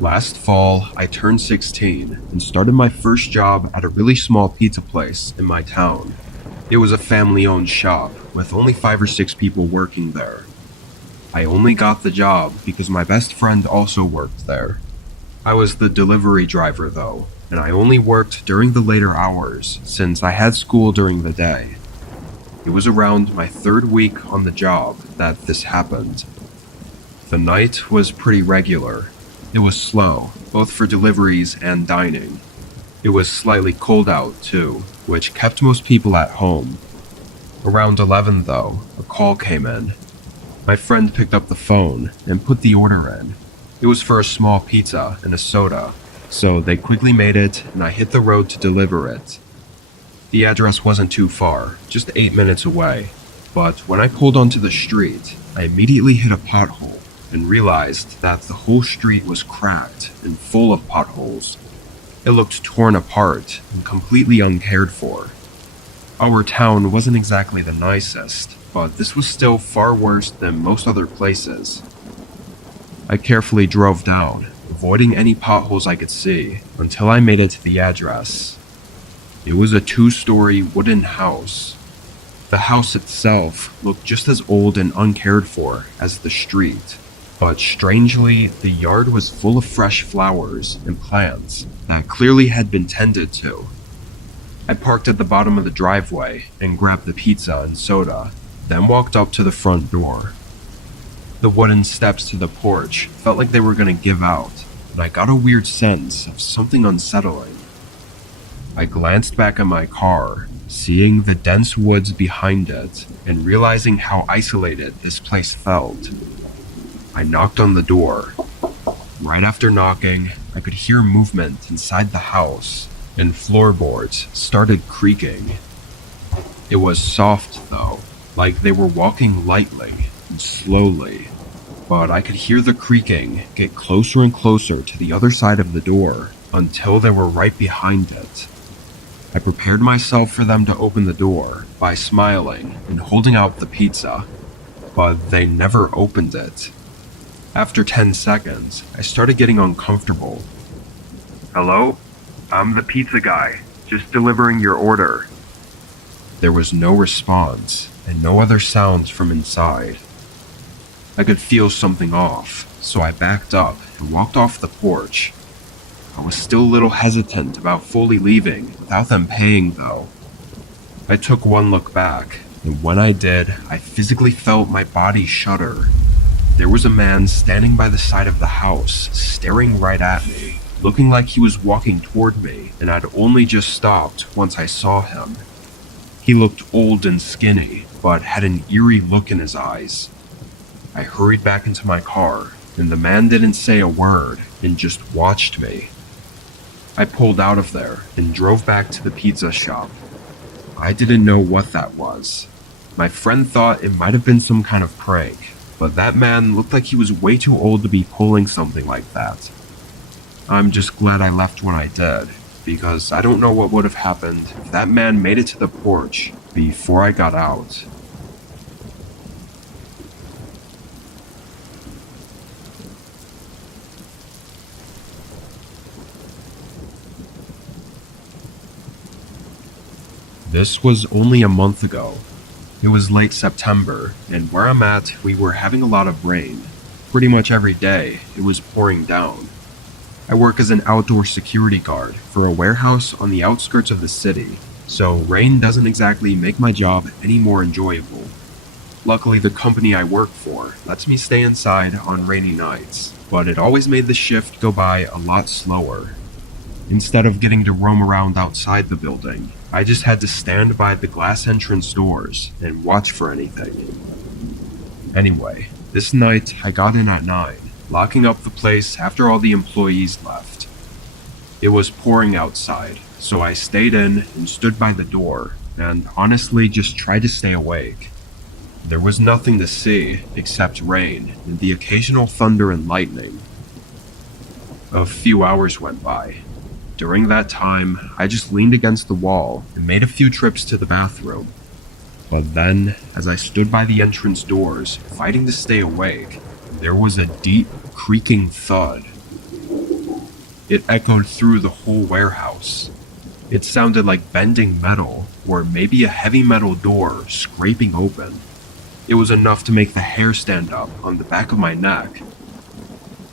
Last fall, I turned 16 and started my first job at a really small pizza place in my town. It was a family-owned shop with only 5 or 6 people working there. I only got the job because my best friend also worked there. I was the delivery driver though, and I only worked during the later hours since I had school during the day. It was around my 3rd week on the job that this happened. The night was pretty regular. It was slow, both for deliveries and dining. It was slightly cold out too, which kept most people at home. Around 11 though, a call came in. My friend picked up the phone and put the order in. It was for a small pizza and a soda, so they quickly made it and I hit the road to deliver it. The address wasn't too far, just 8 minutes away, but when I pulled onto the street, I immediately hit a pothole and realized that the whole street was cracked and full of potholes. It looked torn apart and completely uncared for. Our town wasn't exactly the nicest, but this was still far worse than most other places. I carefully drove down, avoiding any potholes I could see, until I made it to the address. It was a 2-story wooden house. The house itself looked just as old and uncared for as the street. But strangely, the yard was full of fresh flowers and plants that clearly had been tended to. I parked at the bottom of the driveway and grabbed the pizza and soda, then walked up to the front door. The wooden steps to the porch felt like they were going to give out, and I got a weird sense of something unsettling. I glanced back at my car, seeing the dense woods behind it and realizing how isolated this place felt. I knocked on the door. Right after knocking, I could hear movement inside the house, and floorboards started creaking. It was soft though, like they were walking lightly and slowly, but I could hear the creaking get closer and closer to the other side of the door until they were right behind it. I prepared myself for them to open the door by smiling and holding out the pizza, but they never opened it. After 10 seconds, I started getting uncomfortable. "Hello? I'm the pizza guy, just delivering your order." There was no response, and no other sounds from inside. I could feel something off, so I backed up and walked off the porch. I was still a little hesitant about fully leaving without them paying though. I took one look back, and when I did, I physically felt my body shudder. There was a man standing by the side of the house, staring right at me, looking like he was walking toward me, and I'd only just stopped once I saw him. He looked old and skinny, but had an eerie look in his eyes. I hurried back into my car, and the man didn't say a word and just watched me. I pulled out of there and drove back to the pizza shop. I didn't know what that was. My friend thought it might have been some kind of prank, but that man looked like he was way too old to be pulling something like that. I'm just glad I left when I did, because I don't know what would have happened if that man made it to the porch before I got out. This was only a month ago. It was late September, and where I'm at, we were having a lot of rain. Pretty much every day, it was pouring down. I work as an outdoor security guard for a warehouse on the outskirts of the city, so rain doesn't exactly make my job any more enjoyable. Luckily, the company I work for lets me stay inside on rainy nights, but it always made the shift go by a lot slower. Instead of getting to roam around outside the building, I just had to stand by the glass entrance doors and watch for anything. Anyway, this night I got in at 9, locking up the place after all the employees left. It was pouring outside, so I stayed in and stood by the door, and honestly just tried to stay awake. There was nothing to see except rain and the occasional thunder and lightning. A few hours went by. During that time, I just leaned against the wall and made a few trips to the bathroom. But then, as I stood by the entrance doors, fighting to stay awake, there was a deep, creaking thud. It echoed through the whole warehouse. It sounded like bending metal, or maybe a heavy metal door scraping open. It was enough to make the hair stand up on the back of my neck.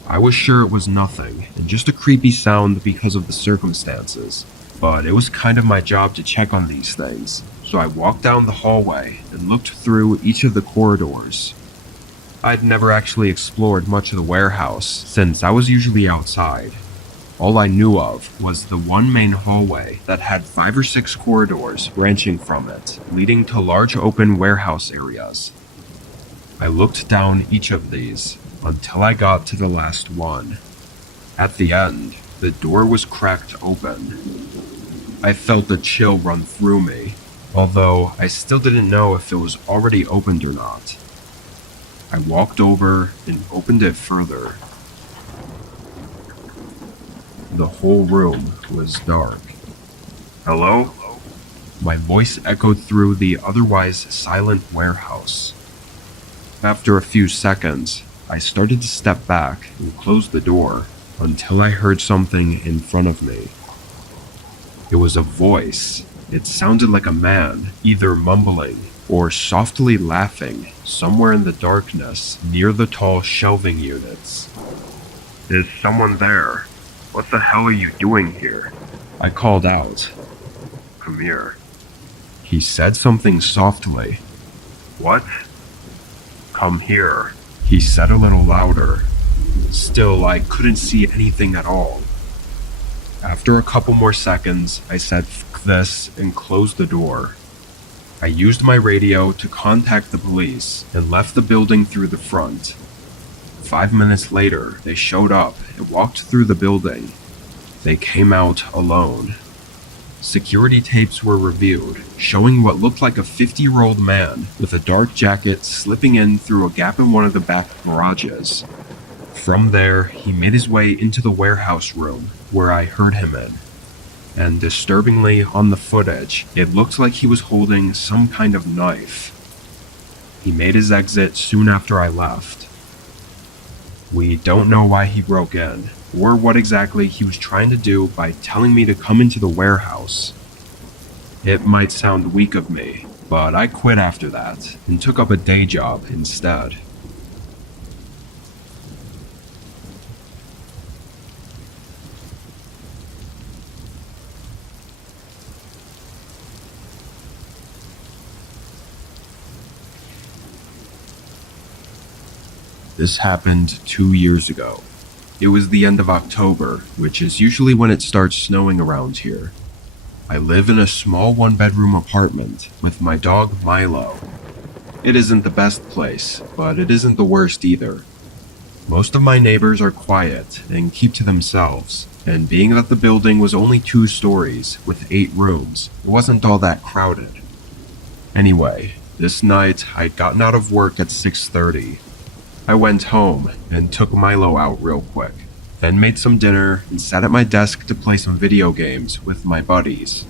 I was sure it was nothing, and just a creepy sound because of the circumstances, but it was kind of my job to check on these things, so I walked down the hallway and looked through each of the corridors. I'd never actually explored much of the warehouse, since I was usually outside. All I knew of was the one main hallway that had 5 or 6 corridors branching from it, leading to large open warehouse areas. I looked down each of these until I got to the last one. At the end, the door was cracked open. I felt a chill run through me, although I still didn't know if it was already opened or not. I walked over and opened it further. The whole room was dark. "Hello?" My voice echoed through the otherwise silent warehouse. After a few seconds, I started to step back and close the door until I heard something in front of me. It was a voice. It sounded like a man, either mumbling or softly laughing somewhere in the darkness near the tall shelving units. "Is someone there? What the hell are you doing here?" I called out. "Come here." He said something softly. "What?" "Come here," he said a little louder. Still, I couldn't see anything at all. After a couple more seconds, I said "F this" and closed the door. I used my radio to contact the police and left the building through the front. 5 minutes later, they showed up and walked through the building. They came out alone. Security tapes were reviewed, showing what looked like a 50-year-old man with a dark jacket slipping in through a gap in one of the back garages. From there, he made his way into the warehouse room, where I heard him in. And disturbingly, on the footage, it looked like he was holding some kind of knife. He made his exit soon after I left. We don't know why he broke in, or what exactly he was trying to do by telling me to come into the warehouse. It might sound weak of me, but I quit after that and took up a day job instead. This happened 2 years ago. It was the end of October, which is usually when it starts snowing around here. I live in a small one-bedroom apartment with my dog Milo. It isn't the best place, but it isn't the worst either. Most of my neighbors are quiet and keep to themselves, and being that the building was only 2 stories with 8 rooms, it wasn't all that crowded. Anyway, this night I'd gotten out of work at 6:30. I went home and took Milo out real quick, then made some dinner and sat at my desk to play some video games with my buddies.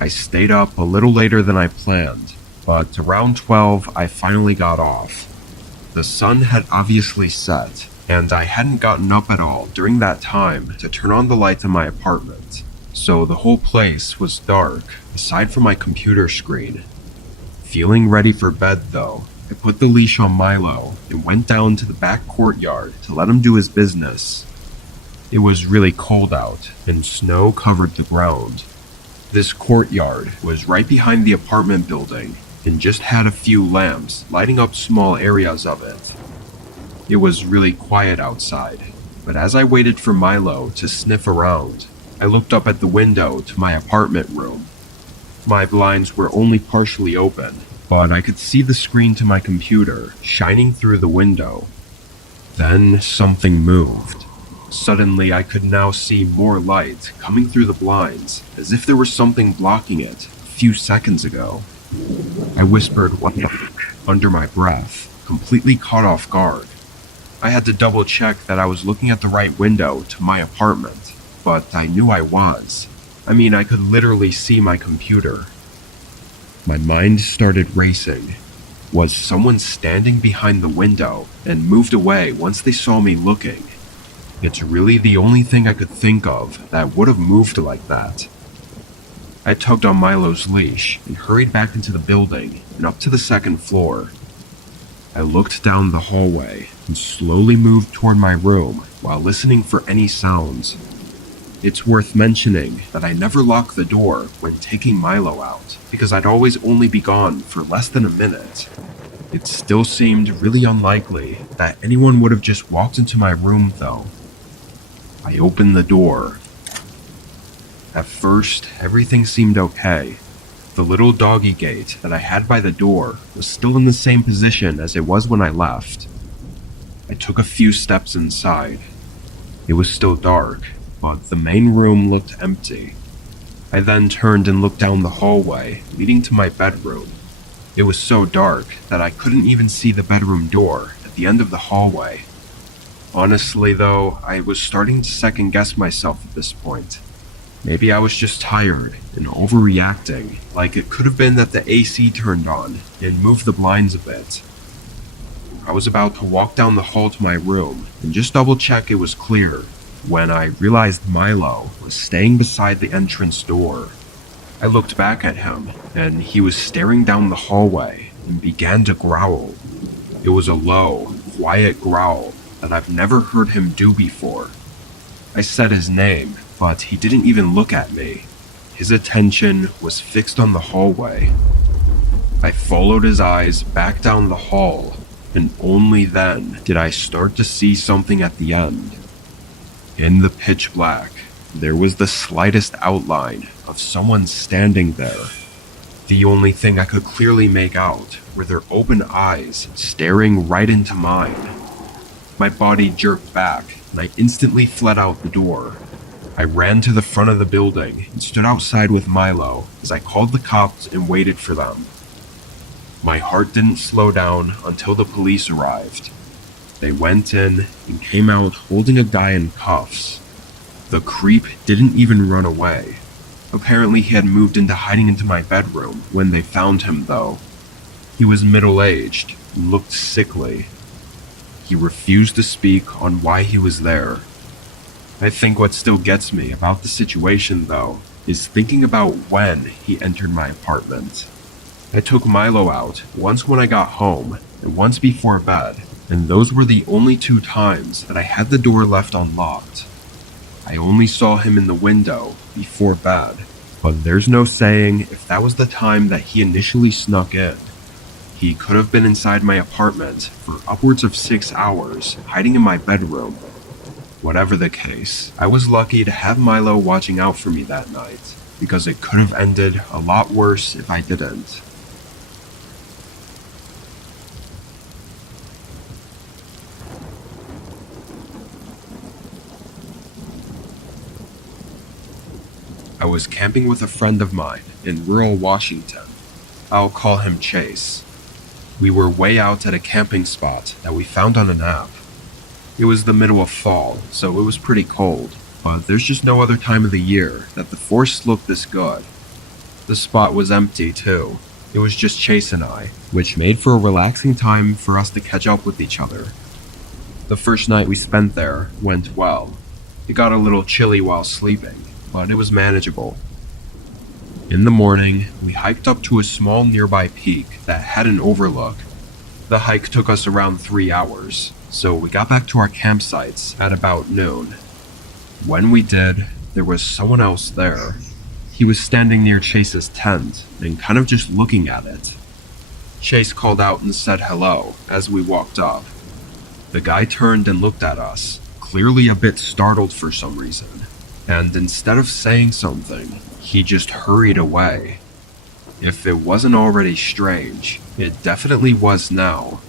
I stayed up a little later than I planned, but around 12 I finally got off. The sun had obviously set, and I hadn't gotten up at all during that time to turn on the lights in my apartment, so the whole place was dark aside from my computer screen. Feeling ready for bed though, I put the leash on Milo and went down to the back courtyard to let him do his business. It was really cold out, and snow covered the ground. This courtyard was right behind the apartment building and just had a few lamps lighting up small areas of it. It was really quiet outside, but as I waited for Milo to sniff around, I looked up at the window to my apartment room. My blinds were only partially open, but I could see the screen to my computer shining through the window. Then something moved. Suddenly I could now see more light coming through the blinds, as if there was something blocking it a few seconds ago. I whispered "what the fuck" under my breath, completely caught off guard. I had to double check that I was looking at the right window to my apartment, but I knew I was. I could literally see my computer. My mind started racing. Was someone standing behind the window and moved away once they saw me looking? It's really the only thing I could think of that would have moved like that. I tugged on Milo's leash and hurried back into the building and up to the second floor. I looked down the hallway and slowly moved toward my room while listening for any sounds. It's worth mentioning that I never locked the door when taking Milo out because I'd always only be gone for less than a minute. It still seemed really unlikely that anyone would have just walked into my room though. I opened the door. At first, everything seemed okay. The little doggy gate that I had by the door was still in the same position as it was when I left. I took a few steps inside. It was still dark, but the main room looked empty. I then turned and looked down the hallway leading to my bedroom. It was so dark that I couldn't even see the bedroom door at the end of the hallway. Honestly though, I was starting to second guess myself at this point. Maybe I was just tired and overreacting, like it could have been that the AC turned on and moved the blinds a bit. I was about to walk down the hall to my room and just double check it was clear when I realized Milo was staying beside the entrance door. I looked back at him and he was staring down the hallway and began to growl. It was a low, quiet growl that I've never heard him do before. I said his name, but he didn't even look at me. His attention was fixed on the hallway. I followed his eyes back down the hall, and only then did I start to see something at the end. In the pitch black, there was the slightest outline of someone standing there. The only thing I could clearly make out were their open eyes staring right into mine. My body jerked back, and I instantly fled out the door. I ran to the front of the building and stood outside with Milo as I called the cops and waited for them. My heart didn't slow down until the police arrived. They went in and came out holding a guy in cuffs. The creep didn't even run away. Apparently he had moved into hiding into my bedroom when they found him though. He was middle-aged and looked sickly. He refused to speak on why he was there. I think what still gets me about the situation, though, is thinking about when he entered my apartment. I took Milo out once when I got home and once before bed, and those were the only 2 times that I had the door left unlocked. I only saw him in the window before bed, but there's no saying if that was the time that he initially snuck in. He could have been inside my apartment for upwards of 6 hours, hiding in my bedroom. Whatever the case, I was lucky to have Milo watching out for me that night, because it could have ended a lot worse if I didn't. I was camping with a friend of mine in rural Washington. I'll call him Chase. We were way out at a camping spot that we found on an app. It was the middle of fall, so it was pretty cold, but there's just no other time of the year that the forest looked this good. The spot was empty too. It was just Chase and I, which made for a relaxing time for us to catch up with each other. The first night we spent there went well. It got a little chilly while sleeping, but it was manageable. In the morning, we hiked up to a small nearby peak that had an overlook. The hike took us around 3 hours, so we got back to our campsites at about noon. When we did, there was someone else there. He was standing near Chase's tent and kind of just looking at it. Chase called out and said hello as we walked up. The guy turned and looked at us, clearly a bit startled for some reason, and instead of saying something, he just hurried away. If it wasn't already strange, it definitely was now.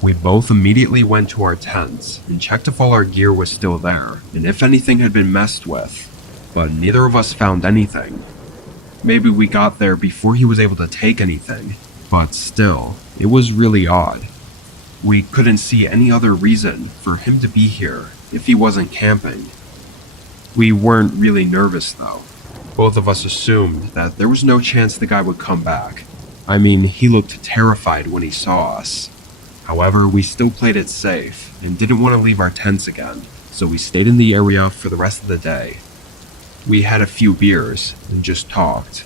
We both immediately went to our tents and checked if all our gear was still there and if anything had been messed with, but neither of us found anything. Maybe we got there before he was able to take anything, but still, it was really odd. We couldn't see any other reason for him to be here if he wasn't camping. We weren't really nervous though. Both of us assumed that there was no chance the guy would come back. I mean, he looked terrified when he saw us. However, we still played it safe and didn't want to leave our tents again, so we stayed in the area for the rest of the day. We had a few beers and just talked.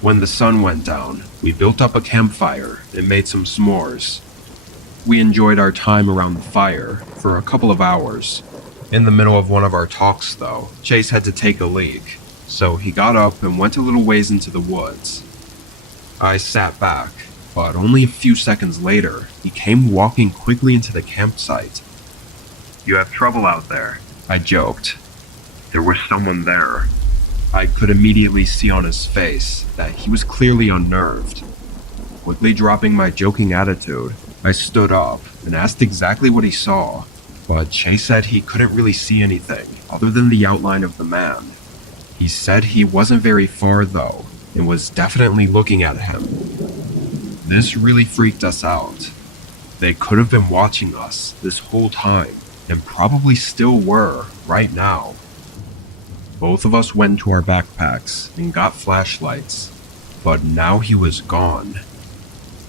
When the sun went down, we built up a campfire and made some s'mores. We enjoyed our time around the fire for a couple of hours. In the middle of one of our talks, though, Chase had to take a leak, so he got up and went a little ways into the woods. I sat back, but only a few seconds later, he came walking quickly into the campsite. "You have trouble out there," I joked. There was someone there. I could immediately see on his face that he was clearly unnerved. Quickly dropping my joking attitude, I stood up and asked exactly what he saw, but Chase said he couldn't really see anything other than the outline of the man. He said he wasn't very far though, and was definitely looking at him. This really freaked us out. They could have been watching us this whole time, and probably still were right now. Both of us went to our backpacks and got flashlights, but now he was gone.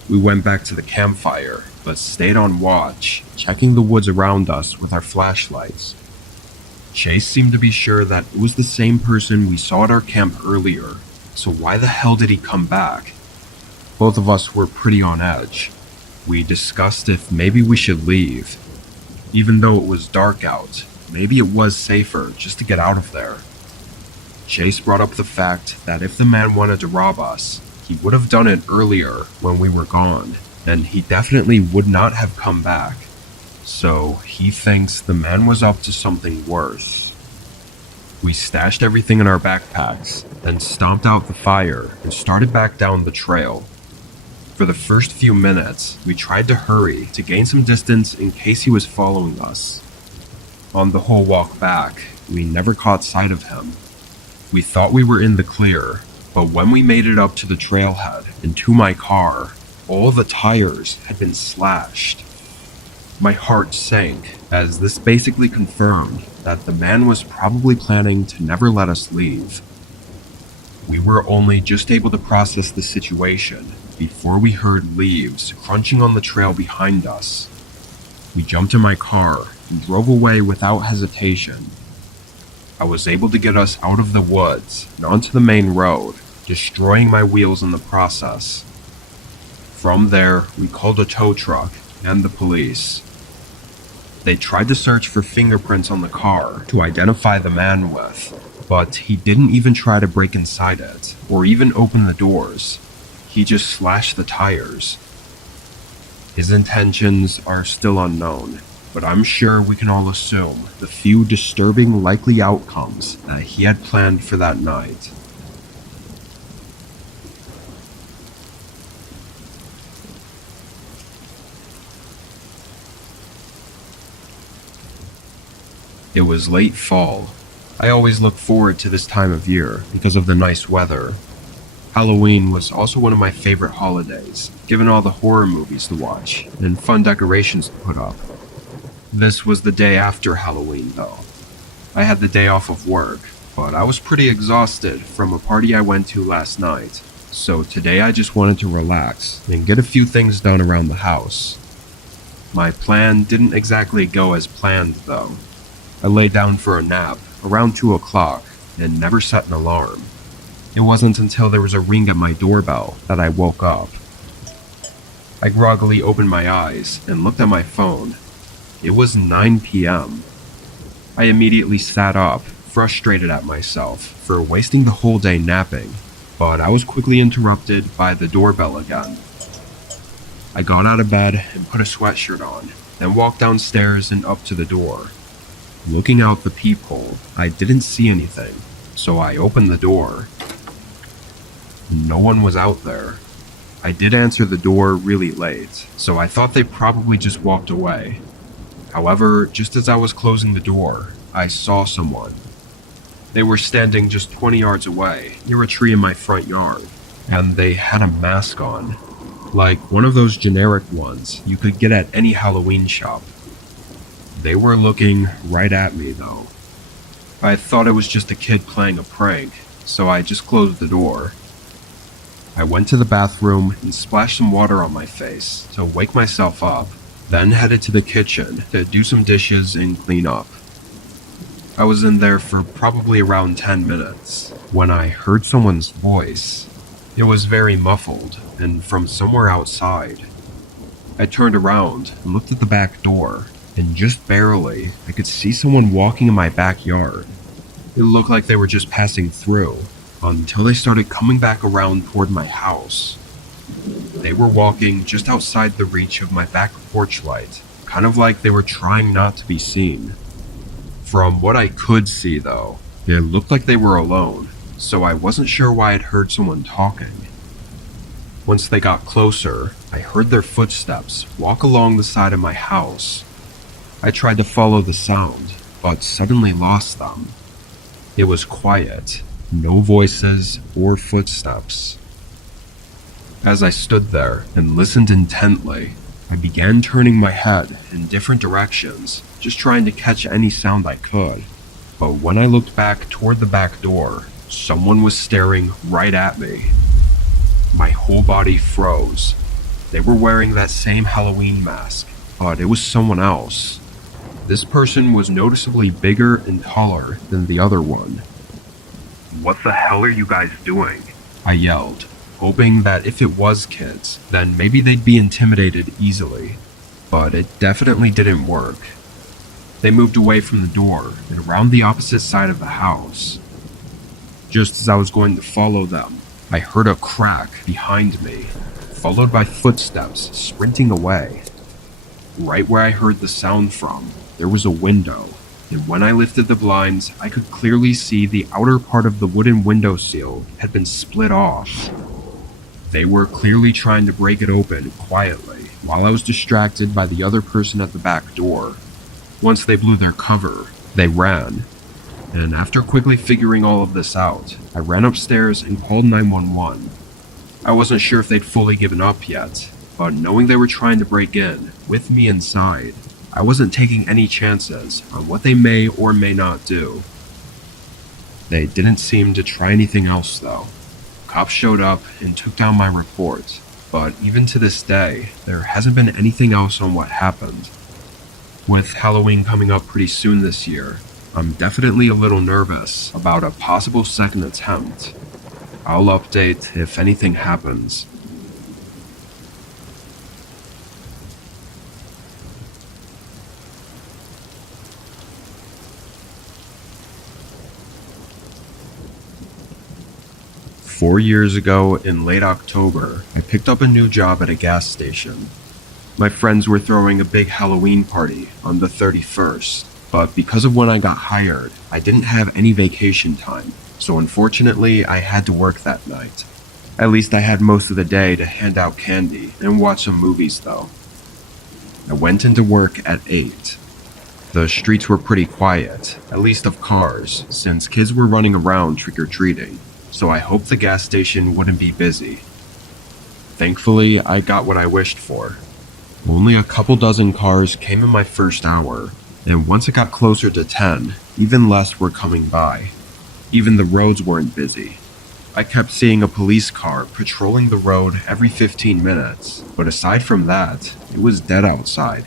We went back to the campfire, but stayed on watch, checking the woods around us with our flashlights. Chase seemed to be sure that it was the same person we saw at our camp earlier, so why the hell did he come back? Both of us were pretty on edge. We discussed if maybe we should leave. Even though it was dark out, maybe it was safer just to get out of there. Chase brought up the fact that if the man wanted to rob us, he would have done it earlier when we were gone, and he definitely would not have come back. So he thinks the man was up to something worse. We stashed everything in our backpacks, then stomped out the fire and started back down the trail. For the first few minutes, we tried to hurry to gain some distance in case he was following us. On the whole walk back, we never caught sight of him. We thought we were in the clear, but when we made it up to the trailhead and to my car, all the tires had been slashed. My heart sank, as this basically confirmed that the man was probably planning to never let us leave. We were only just able to process the situation before we heard leaves crunching on the trail behind us. We jumped in my car and drove away without hesitation. I was able to get us out of the woods and onto the main road, destroying my wheels in the process. From there, we called a tow truck and the police. They tried to search for fingerprints on the car to identify the man with, but he didn't even try to break inside it or even open the doors. He just slashed the tires. His intentions are still unknown, but I'm sure we can all assume the few disturbing likely outcomes that he had planned for that night. It was late fall. I always look forward to this time of year because of the nice weather. Halloween was also one of my favorite holidays, given all the horror movies to watch and fun decorations to put up. This was the day after Halloween, though. I had the day off of work, but I was pretty exhausted from a party I went to last night, so today I just wanted to relax and get a few things done around the house. My plan didn't exactly go as planned, though. I laid down for a nap around 2 o'clock and never set an alarm. It wasn't until there was a ring at my doorbell that I woke up. I groggily opened my eyes and looked at my phone. It was 9 p.m. I immediately sat up, frustrated at myself for wasting the whole day napping, but I was quickly interrupted by the doorbell again. I got out of bed and put a sweatshirt on, then walked downstairs and up to the door. Looking out the peephole, I didn't see anything, so I opened the door. No one was out there. I did answer the door really late, so I thought they probably just walked away. However, just as I was closing the door, I saw someone. They were standing just 20 yards away, near a tree in my front yard, and they had a mask on, like one of those generic ones you could get at any Halloween shop. They were looking right at me, though. I thought it was just a kid playing a prank, so I just closed the door. I went to the bathroom and splashed some water on my face to wake myself up. then headed to the kitchen to do some dishes and clean up. I was in there for probably around 10 minutes when I heard someone's voice. It was very muffled and from somewhere outside. I turned around and looked at the back door, and just barely, I could see someone walking in my backyard. It looked like they were just passing through, until they started coming back around toward my house. They were walking just outside the reach of my back porch light, kind of like they were trying not to be seen. From what I could see though, it looked like they were alone, so I wasn't sure why I'd heard someone talking. Once they got closer, I heard their footsteps walk along the side of my house. I tried to follow the sound, but suddenly lost them. It was quiet, no voices or footsteps. As I stood there and listened intently, I began turning my head in different directions, just trying to catch any sound I could. But when I looked back toward the back door, someone was staring right at me. My whole body froze. They were wearing that same Halloween mask, but it was someone else. This person was noticeably bigger and taller than the other one. "What the hell are you guys doing?" I yelled, hoping that if it was kids, then maybe they'd be intimidated easily. But it definitely didn't work. They moved away from the door and around the opposite side of the house. Just as I was going to follow them, I heard a crack behind me, followed by footsteps sprinting away. Right where I heard the sound from, there was a window, and when I lifted the blinds, I could clearly see the outer part of the wooden windowsill had been split off. They were clearly trying to break it open quietly, while I was distracted by the other person at the back door. Once they blew their cover, they ran. And after quickly figuring all of this out, I ran upstairs and called 911. I wasn't sure if they'd fully given up yet, but knowing they were trying to break in, with me inside, I wasn't taking any chances on what they may or may not do. They didn't seem to try anything else though. Cops showed up and took down my report, but even to this day, there hasn't been anything else on what happened. With Halloween coming up pretty soon this year, I'm definitely a little nervous about a possible second attempt. I'll update if anything happens. Four years ago, in late October, I picked up a new job at a gas station. My friends were throwing a big Halloween party on the 31st, but because of when I got hired, I didn't have any vacation time, so unfortunately I had to work that night. At least I had most of the day to hand out candy and watch some movies though. I went into work at 8. The streets were pretty quiet, at least of cars, since kids were running around trick-or-treating, so I hoped the gas station wouldn't be busy. Thankfully, I got what I wished for. Only a couple dozen cars came in my first hour, and once it got closer to 10, even less were coming by. Even the roads weren't busy. I kept seeing a police car patrolling the road every 15 minutes, but aside from that, it was dead outside.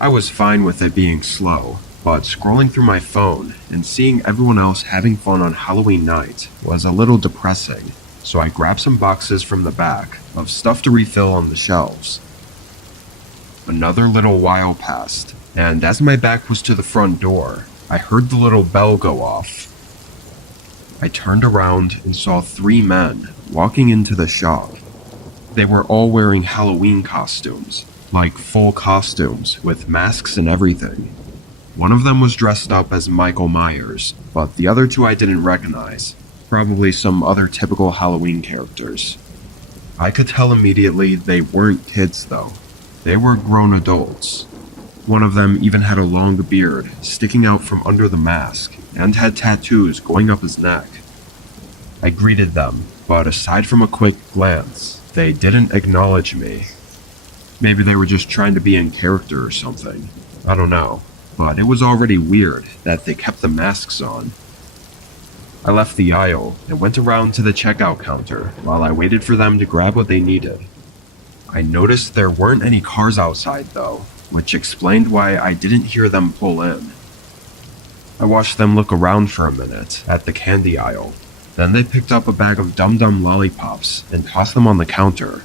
I was fine with it being slow, but scrolling through my phone and seeing everyone else having fun on Halloween night was a little depressing, so I grabbed some boxes from the back of stuff to refill on the shelves. Another little while passed, and as my back was to the front door, I heard the little bell go off. I turned around and saw 3 men walking into the shop. They were all wearing Halloween costumes, like full costumes with masks and everything. One of them was dressed up as Michael Myers, but the other 2 I didn't recognize, probably some other typical Halloween characters. I could tell immediately they weren't kids though. They were grown adults. One of them even had a long beard sticking out from under the mask and had tattoos going up his neck. I greeted them, but aside from a quick glance, they didn't acknowledge me. Maybe they were just trying to be in character or something. I don't know, but it was already weird that they kept the masks on. I left the aisle and went around to the checkout counter while I waited for them to grab what they needed. I noticed there weren't any cars outside though, which explained why I didn't hear them pull in. I watched them look around for a minute at the candy aisle. Then they picked up a bag of Dum Dum lollipops and tossed them on the counter.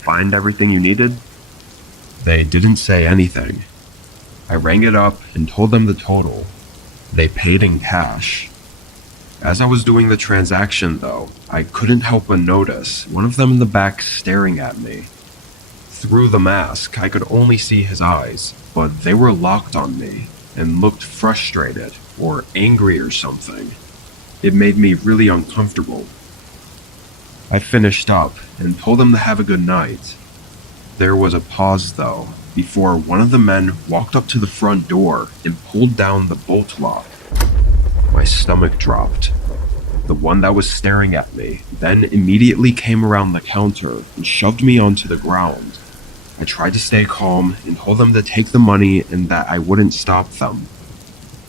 Find everything you needed? They didn't say anything. I rang it up and told them the total. They paid in cash. As I was doing the transaction though, I couldn't help but notice one of them in the back staring at me. Through the mask, I could only see his eyes, but they were locked on me and looked frustrated or angry or something. It made me really uncomfortable. I finished up and told them to have a good night. There was a pause though, before one of the men walked up to the front door and pulled down the bolt lock. My stomach dropped. The one that was staring at me then immediately came around the counter and shoved me onto the ground. I tried to stay calm and told them to take the money and that I wouldn't stop them.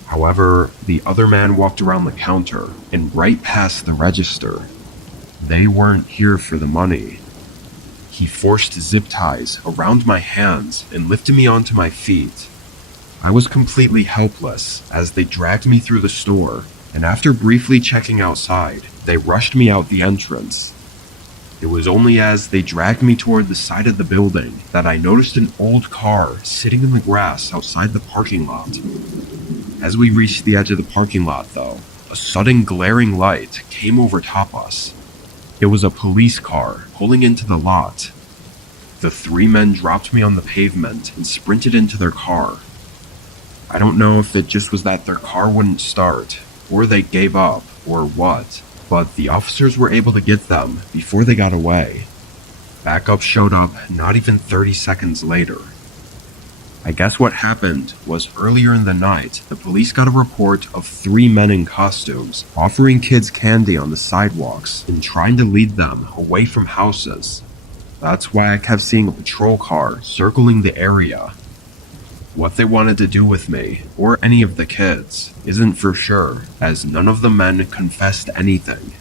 However, the other man walked around the counter and right past the register. They weren't here for the money. He forced zip ties around my hands and lifted me onto my feet. I was completely helpless as they dragged me through the store, and after briefly checking outside, they rushed me out the entrance. It was only as they dragged me toward the side of the building that I noticed an old car sitting in the grass outside the parking lot. As we reached the edge of the parking lot though, a sudden glaring light came over top us. It was a police car pulling into the lot. The three men dropped me on the pavement and sprinted into their car. I don't know if it just was that their car wouldn't start, or they gave up, or what, but the officers were able to get them before they got away. Backup showed up not even 30 seconds later. I guess what happened was earlier in the night, the police got a report of three men in costumes offering kids candy on the sidewalks and trying to lead them away from houses. That's why I kept seeing a patrol car circling the area. What they wanted to do with me, or any of the kids, isn't for sure, as none of the men confessed anything.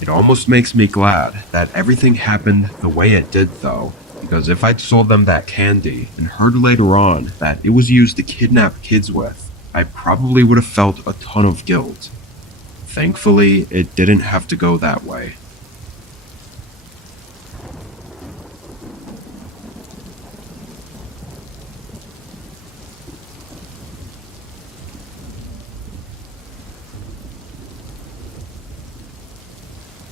It almost makes me glad that everything happened the way it did though, because if I'd sold them that candy and heard later on that it was used to kidnap kids with, I probably would have felt a ton of guilt. Thankfully, it didn't have to go that way.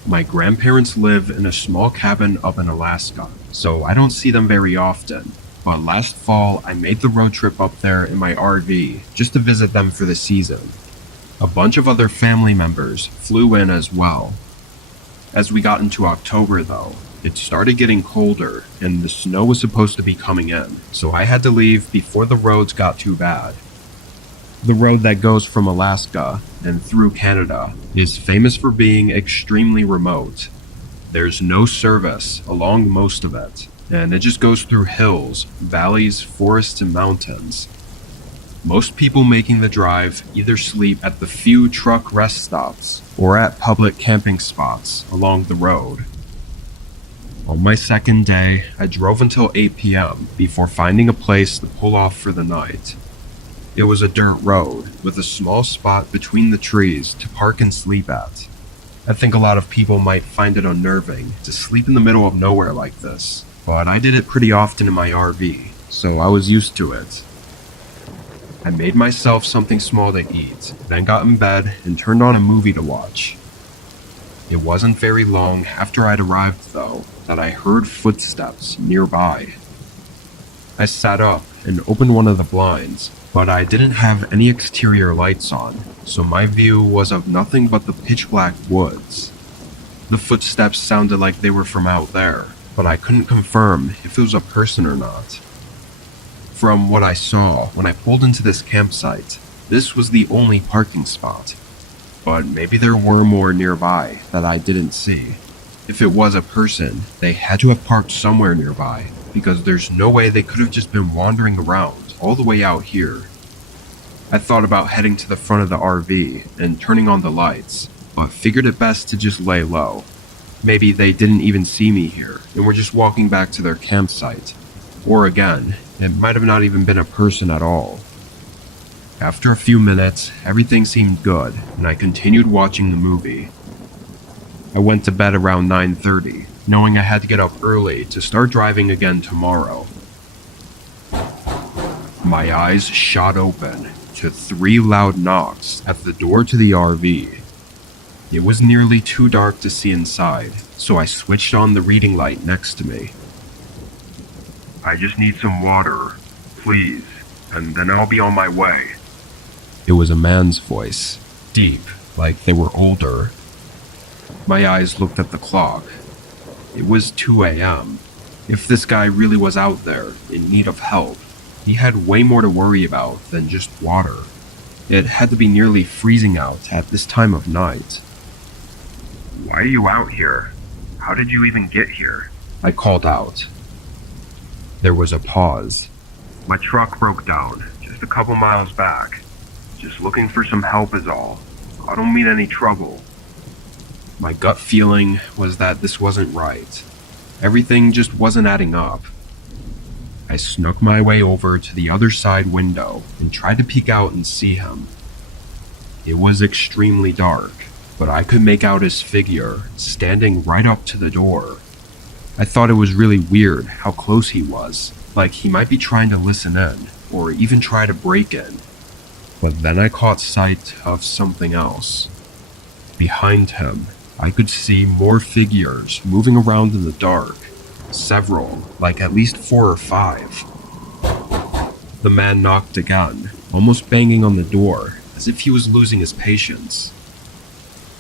My grandparents live in a small cabin up in Alaska, so I don't see them very often. But last fall, I made the road trip up there in my RV just to visit them for the season. A bunch of other family members flew in as well. As we got into October though, it started getting colder and the snow was supposed to be coming in, so I had to leave before the roads got too bad. The road that goes from Alaska and through Canada is famous for being extremely remote. There's no service along most of it, and it just goes through hills, valleys, forests, and mountains. Most people making the drive either sleep at the few truck rest stops or at public camping spots along the road. On my second day, I drove until 8 p.m. before finding a place to pull off for the night. It was a dirt road with a small spot between the trees to park and sleep at. I think a lot of people might find it unnerving to sleep in the middle of nowhere like this, but I did it pretty often in my RV, so I was used to it. I made myself something small to eat, then got in bed and turned on a movie to watch. It wasn't very long after I'd arrived though that I heard footsteps nearby. I sat up and opened one of the blinds, but I didn't have any exterior lights on, so my view was of nothing but the pitch-black woods. The footsteps sounded like they were from out there, but I couldn't confirm if it was a person or not. From what I saw when I pulled into this campsite, this was the only parking spot, but maybe there were more nearby that I didn't see. If it was a person, they had to have parked somewhere nearby, because there's no way they could have just been wandering around all the way out here. I thought about heading to the front of the RV and turning on the lights, but figured it best to just lay low. Maybe they didn't even see me here and were just walking back to their campsite. Or again, it might have not even been a person at all. After a few minutes, everything seemed good, and I continued watching the movie. I went to bed around 9:30, knowing I had to get up early to start driving again tomorrow. My eyes shot open to 3 loud knocks at the door to the RV. It was nearly too dark to see inside, so I switched on the reading light next to me. "I just need some water, please, and then I'll be on my way." It was a man's voice, deep, like they were older. My eyes looked at the clock. It was 2 a.m. If this guy really was out there, in need of help, he had way more to worry about than just water. It had to be nearly freezing out at this time of night. "Why are you out here? How did you even get here?" I called out. There was a pause. "My truck broke down, just a couple miles back. Just looking for some help is all. I don't mean any trouble." My gut feeling was that this wasn't right. Everything just wasn't adding up. I snuck my way over to the other side window and tried to peek out and see him. It was extremely dark, but I could make out his figure standing right up to the door. I thought it was really weird how close he was, like he might be trying to listen in, or even try to break in. But then I caught sight of something else. Behind him, I could see more figures moving around in the dark. Several, like at least 4 or 5. The man knocked again, almost banging on the door, as if he was losing his patience.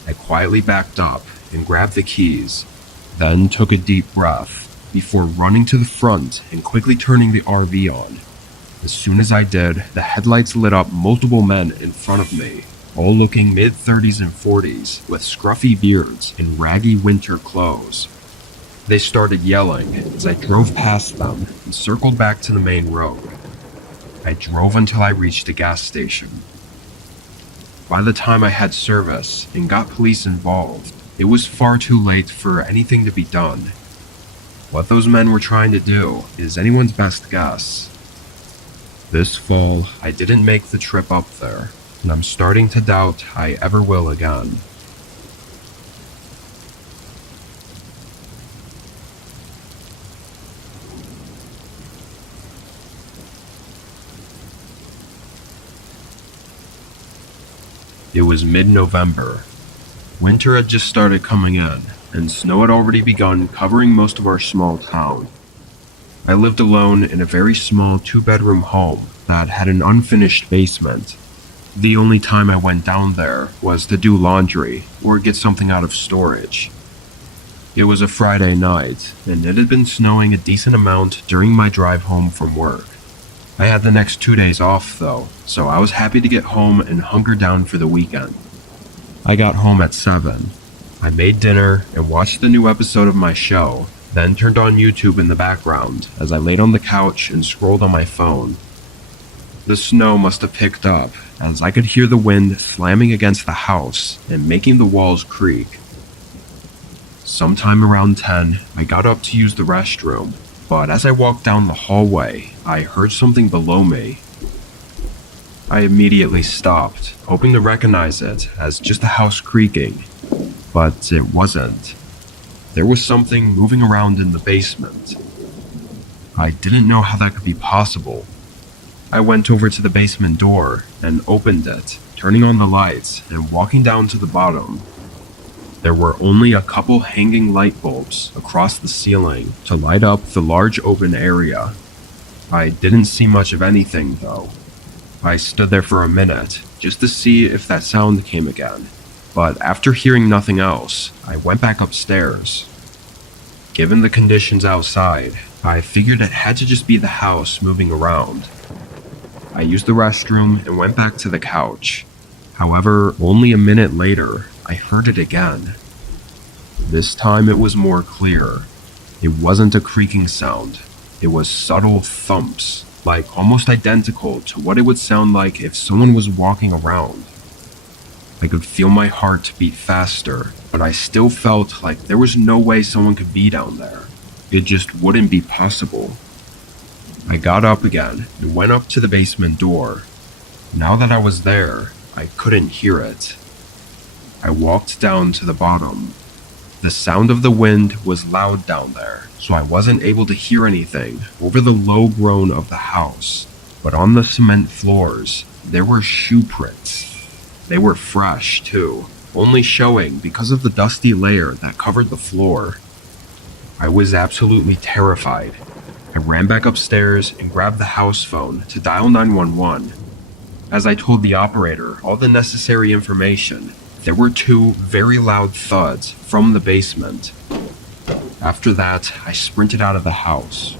I quietly backed up and grabbed the keys, then took a deep breath before running to the front and quickly turning the RV on. As soon as I did, the headlights lit up multiple men in front of me, all looking mid-30s and 40s with scruffy beards and raggy winter clothes. They started yelling as I drove past them and circled back to the main road. I drove until I reached a gas station. By the time I had service and got police involved, it was far too late for anything to be done. What those men were trying to do is anyone's best guess. This fall, I didn't make the trip up there, and I'm starting to doubt I ever will again. It was mid-November. Winter had just started coming in, and snow had already begun covering most of our small town. I lived alone in a very small 2-bedroom home that had an unfinished basement. The only time I went down there was to do laundry or get something out of storage. It was a Friday night, and it had been snowing a decent amount during my drive home from work. I had the next 2 days off though, so I was happy to get home and hunker down for the weekend. I got home at 7. I made dinner and watched the new episode of my show, then turned on YouTube in the background as I laid on the couch and scrolled on my phone. The snow must have picked up, as I could hear the wind slamming against the house and making the walls creak. Sometime around 10, I got up to use the restroom, but as I walked down the hallway, I heard something below me. I immediately stopped, hoping to recognize it as just the house creaking, but it wasn't. There was something moving around in the basement. I didn't know how that could be possible. I went over to the basement door and opened it, turning on the lights and walking down to the bottom. There were only a couple hanging light bulbs across the ceiling to light up the large open area. I didn't see much of anything though. I stood there for a minute just to see if that sound came again, but after hearing nothing else, I went back upstairs. Given the conditions outside, I figured it had to just be the house moving around. I used the restroom and went back to the couch. However, only a minute later, I heard it again. This time it was more clear. It wasn't a creaking sound. It was subtle thumps, like almost identical to what it would sound like if someone was walking around. I could feel my heart beat faster, but I still felt like there was no way someone could be down there. It just wouldn't be possible. I got up again and went up to the basement door. Now that I was there, I couldn't hear it. I walked down to the bottom. The sound of the wind was loud down there, so I wasn't able to hear anything over the low groan of the house. But on the cement floors, there were shoe prints. They were fresh, too, only showing because of the dusty layer that covered the floor. I was absolutely terrified. I ran back upstairs and grabbed the house phone to dial 911. As I told the operator all the necessary information, there were 2 very loud thuds from the basement. After that, I sprinted out of the house.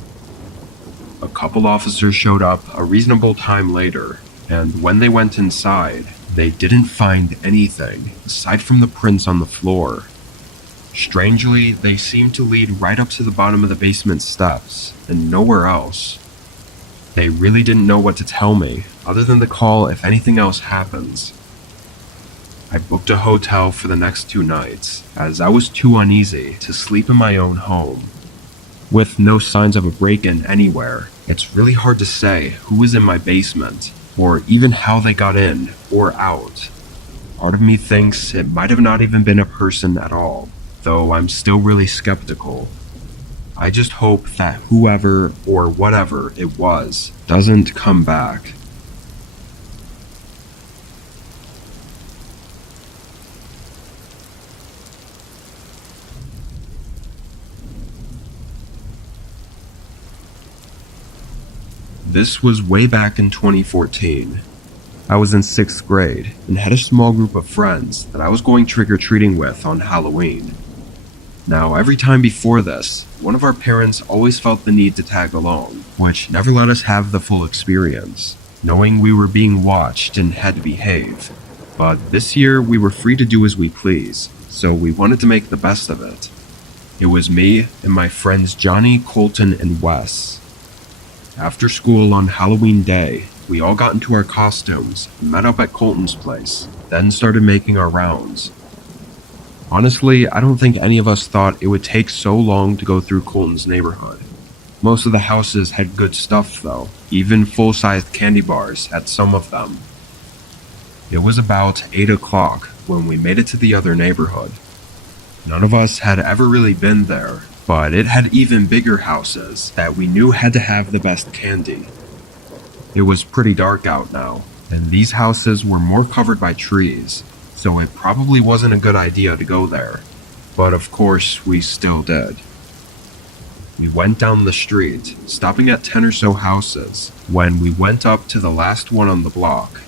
A couple officers showed up a reasonable time later, and when they went inside, they didn't find anything aside from the prints on the floor. Strangely, they seemed to lead right up to the bottom of the basement steps and nowhere else. They really didn't know what to tell me other than to call if anything else happens. I booked a hotel for the next 2 nights as I was too uneasy to sleep in my own home. With no signs of a break-in anywhere, it's really hard to say who was in my basement or even how they got in or out. Part of me thinks it might have not even been a person at all, though I'm still really skeptical. I just hope that whoever or whatever it was doesn't come back. This was way back in 2014. I was in 6th grade and had a small group of friends that I was going trick-or-treating with on Halloween. Now, every time before this, one of our parents always felt the need to tag along, which never let us have the full experience, knowing we were being watched and had to behave. But this year, we were free to do as we please, so we wanted to make the best of it. It was me and my friends Johnny, Colton, and Wes. After school on Halloween Day, we all got into our costumes and met up at Colton's place, then started making our rounds. Honestly, I don't think any of us thought it would take so long to go through Colton's neighborhood. Most of the houses had good stuff though, even full-sized candy bars at some of them. It was about 8 o'clock when we made it to the other neighborhood. None of us had ever really been there, but it had even bigger houses that we knew had to have the best candy. It was pretty dark out now, and these houses were more covered by trees, so it probably wasn't a good idea to go there. But of course, we still did. We went down the street, stopping at 10 or so houses, when we went up to the last one on the block.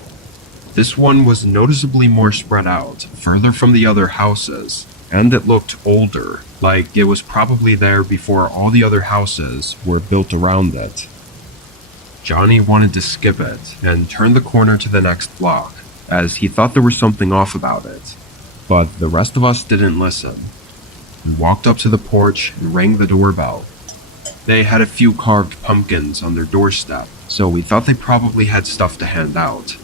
This one was noticeably more spread out, further from the other houses, and it looked older, like it was probably there before all the other houses were built around it. Johnny wanted to skip it and turn the corner to the next block, as he thought there was something off about it. But the rest of us didn't listen. We walked up to the porch and rang the doorbell. They had a few carved pumpkins on their doorstep, so we thought they probably had stuff to hand out.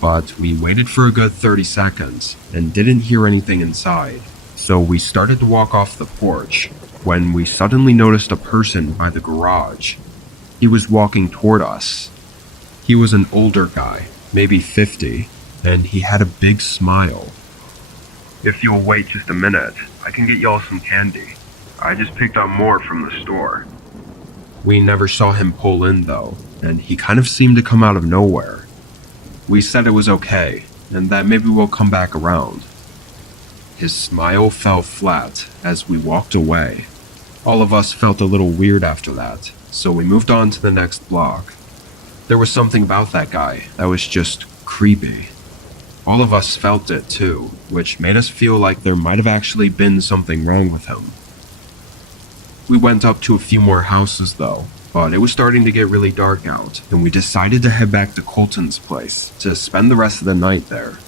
But we waited for a good 30 seconds and didn't hear anything inside. So we started to walk off the porch when we suddenly noticed a person by the garage. He was walking toward us. He was an older guy, maybe 50, and he had a big smile. "If you'll wait just a minute, I can get y'all some candy. I just picked up more from the store." We never saw him pull in though, and he kind of seemed to come out of nowhere. We said it was okay, and that maybe we'll come back around. His smile fell flat as we walked away. All of us felt a little weird after that, so we moved on to the next block. There was something about that guy that was just creepy. All of us felt it too, which made us feel like there might have actually been something wrong with him. We went up to a few more houses though, but it was starting to get really dark out, and we decided to head back to Colton's place to spend the rest of the night there.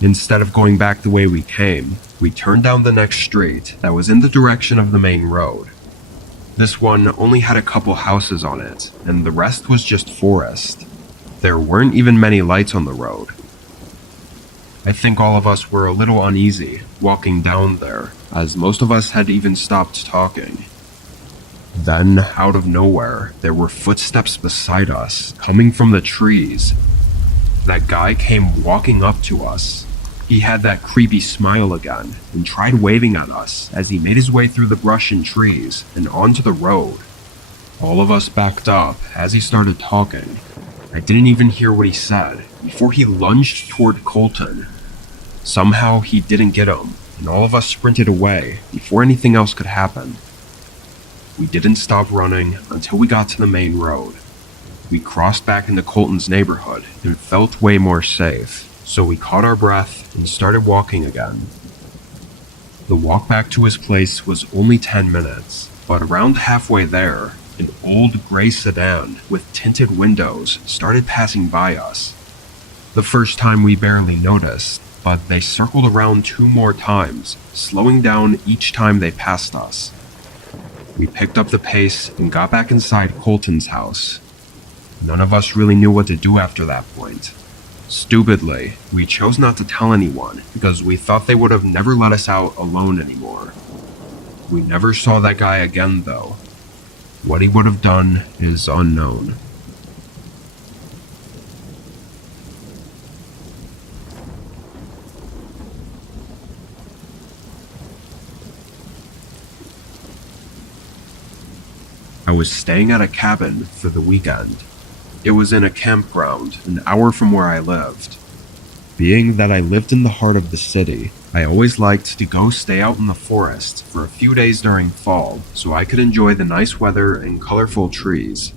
Instead of going back the way we came, we turned down the next street that was in the direction of the main road. This one only had a couple houses on it, and the rest was just forest. There weren't even many lights on the road. I think all of us were a little uneasy walking down there, as most of us had even stopped talking. Then, out of nowhere, there were footsteps beside us, coming from the trees. That guy came walking up to us. He had that creepy smile again, and tried waving at us as he made his way through the brush and trees and onto the road. All of us backed up as he started talking. I didn't even hear what he said before he lunged toward Colton. Somehow he didn't get him, and all of us sprinted away before anything else could happen. We didn't stop running until we got to the main road. We crossed back into Colton's neighborhood and felt way more safe, so we caught our breath and started walking again. The walk back to his place was only 10 minutes, but around halfway there, an old gray sedan with tinted windows started passing by us. The first time we barely noticed, but they circled around 2 more times, slowing down each time they passed us. We picked up the pace and got back inside Colton's house. None of us really knew what to do after that point. Stupidly, we chose not to tell anyone because we thought they would have never let us out alone anymore. We never saw that guy again though. What he would have done is unknown. I was staying at a cabin for the weekend. It was in a campground an hour from where I lived. Being that I lived in the heart of the city, I always liked to go stay out in the forest for a few days during fall so I could enjoy the nice weather and colorful trees.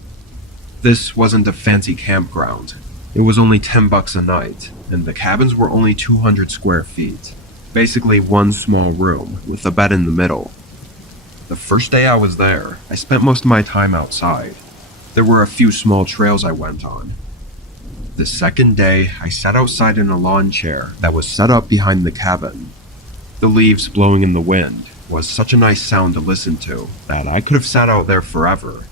This wasn't a fancy campground. It was only $10 a night, and the cabins were only 200 square feet. Basically one small room with a bed in the middle. The first day I was there, I spent most of my time outside. There were a few small trails I went on. The second day, I sat outside in a lawn chair that was set up behind the cabin. The leaves blowing in the wind was such a nice sound to listen to that I could have sat out there forever.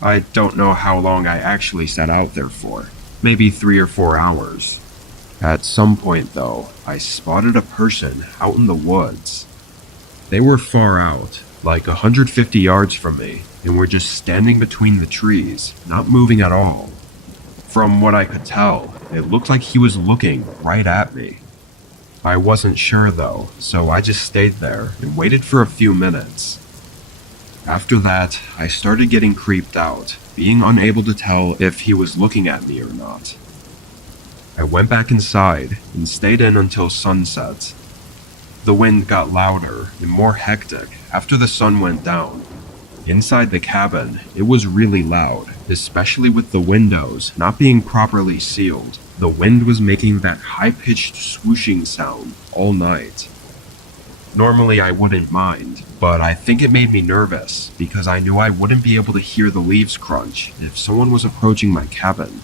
I don't know how long I actually sat out there for, maybe 3 or 4 hours. At some point though, I spotted a person out in the woods. They were far out, like 150 yards from me, and were just standing between the trees, not moving at all. From what I could tell, it looked like he was looking right at me. I wasn't sure though, so I just stayed there and waited for a few minutes. After that, I started getting creeped out, being unable to tell if he was looking at me or not. I went back inside and stayed in until sunset. The wind got louder and more hectic after the sun went down. Inside the cabin, it was really loud, especially with the windows not being properly sealed. The wind was making that high-pitched swooshing sound all night. Normally I wouldn't mind, but I think it made me nervous because I knew I wouldn't be able to hear the leaves crunch if someone was approaching my cabin.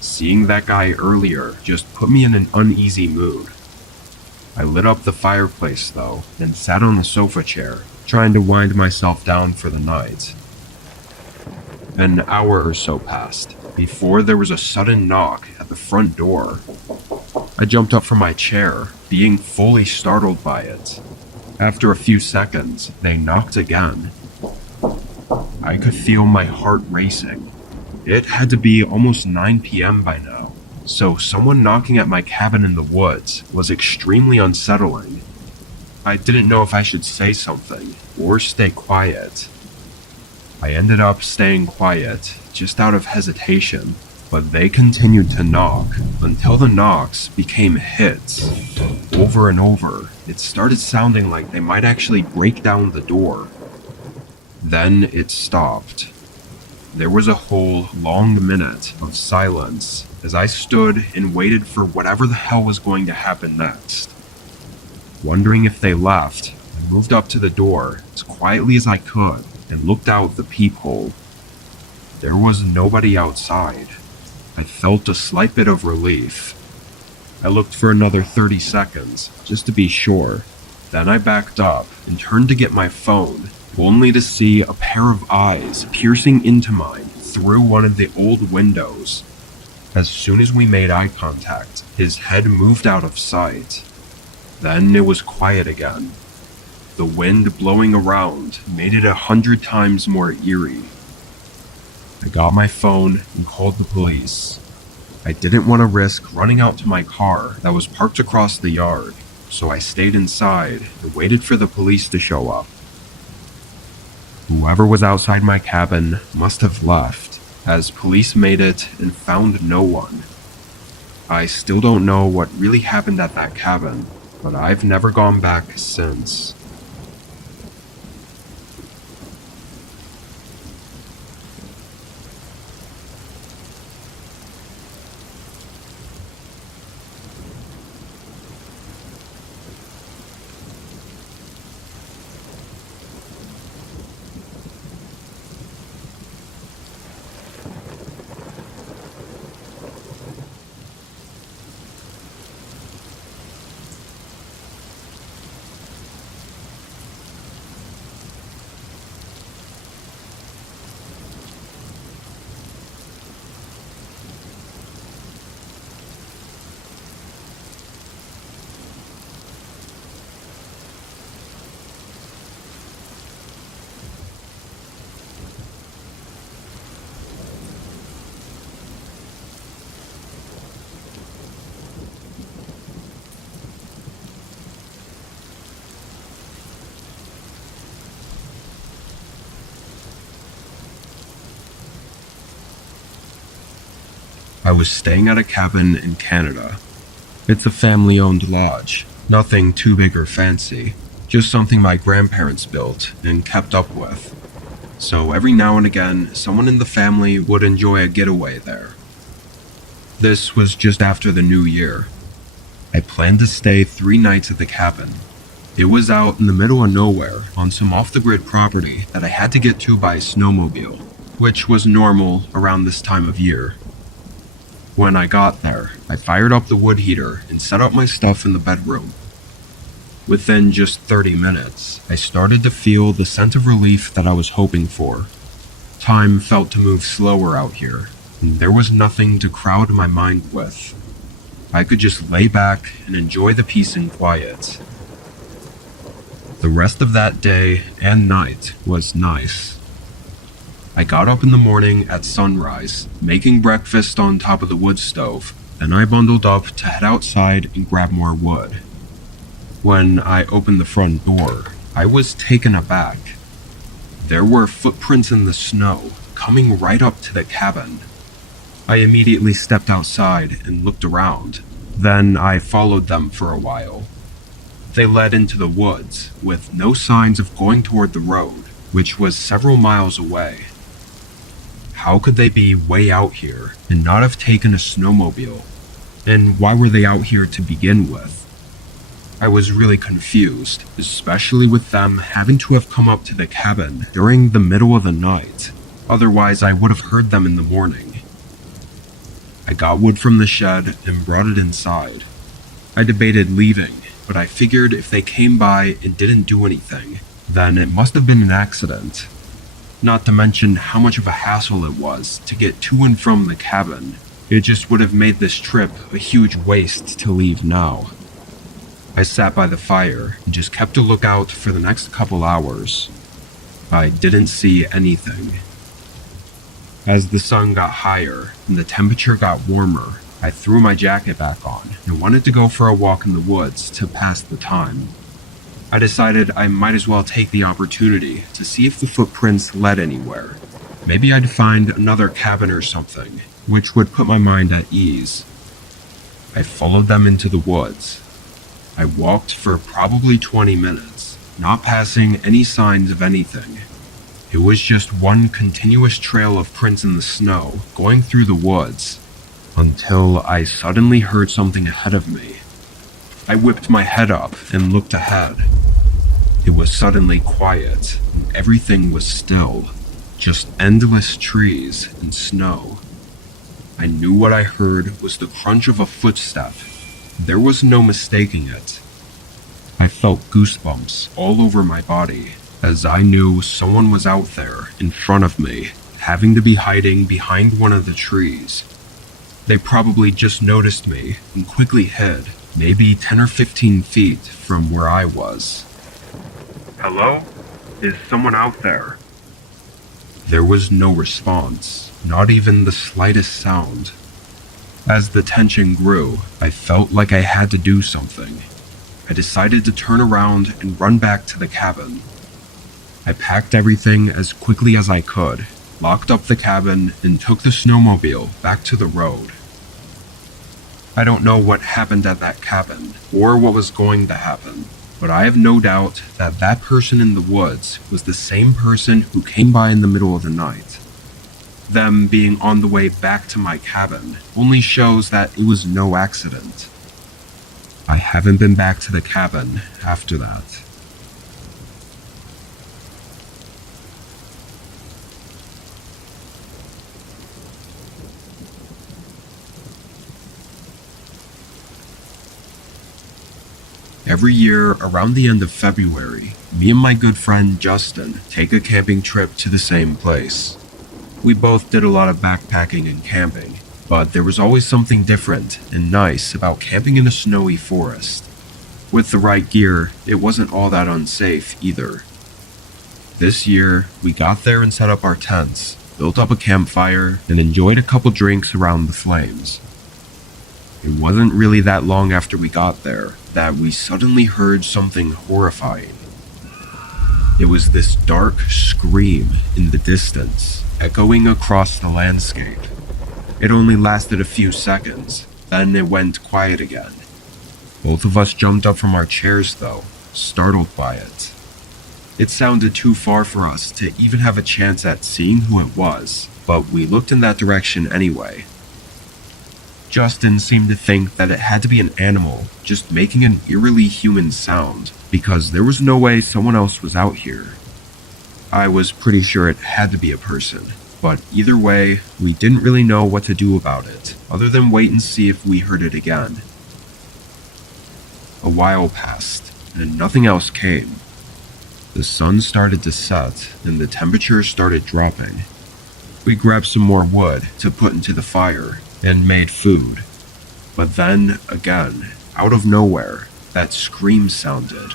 Seeing that guy earlier just put me in an uneasy mood. I lit up the fireplace though, and sat on the sofa chair, trying to wind myself down for the night. An hour or so passed, before there was a sudden knock at the front door. I jumped up from my chair, being fully startled by it. After a few seconds, they knocked again. I could feel my heart racing. It had to be almost 9 p.m. by now, so someone knocking at my cabin in the woods was extremely unsettling. I didn't know if I should say something or stay quiet. I ended up staying quiet, just out of hesitation, but they continued to knock until the knocks became hits. Over and over, it started sounding like they might actually break down the door. Then it stopped. There was a whole long minute of silence as I stood and waited for whatever the hell was going to happen next. Wondering if they left, I moved up to the door as quietly as I could and looked out the peephole. There was nobody outside. I felt a slight bit of relief. I looked for another 30 seconds, just to be sure. Then I backed up and turned to get my phone, only to see a pair of eyes piercing into mine through one of the old windows. As soon as we made eye contact, his head moved out of sight. Then it was quiet again. The wind blowing around made it 100 times more eerie. I got my phone and called the police. I didn't want to risk running out to my car that was parked across the yard, so I stayed inside and waited for the police to show up. Whoever was outside my cabin must have left, as police made it and found no one. I still don't know what really happened at that cabin, but I've never gone back since. I was staying at a cabin in Canada. It's a family-owned lodge, nothing too big or fancy, just something my grandparents built and kept up with. So every now and again, someone in the family would enjoy a getaway there. This was just after the new year. I planned to stay 3 nights at the cabin. It was out in the middle of nowhere on some off-the-grid property that I had to get to by snowmobile, which was normal around this time of year. When I got there, I fired up the wood heater and set up my stuff in the bedroom. Within just 30 minutes, I started to feel the sense of relief that I was hoping for. Time felt to move slower out here, and there was nothing to crowd my mind with. I could just lay back and enjoy the peace and quiet. The rest of that day and night was nice. I got up in the morning at sunrise, making breakfast on top of the wood stove, and I bundled up to head outside and grab more wood. When I opened the front door, I was taken aback. There were footprints in the snow, coming right up to the cabin. I immediately stepped outside and looked around. Then I followed them for a while. They led into the woods, with no signs of going toward the road, which was several miles away. How could they be way out here and not have taken a snowmobile? And why were they out here to begin with? I was really confused, especially with them having to have come up to the cabin during the middle of the night. Otherwise, I would have heard them in the morning. I got wood from the shed and brought it inside. I debated leaving, but I figured if they came by and didn't do anything, then it must have been an accident. Not to mention how much of a hassle it was to get to and from the cabin. It just would have made this trip a huge waste to leave now. I sat by the fire and just kept a lookout for the next couple hours. I didn't see anything. As the sun got higher and the temperature got warmer, I threw my jacket back on and wanted to go for a walk in the woods to pass the time. I decided I might as well take the opportunity to see if the footprints led anywhere. Maybe I'd find another cabin or something, which would put my mind at ease. I followed them into the woods. I walked for probably 20 minutes, not passing any signs of anything. It was just one continuous trail of prints in the snow going through the woods, until I suddenly heard something ahead of me. I whipped my head up and looked ahead. It was suddenly quiet, and everything was still, just endless trees and snow. I knew what I heard was the crunch of a footstep. There was no mistaking it. I felt goosebumps all over my body, as I knew someone was out there in front of me, having to be hiding behind one of the trees. They probably just noticed me and quickly hid, maybe 10 or 15 feet from where I was. "Hello? Is someone out there?" There was no response, not even the slightest sound. As the tension grew, I felt like I had to do something. I decided to turn around and run back to the cabin. I packed everything as quickly as I could, locked up the cabin, and took the snowmobile back to the road. I don't know what happened at that cabin, or what was going to happen, but I have no doubt that that person in the woods was the same person who came by in the middle of the night. Them being on the way back to my cabin only shows that it was no accident. I haven't been back to the cabin after that. Every year, around the end of February, me and my good friend Justin take a camping trip to the same place. We both did a lot of backpacking and camping, but there was always something different and nice about camping in a snowy forest. With the right gear, it wasn't all that unsafe either. This year, we got there and set up our tents, built up a campfire, and enjoyed a couple drinks around the flames. It wasn't really that long after we got there that we suddenly heard something horrifying. It was this dark scream in the distance, echoing across the landscape. It only lasted a few seconds, then it went quiet again. Both of us jumped up from our chairs though, startled by it. It sounded too far for us to even have a chance at seeing who it was, but we looked in that direction anyway. Justin seemed to think that it had to be an animal just making an eerily human sound, because there was no way someone else was out here. I was pretty sure it had to be a person, but either way, we didn't really know what to do about it, other than wait and see if we heard it again. A while passed, and nothing else came. The sun started to set, and the temperature started dropping. We grabbed some more wood to put into the fire, and made food. But then, again, out of nowhere, that scream sounded.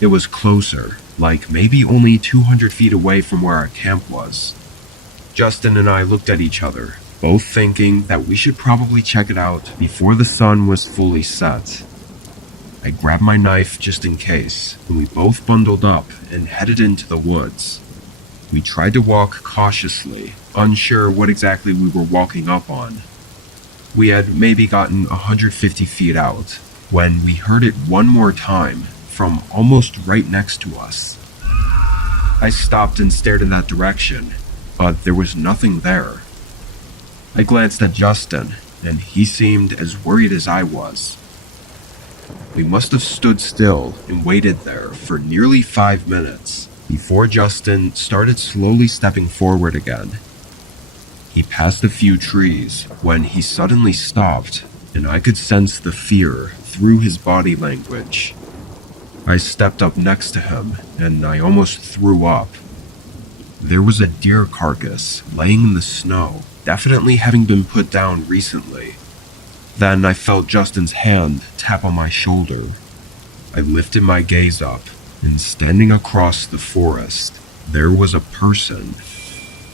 It was closer, like maybe only 200 feet away from where our camp was. Justin and I looked at each other, both thinking that we should probably check it out before the sun was fully set. I grabbed my knife just in case, and we both bundled up and headed into the woods. We tried to walk cautiously, unsure what exactly we were walking up on. We had maybe gotten 150 feet out, when we heard it one more time, from almost right next to us. I stopped and stared in that direction, but there was nothing there. I glanced at Justin, and he seemed as worried as I was. We must have stood still and waited there for nearly 5 minutes, before Justin started slowly stepping forward again. He passed a few trees when he suddenly stopped, and I could sense the fear through his body language. I stepped up next to him, and I almost threw up. There was a deer carcass laying in the snow, definitely having been put down recently. Then I felt Justin's hand tap on my shoulder. I lifted my gaze up, and standing across the forest, there was a person.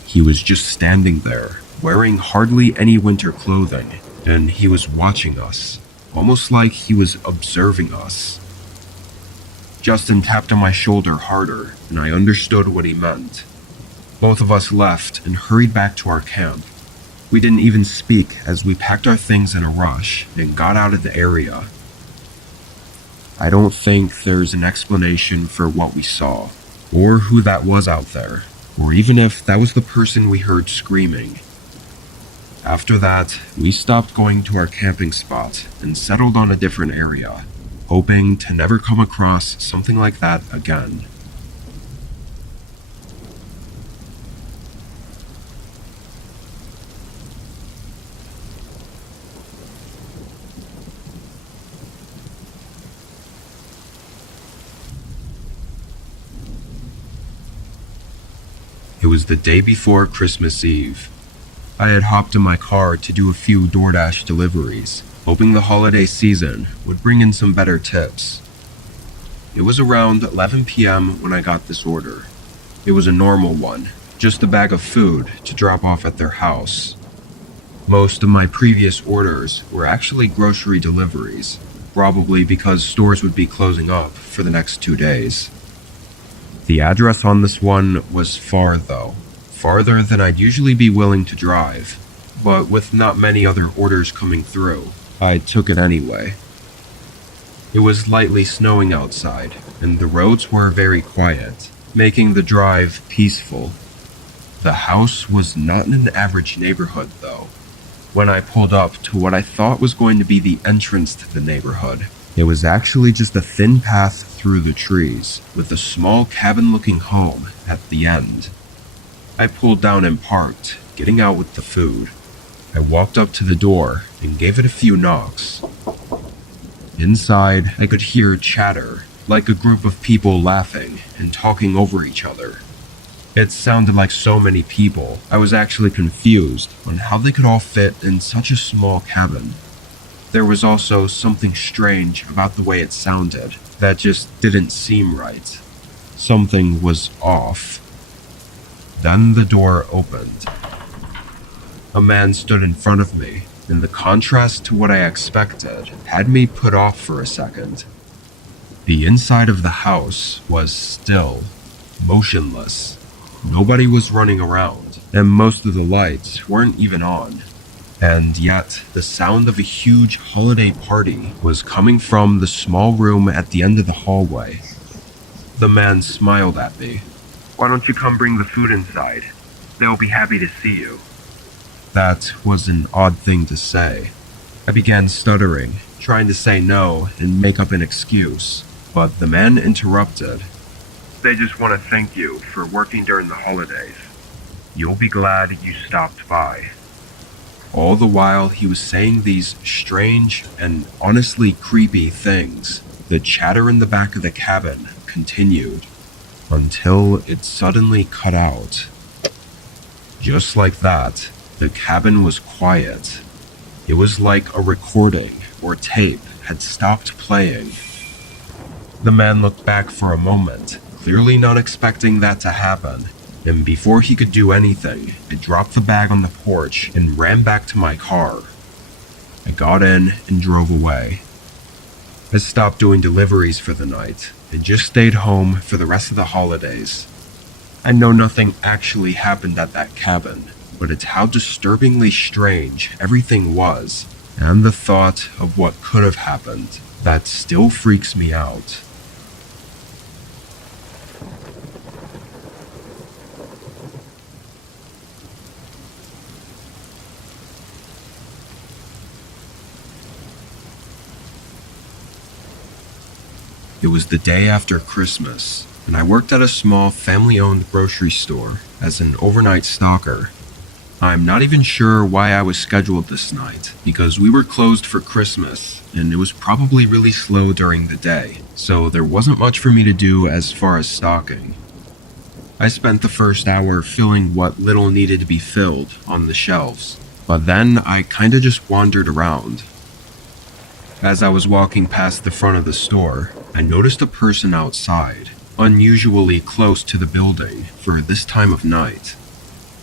He was just standing there, wearing hardly any winter clothing, and he was watching us, almost like he was observing us. Justin tapped on my shoulder harder, and I understood what he meant. Both of us left and hurried back to our camp. We didn't even speak as we packed our things in a rush and got out of the area. I don't think there's an explanation for what we saw, or who that was out there, or even if that was the person we heard screaming. After that, we stopped going to our camping spot and settled on a different area, hoping to never come across something like that again. It was the day before Christmas Eve. I had hopped in my car to do a few DoorDash deliveries, hoping the holiday season would bring in some better tips. It was around 11 p.m. when I got this order. It was a normal one, just a bag of food to drop off at their house. Most of my previous orders were actually grocery deliveries, probably because stores would be closing up for the next 2 days. The address on this one was far though, farther than I'd usually be willing to drive, but with not many other orders coming through, I took it anyway. It was lightly snowing outside, and the roads were very quiet, making the drive peaceful. The house was not in an average neighborhood though. When I pulled up to what I thought was going to be the entrance to the neighborhood, it was actually just a thin path through the trees, with a small cabin-looking home at the end. I pulled down and parked, getting out with the food. I walked up to the door and gave it a few knocks. Inside, I could hear chatter, like a group of people laughing and talking over each other. It sounded like so many people, I was actually confused on how they could all fit in such a small cabin. There was also something strange about the way it sounded that just didn't seem right. Something was off. Then the door opened. A man stood in front of me, and the contrast to what I expected had me put off for a second. The inside of the house was still, motionless. Nobody was running around, and most of the lights weren't even on. And yet, the sound of a huge holiday party was coming from the small room at the end of the hallway. The man smiled at me. "Why don't you come bring the food inside? They'll be happy to see you." That was an odd thing to say. I began stuttering, trying to say no and make up an excuse, but the man interrupted. "They just want to thank you for working during the holidays. You'll be glad you stopped by." All the while he was saying these strange and honestly creepy things, the chatter in the back of the cabin continued, until it suddenly cut out. Just like that, the cabin was quiet. It was like a recording or tape had stopped playing. The man looked back for a moment, clearly not expecting that to happen, and before he could do anything, I dropped the bag on the porch and ran back to my car. I got in and drove away. I stopped doing deliveries for the night and just stayed home for the rest of the holidays. I know nothing actually happened at that cabin, but it's how disturbingly strange everything was, and the thought of what could have happened that still freaks me out. It was the day after Christmas, and I worked at a small family-owned grocery store as an overnight stalker. I'm not even sure why I was scheduled this night, because we were closed for Christmas, and it was probably really slow during the day, so there wasn't much for me to do as far as stalking. I spent the first hour filling what little needed to be filled on the shelves, but then I kinda just wandered around. As I was walking past the front of the store, I noticed a person outside, unusually close to the building for this time of night.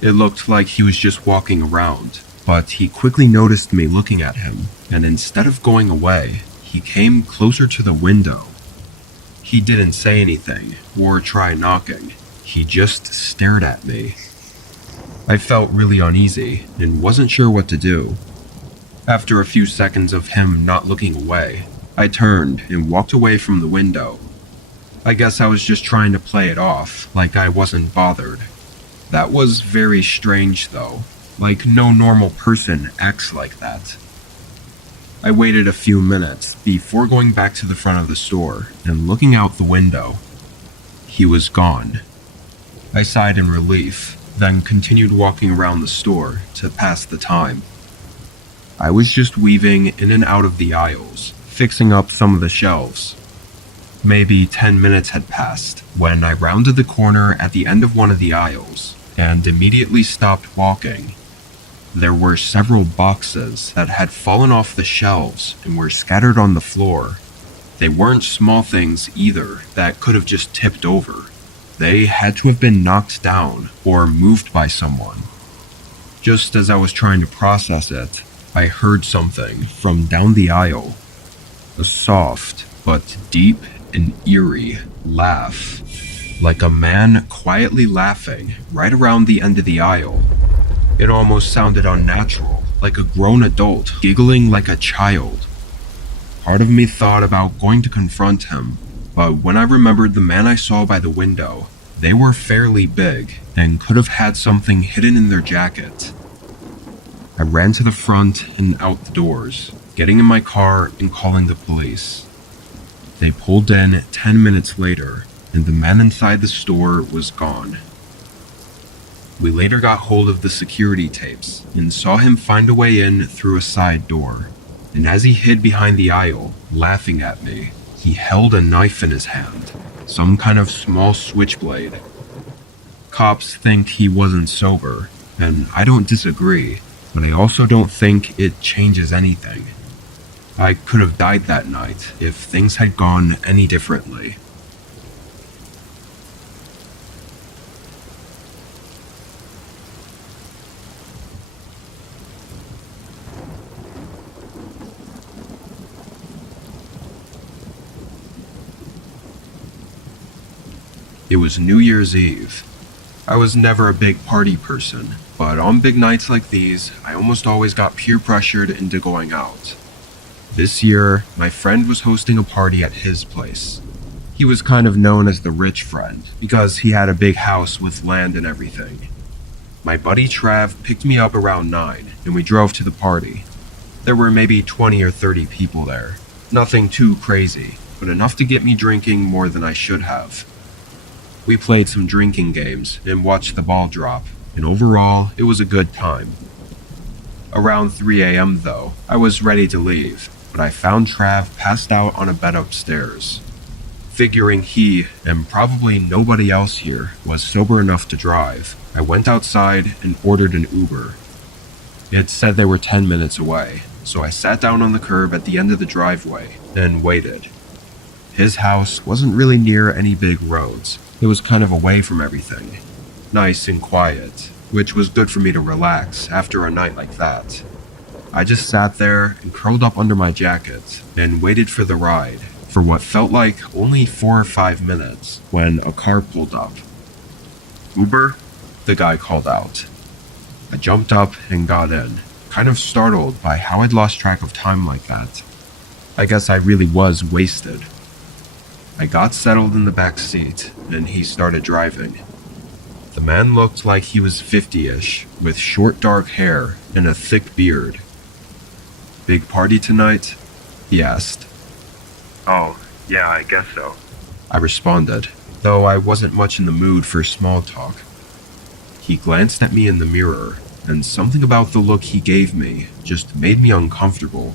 It looked like he was just walking around, but he quickly noticed me looking at him, and instead of going away, he came closer to the window. He didn't say anything or try knocking, he just stared at me. I felt really uneasy and wasn't sure what to do. After a few seconds of him not looking away, I turned and walked away from the window. I guess I was just trying to play it off, like I wasn't bothered. That was very strange though, like no normal person acts like that. I waited a few minutes before going back to the front of the store and looking out the window. He was gone. I sighed in relief, then continued walking around the store to pass the time. I was just weaving in and out of the aisles, fixing up some of the shelves. Maybe 10 minutes had passed when I rounded the corner at the end of one of the aisles and immediately stopped walking. There were several boxes that had fallen off the shelves and were scattered on the floor. They weren't small things either that could have just tipped over. They had to have been knocked down or moved by someone. Just as I was trying to process it, I heard something from down the aisle. A soft but deep and eerie laugh, like a man quietly laughing right around the end of the aisle. It almost sounded unnatural, like a grown adult giggling like a child. Part of me thought about going to confront him, but when I remembered the man I saw by the window, they were fairly big and could have had something hidden in their jacket. I ran to the front and out the doors, getting in my car and calling the police. They pulled in 10 minutes later, and the man inside the store was gone. We later got hold of the security tapes and saw him find a way in through a side door. And as he hid behind the aisle, laughing at me, he held a knife in his hand, some kind of small switchblade. Cops think he wasn't sober, and I don't disagree, but I also don't think it changes anything. I could have died that night if things had gone any differently. It was New Year's Eve. I was never a big party person, but on big nights like these, I almost always got peer pressured into going out. This year, my friend was hosting a party at his place. He was kind of known as the rich friend, because he had a big house with land and everything. My buddy Trav picked me up around 9, and we drove to the party. There were maybe 20 or 30 people there. Nothing too crazy, but enough to get me drinking more than I should have. We played some drinking games and watched the ball drop, and overall, it was a good time. Around 3 a.m. though, I was ready to leave, but I found Trav passed out on a bed upstairs. Figuring he, and probably nobody else here, was sober enough to drive, I went outside and ordered an Uber. It said they were 10 minutes away, so I sat down on the curb at the end of the driveway and waited. His house wasn't really near any big roads. It was kind of away from everything. Nice and quiet, which was good for me to relax after a night like that. I just sat there and curled up under my jacket and waited for the ride for what felt like only 4 or 5 minutes when a car pulled up. "Uber?" the guy called out. I jumped up and got in, kind of startled by how I'd lost track of time like that. I guess I really was wasted. I got settled in the back seat, and he started driving. The man looked like he was 50-ish, with short dark hair and a thick beard. "Big party tonight?" he asked. Oh, yeah, I guess so. I responded, though I wasn't much in the mood for small talk. He glanced at me in the mirror, and something about the look he gave me just made me uncomfortable.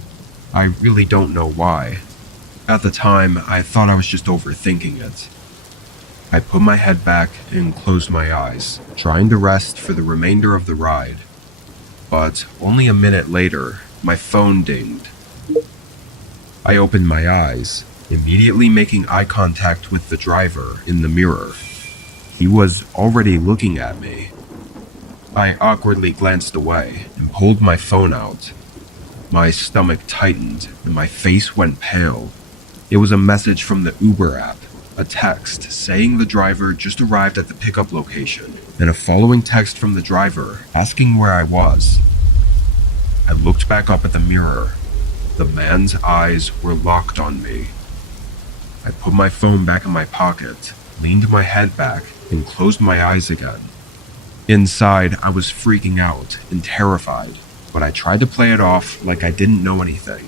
I really don't know why. At the time, I thought I was just overthinking it. I put my head back and closed my eyes, trying to rest for the remainder of the ride. But only a minute later, my phone dinged. I opened my eyes, immediately making eye contact with the driver in the mirror. He was already looking at me. I awkwardly glanced away and pulled my phone out. My stomach tightened and my face went pale. It was a message from the Uber app, a text saying the driver just arrived at the pickup location, and a following text from the driver asking where I was. I looked back up at the mirror. The man's eyes were locked on me. I put my phone back in my pocket, leaned my head back, and closed my eyes again. Inside, I was freaking out and terrified, but I tried to play it off like I didn't know anything.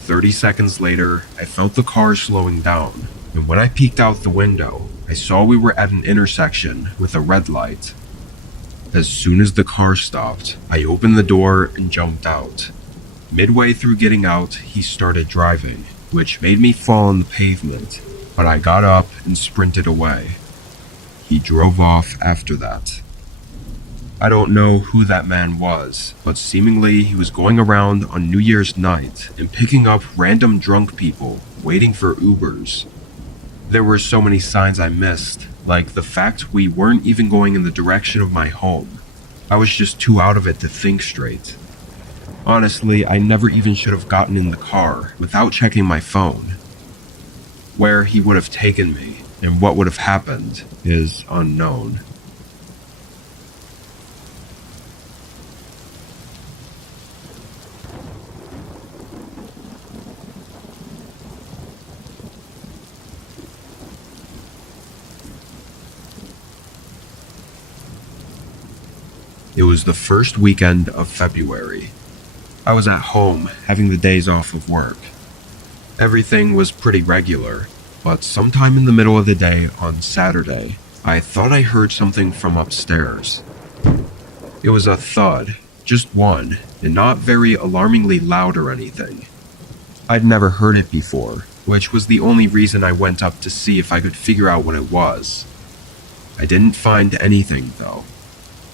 30 seconds later, I felt the car slowing down, and when I peeked out the window, I saw we were at an intersection with a red light. As soon as the car stopped, I opened the door and jumped out. Midway through getting out, he started driving, which made me fall on the pavement, but I got up and sprinted away. He drove off after that. I don't know who that man was, but seemingly he was going around on New Year's night and picking up random drunk people waiting for Ubers. There were so many signs I missed, like the fact we weren't even going in the direction of my home. I was just too out of it to think straight. Honestly, I never even should have gotten in the car without checking my phone. Where he would have taken me and what would have happened is unknown. It was the first weekend of February. I was at home, having the days off of work. Everything was pretty regular, but sometime in the middle of the day on Saturday, I thought I heard something from upstairs. It was a thud, just one, and not very alarmingly loud or anything. I'd never heard it before, which was the only reason I went up to see if I could figure out what it was. I didn't find anything, though.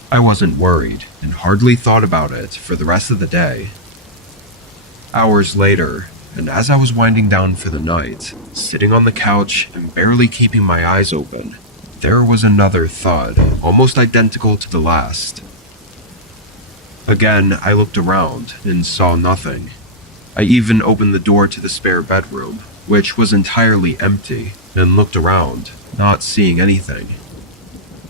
I wasn't worried, and hardly thought about it for the rest of the day. Hours later, and as I was winding down for the night, sitting on the couch and barely keeping my eyes open, there was another thud, almost identical to the last. Again, I looked around and saw nothing. I even opened the door to the spare bedroom, which was entirely empty, and looked around, not seeing anything.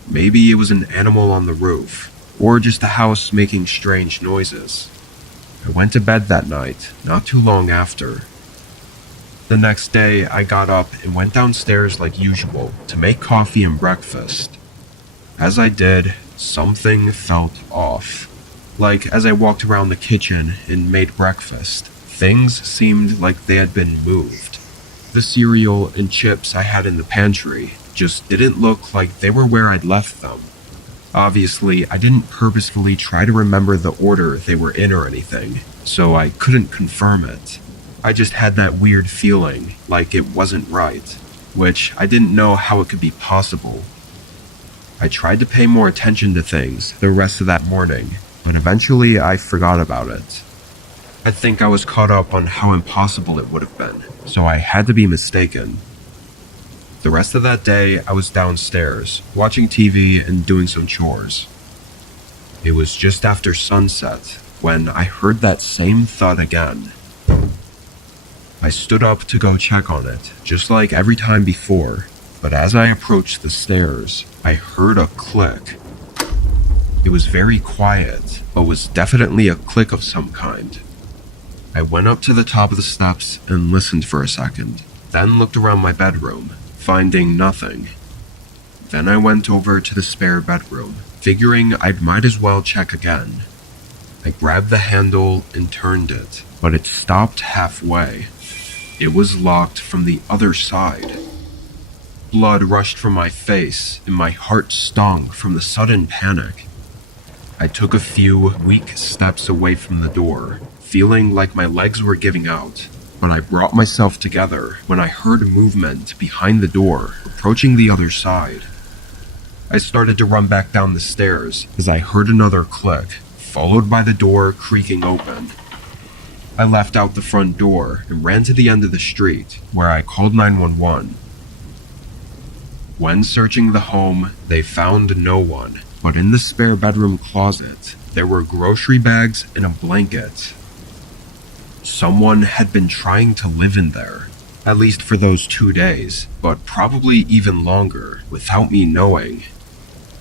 Maybe it was an animal on the roof, or just the house making strange noises. I went to bed that night, not too long after. The next day, I got up and went downstairs like usual to make coffee and breakfast. As I did, something felt off. Like as I walked around the kitchen and made breakfast, things seemed like they had been moved. The cereal and chips I had in the pantry just didn't look like they were where I'd left them. Obviously, I didn't purposefully try to remember the order they were in or anything, so I couldn't confirm it. I just had that weird feeling like it wasn't right, which I didn't know how it could be possible. I tried to pay more attention to things the rest of that morning, but eventually I forgot about it. I think I was caught up on how impossible it would have been, so I had to be mistaken. The rest of that day, I was downstairs, watching TV and doing some chores. It was just after sunset when I heard that same thud again. I stood up to go check on it, just like every time before, but as I approached the stairs, I heard a click. It was very quiet, but was definitely a click of some kind. I went up to the top of the steps and listened for a second, then looked around my bedroom, finding nothing. Then I went over to the spare bedroom, figuring I might as well check again. I grabbed the handle and turned it, but it stopped halfway. It was locked from the other side. Blood rushed from my face, and my heart stung from the sudden panic. I took a few weak steps away from the door, feeling like my legs were giving out. But I brought myself together when I heard movement behind the door, approaching the other side. I started to run back down the stairs as I heard another click, followed by the door creaking open. I left out the front door and ran to the end of the street, where I called 911. When searching the home, they found no one, but in the spare bedroom closet, there were grocery bags and a blanket. Someone had been trying to live in there, at least for those 2 days, but probably even longer, without me knowing.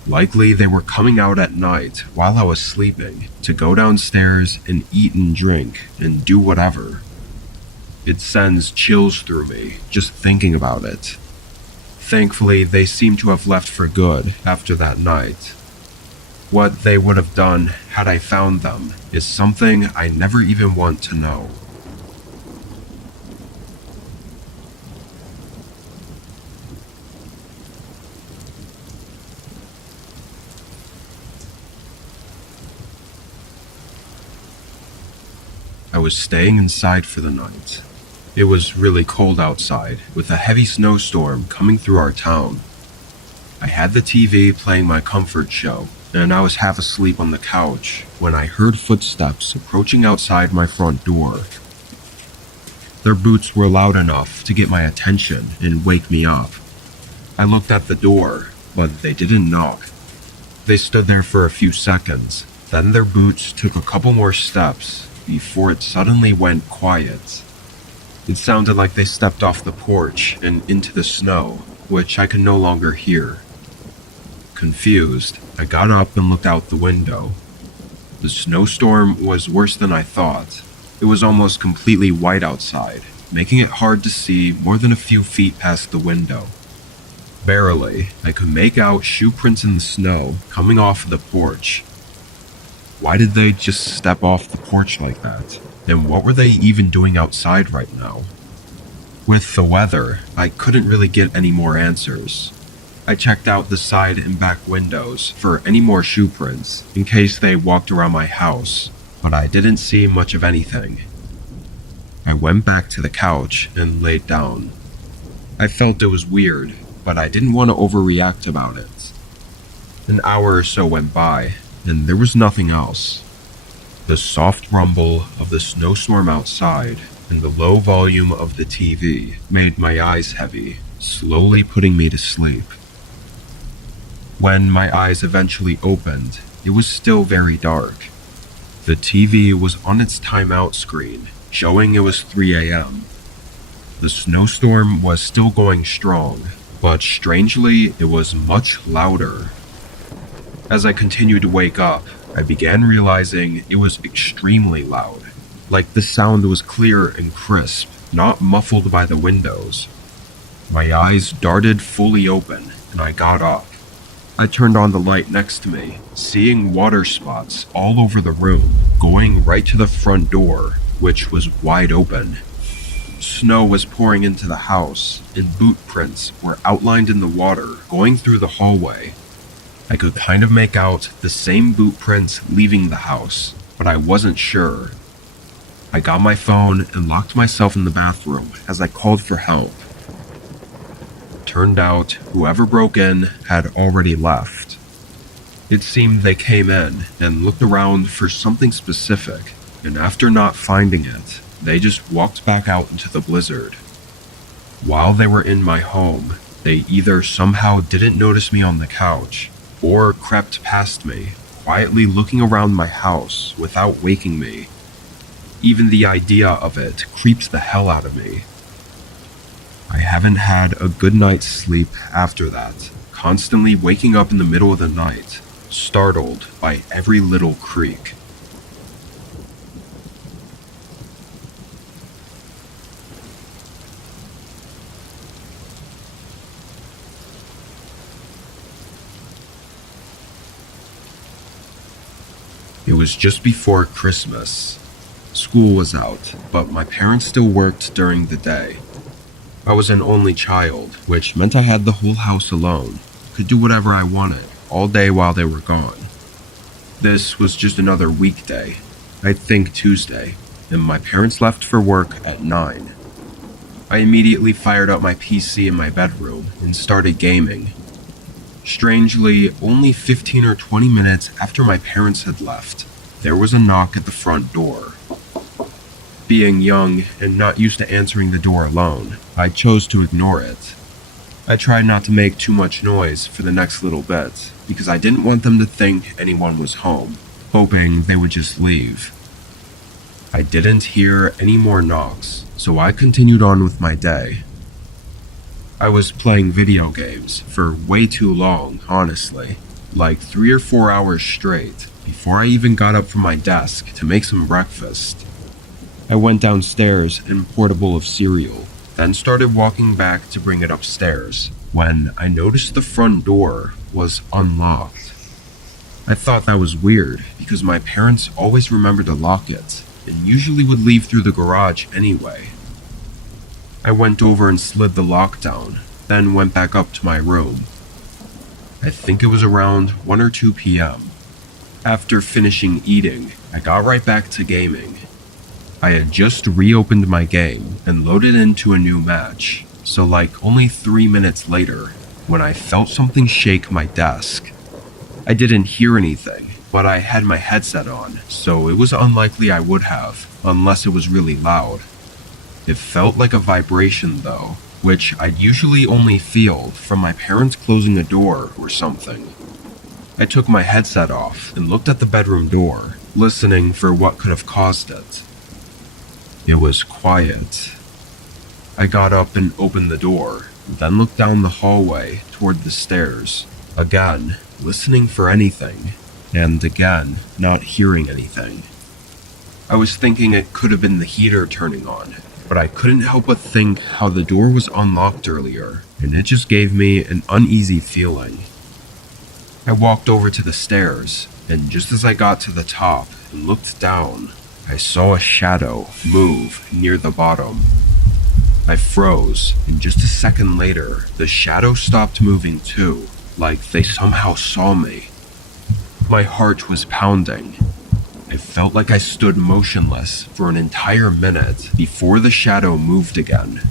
Likely they were coming out at night while I was sleeping to go downstairs and eat and drink and do whatever. It sends chills through me just thinking about it. Thankfully, they seem to have left for good after that night. What they would have done had I found them is something I never even want to know. I was staying inside for the night. It was really cold outside, with a heavy snowstorm coming through our town. I had the TV playing my comfort show, and I was half asleep on the couch when I heard footsteps approaching outside my front door. Their boots were loud enough to get my attention and wake me up. I looked at the door, but they didn't knock. They stood there for a few seconds, then their boots took a couple more steps before it suddenly went quiet. It sounded like they stepped off the porch and into the snow, which I could no longer hear. Confused, I got up and looked out the window. The snowstorm was worse than I thought. It was almost completely white outside, making it hard to see more than a few feet past the window. Barely, I could make out shoe prints in the snow coming off the porch. Why did they just step off the porch like that? And what were they even doing outside right now? With the weather, I couldn't really get any more answers. I checked out the side and back windows for any more shoe prints in case they walked around my house, but I didn't see much of anything. I went back to the couch and laid down. I felt it was weird, but I didn't want to overreact about it. An hour or so went by, and there was nothing else. The soft rumble of the snowstorm outside and the low volume of the TV made my eyes heavy, slowly putting me to sleep. When my eyes eventually opened, it was still very dark. The TV was on its timeout screen, showing it was 3 a.m. The snowstorm was still going strong, but strangely, it was much louder. As I continued to wake up, I began realizing it was extremely loud, like the sound was clear and crisp, not muffled by the windows. My eyes darted fully open, and I got up. I turned on the light next to me, seeing water spots all over the room, going right to the front door, which was wide open. Snow was pouring into the house, and boot prints were outlined in the water going through the hallway. I could kind of make out the same boot prints leaving the house, but I wasn't sure. I got my phone and locked myself in the bathroom as I called for help. Turned out, whoever broke in had already left. It seemed they came in and looked around for something specific, and after not finding it, they just walked back out into the blizzard. While they were in my home, they either somehow didn't notice me on the couch, or crept past me, quietly looking around my house without waking me. Even the idea of it creeps the hell out of me. I haven't had a good night's sleep after that, constantly waking up in the middle of the night, startled by every little creak. It was just before Christmas. School was out, but my parents still worked during the day. I was an only child, which meant I had the whole house alone, could do whatever I wanted, all day while they were gone. This was just another weekday, I think Tuesday, and my parents left for work at 9. I immediately fired up my PC in my bedroom and started gaming. Strangely, only 15 or 20 minutes after my parents had left, there was a knock at the front door. Being young and not used to answering the door alone, I chose to ignore it. I tried not to make too much noise for the next little bit, because I didn't want them to think anyone was home, hoping they would just leave. I didn't hear any more knocks, so I continued on with my day. I was playing video games for way too long, honestly, like 3 or 4 hours straight, before I even got up from my desk to make some breakfast. I went downstairs and poured a bowl of cereal, then started walking back to bring it upstairs, when I noticed the front door was unlocked. I thought that was weird, because my parents always remembered to lock it, and usually would leave through the garage anyway. I went over and slid the lock down, then went back up to my room. I think it was around 1 or 2 p.m. After finishing eating, I got right back to gaming. I had just reopened my game and loaded into a new match, so like only 3 minutes later, when I felt something shake my desk. I didn't hear anything, but I had my headset on, so it was unlikely I would have, unless it was really loud. It felt like a vibration though, which I'd usually only feel from my parents closing a door or something. I took my headset off and looked at the bedroom door, listening for what could have caused it. It was quiet. I got up and opened the door, then looked down the hallway toward the stairs, again listening for anything, and again not hearing anything. I was thinking it could have been the heater turning on, but I couldn't help but think how the door was unlocked earlier, and it just gave me an uneasy feeling. I walked over to the stairs, and just as I got to the top and looked down, I saw a shadow move near the bottom. I froze, and just a second later, the shadow stopped moving too, like they somehow saw me. My heart was pounding. I felt like I stood motionless for an entire minute before the shadow moved again.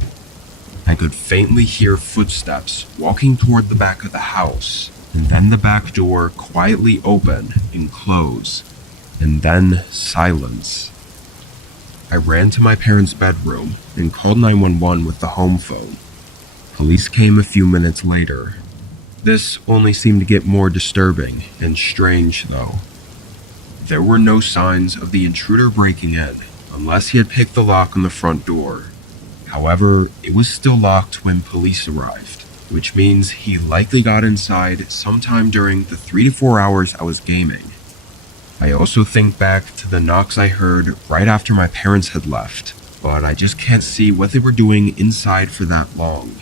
I could faintly hear footsteps walking toward the back of the house, and then the back door quietly open and close, and then silence. I ran to my parents' bedroom and called 911 with the home phone. Police came a few minutes later. This only seemed to get more disturbing and strange though. There were no signs of the intruder breaking in, unless he had picked the lock on the front door. However, it was still locked when police arrived, which means he likely got inside sometime during the 3 to 4 hours I was gaming. I also think back to the knocks I heard right after my parents had left, but I just can't see what they were doing inside for that long.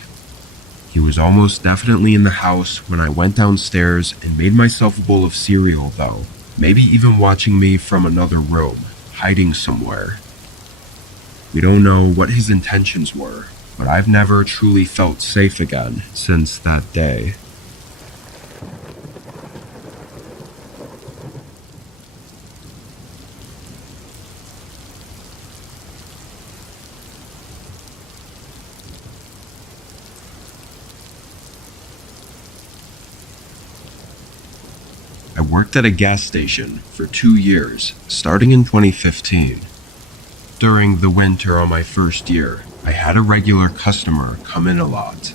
He was almost definitely in the house when I went downstairs and made myself a bowl of cereal though, maybe even watching me from another room, hiding somewhere. We don't know what his intentions were, but I've never truly felt safe again since that day. I worked at a gas station for 2 years, starting in 2015. During the winter on my first year, I had a regular customer come in a lot.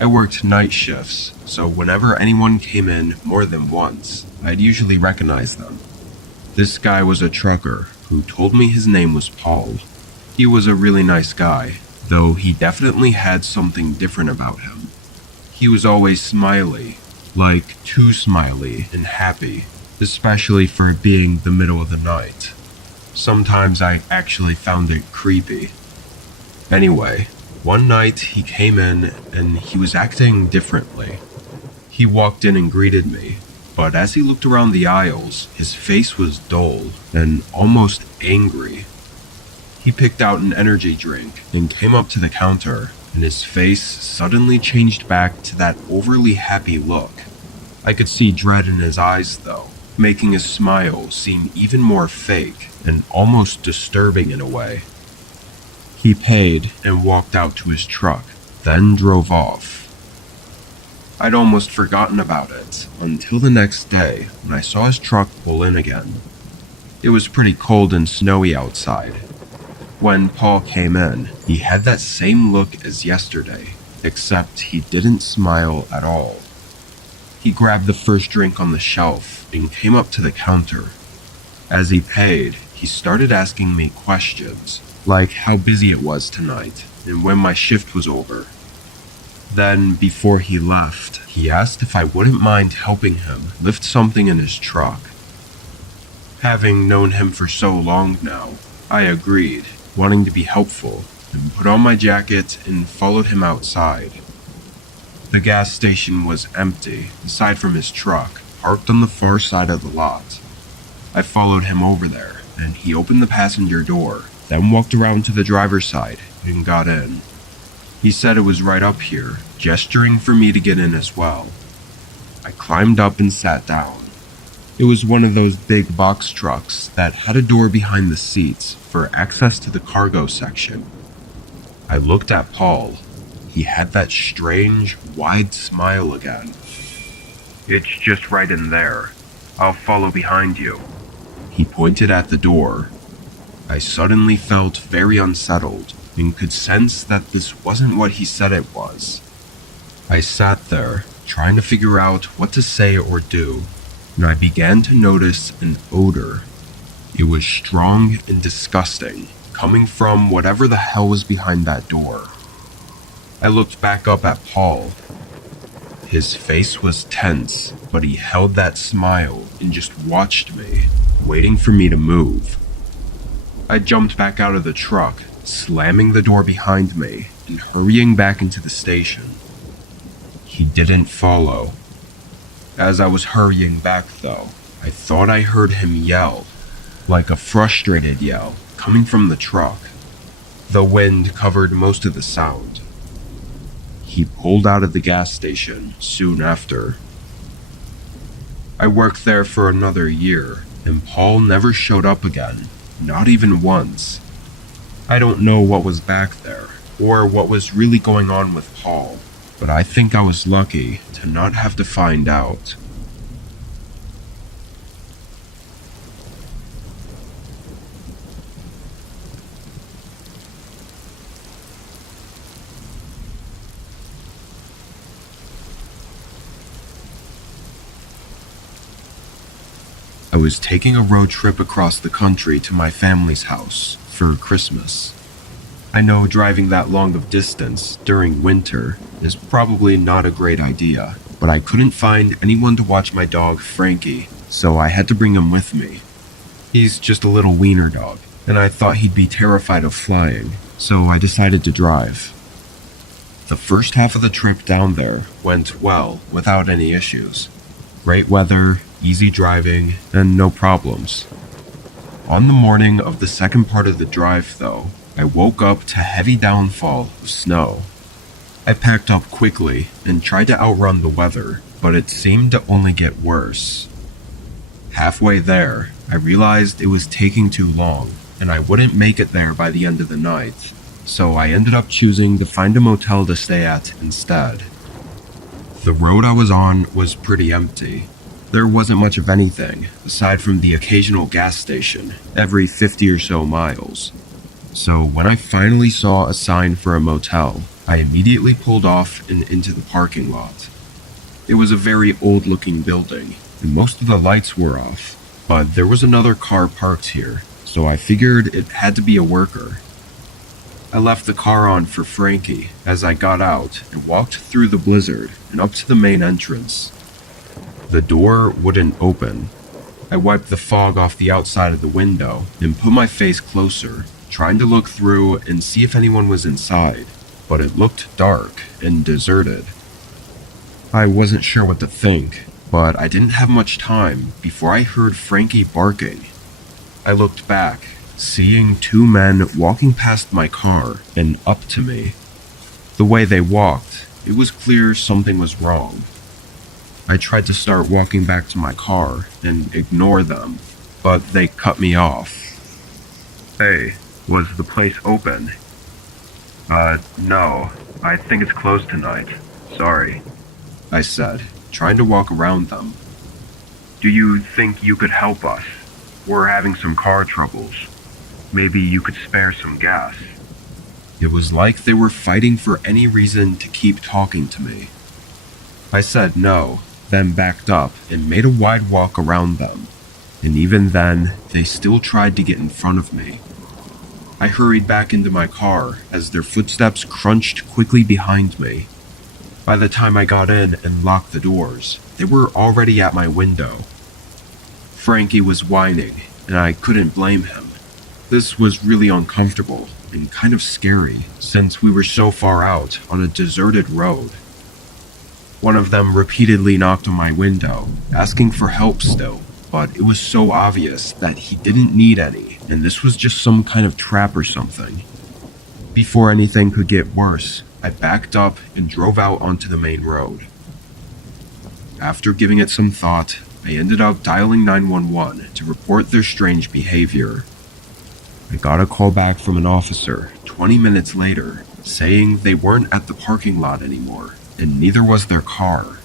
I worked night shifts, so whenever anyone came in more than once, I'd usually recognize them. This guy was a trucker who told me his name was Paul. He was a really nice guy, though he definitely had something different about him. He was always smiley, like too smiley and happy, especially for it being the middle of the night. Sometimes I actually found it creepy. Anyway, one night he came in and he was acting differently. He walked in and greeted me, but as he looked around the aisles, his face was dull and almost angry. He picked out an energy drink and came up to the counter, and his face suddenly changed back to that overly happy look. I could see dread in his eyes though, making his smile seem even more fake and almost disturbing in a way. He paid and walked out to his truck, then drove off. I'd almost forgotten about it until the next day when I saw his truck pull in again. It was pretty cold and snowy outside. When Paul came in, he had that same look as yesterday, except he didn't smile at all. He grabbed the first drink on the shelf and came up to the counter. As he paid, he started asking me questions, like how busy it was tonight and when my shift was over. Then, before he left, he asked if I wouldn't mind helping him lift something in his truck. Having known him for so long now, I agreed, wanting to be helpful, and put on my jacket and followed him outside. The gas station was empty, aside from his truck, parked on the far side of the lot. I followed him over there, and he opened the passenger door, then walked around to the driver's side and got in. He said it was right up here, gesturing for me to get in as well. I climbed up and sat down. It was one of those big box trucks that had a door behind the seats for access to the cargo section. I looked at Paul. He had that strange, wide smile again. It's just right in there. I'll follow behind you. He pointed at the door. I suddenly felt very unsettled and could sense that this wasn't what he said it was. I sat there, trying to figure out what to say or do, and I began to notice an odor. It was strong and disgusting, coming from whatever the hell was behind that door. I looked back up at Paul. His face was tense, but he held that smile and just watched me, waiting for me to move. I jumped back out of the truck, slamming the door behind me and hurrying back into the station. He didn't follow. As I was hurrying back, though, I thought I heard him yell, like a frustrated yell, coming from the truck. The wind covered most of the sound. He pulled out of the gas station soon after. I worked there for another year, and Paul never showed up again, not even once. I don't know what was back there, or what was really going on with Paul, but I think I was lucky to not have to find out. I was taking a road trip across the country to my family's house for Christmas. I know driving that long of distance during winter is probably not a great idea, but I couldn't find anyone to watch my dog Frankie, so I had to bring him with me. He's just a little wiener dog, and I thought he'd be terrified of flying, so I decided to drive. The first half of the trip down there went well without any issues. Great weather, easy driving, and no problems. On the morning of the second part of the drive, though, I woke up to heavy downfall of snow. I packed up quickly and tried to outrun the weather, but it seemed to only get worse. Halfway there, I realized it was taking too long, and I wouldn't make it there by the end of the night, so I ended up choosing to find a motel to stay at instead. The road I was on was pretty empty. There wasn't much of anything, aside from the occasional gas station, every 50 or so miles. So when I finally saw a sign for a motel, I immediately pulled off and into the parking lot. It was a very old-looking building, and most of the lights were off, but there was another car parked here, so I figured it had to be a worker. I left the car on for Frankie as I got out and walked through the blizzard and up to the main entrance. The door wouldn't open. I wiped the fog off the outside of the window and put my face closer, trying to look through and see if anyone was inside, but it looked dark and deserted. I wasn't sure what to think, but I didn't have much time before I heard Frankie barking. I looked back, seeing two men walking past my car and up to me. The way they walked, it was clear something was wrong. I tried to start walking back to my car and ignore them, but they cut me off. Hey, was the place open? No. I think it's closed tonight. Sorry. I said, trying to walk around them. Do you think you could help us? We're having some car troubles. Maybe you could spare some gas. It was like they were fighting for any reason to keep talking to me. I said no, then backed up and made a wide walk around them. And even then, they still tried to get in front of me. I hurried back into my car as their footsteps crunched quickly behind me. By the time I got in and locked the doors, they were already at my window. Frankie was whining, and I couldn't blame him. This was really uncomfortable and kind of scary since we were so far out on a deserted road. One of them repeatedly knocked on my window, asking for help still, but it was so obvious that he didn't need any, and this was just some kind of trap or something. Before anything could get worse, I backed up and drove out onto the main road. After giving it some thought, I ended up dialing 911 to report their strange behavior. I got a call back from an officer 20 minutes later saying they weren't at the parking lot anymore, and neither was their car.